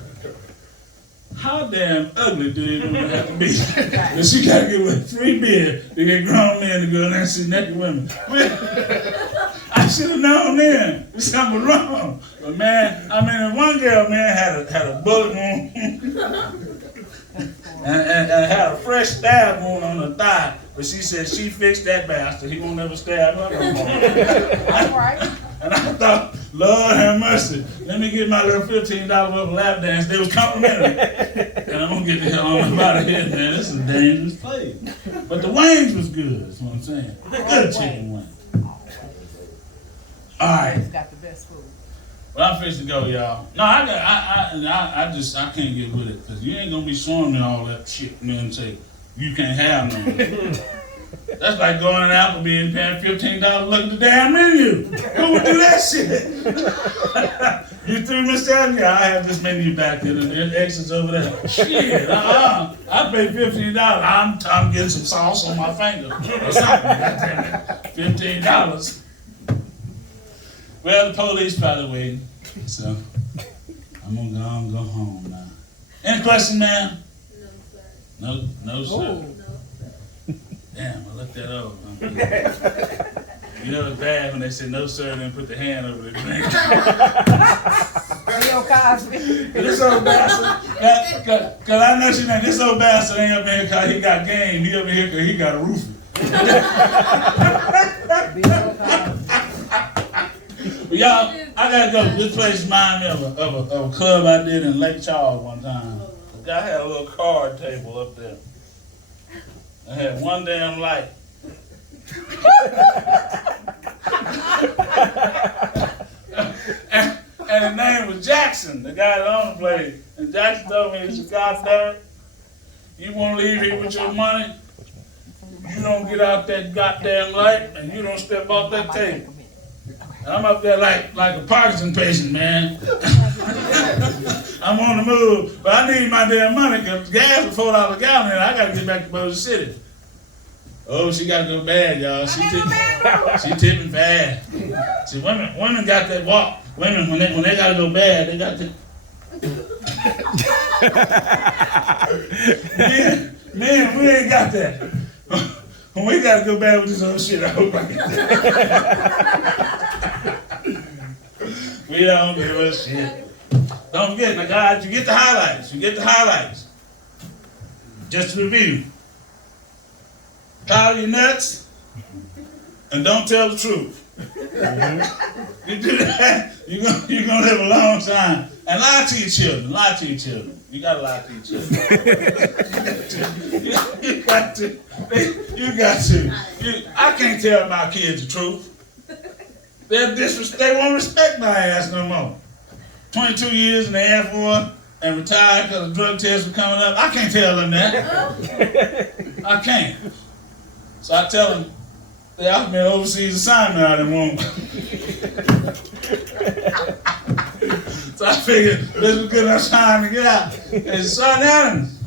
How damn ugly do you have to be? That she got to give away free beer to get grown men to go in there and see naked women. I should have known then. Something was wrong. But man, I mean, one girl, man, had a bullet wound and had a fresh stab wound on her thigh. But she said she fixed that bastard. He won't ever stab her no more. That's right. And I thought, Lord have mercy, let me get my little $15 worth of lap dance. They was complimentary. And I'm going to get the hell on out of here, man. This is a dangerous place. But the wings was good, that's what I'm saying. Good chicken wings. All right. It's got the best food. Well, I'm fixing to go, y'all. No, I can't get with it. Because you ain't going to be showing me all that shit, man, and say, you can't have none. That's like going in Applebee's and paying $15 to look at the damn menu. Who would do that shit? You through, Mr. Adams? Yeah, I have this menu back there. There's extras over there. Shit, I paid $15. I'm getting some sauce on my finger or something. $15. Well, the police probably waiting. So, I'm gonna go home now. Any question, ma'am? No, sir. Damn, I looked that over. You know it's bad when they say no, sir, and then put the hand over the drink. Bill Cosby. This old bastard, cause I know she named this old bastard ain't up here cause he got game. He up here cause he got a roofie. But y'all, I gotta go. This place reminds me of a club I did in Lake Charles one time. The guy had a little card table up there. I had one damn light. and his name was Jackson, the guy that owned the place. And Jackson told me, he said, God damn it, you want to leave here with your money? You don't get out that goddamn light and you don't step off that table. And I'm up there like a Parkinson patient, man. I'm on the move, but I need my damn money because gas is $4 a gallon and I got to get back to Bossier City. Oh, she got to go bad, y'all. She tipping fast. See, women got that walk. Women, when they got to go bad, they got to. Men, we ain't got that. When we got to go bad with this other shit, I hope I get that. We don't give a shit. Don't forget, my guys, you get the highlights. Just to review. Tie your nuts and don't tell the truth. You do that, you're gonna live a long time. And lie to your children. You gotta lie to your children. You got to. I can't tell my kids the truth. They won't respect my ass no more. 22 years in the Air Force and retired because the drug tests were coming up. I can't tell them that. I can't. So I tell them, they offered me an overseas assignment I didn't want. So I figured this was good enough time to get out. And Sergeant Adams,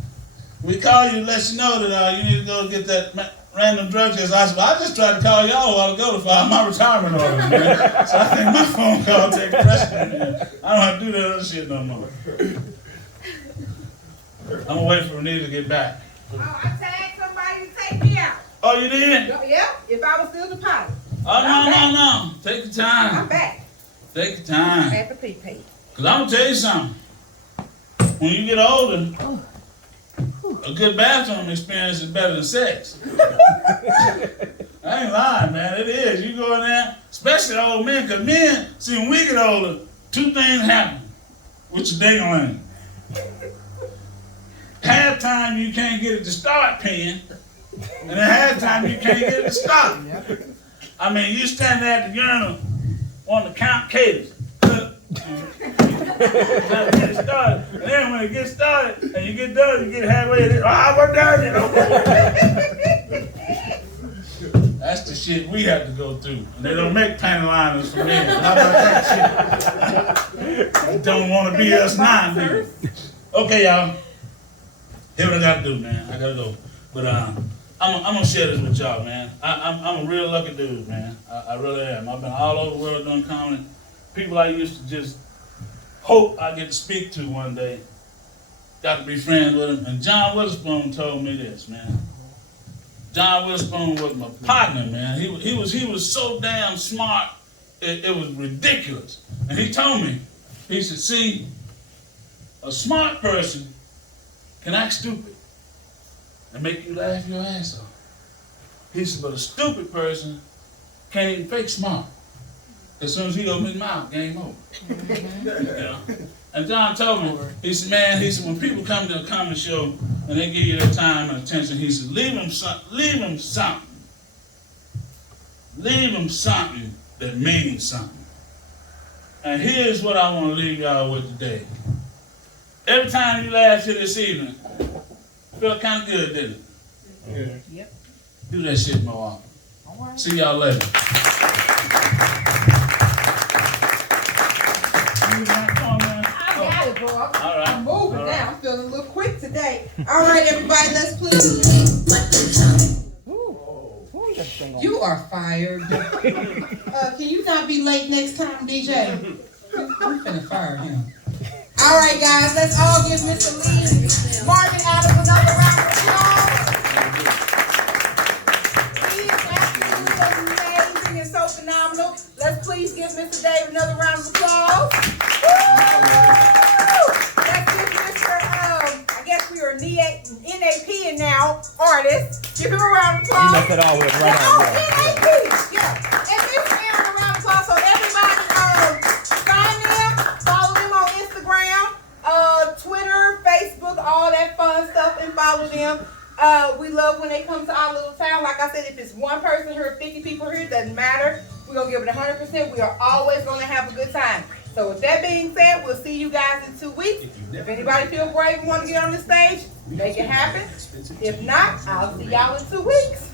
we call you to let you know that you need to go get that random drug tests. I said, well, I just tried to call y'all a while ago to file my retirement order, man. So I think my phone call take precedent, man. I don't have to do that other shit no more. I'm gonna wait for Renee to get back. Oh, I tagged somebody to take me out. Oh, you did? Yeah, if I was still the pilot. Oh, no. Take your time. I'm back. Take your time. At the PP. Cause I'm gonna tell you something. When you get older, a good bathroom experience is better than sex. I ain't lying, man. It is. You go in there, especially old men, cause men, see, when we get older, two things happen with your ding-a-ling. Half time you can't get it to start peeing, and then half time you can't get it to stop. I mean, you stand there at the urinal wanting to count cadence. Get it started. And then when it gets started and you get done, you get halfway and we're done, you know. That's the shit we have to go through. And they don't make panty liners for men. How about that shit? They don't want to be us now, man. Okay, y'all. Here's what I gotta do, man. I gotta go. But I'm gonna share this with y'all, man. I'm a real lucky dude, man. I really am. I've been all over the world doing comedy. People I used to just hope I get to speak to one day. Got to be friends with him. And John Witherspoon told me this, man. John Witherspoon was my partner, man. He was so damn smart, it was ridiculous. And he told me, he said, see, a smart person can act stupid and make you laugh your ass off. He said, but a stupid person can't even fake smart. As soon as he opened his mouth, game over. You know? And John told me, he said, man, when people come to a comedy show and they give you their time and attention, he said, leave them something. Leave them something that means something. And here's what I want to leave y'all with today. Every time you laughed here this evening, felt kind of good, didn't it? Yeah. Yep. Do that shit more often. All right. See y'all later. I'm moving now. I'm feeling a little quick today. All right, everybody, let's please. You are fired. Can you not be late next time, DJ? I'm finna fire him. All right, guys, let's all give Mr. Lee Marvin Adams another round of applause. He is absolutely amazing and so phenomenal. Let's please give Mr. Dave another round of applause. Let's give Mr. I guess we are NAP and now artist. Give him a round of applause. You messed it all with right on. NAP. Yeah. And Mr. Aaron, a round of applause. So everybody, find them, follow them on Instagram, Twitter, Facebook, all that fun stuff, and follow them. We love when they come to our little town. Like I said, if it's one person here, 50 people here, it doesn't matter. We're going to give it 100%. We are always going to have a good time. So with that being said, we'll see you guys in 2 weeks. If anybody feel brave and want to get on the stage, make it happen. If not, I'll see y'all in 2 weeks.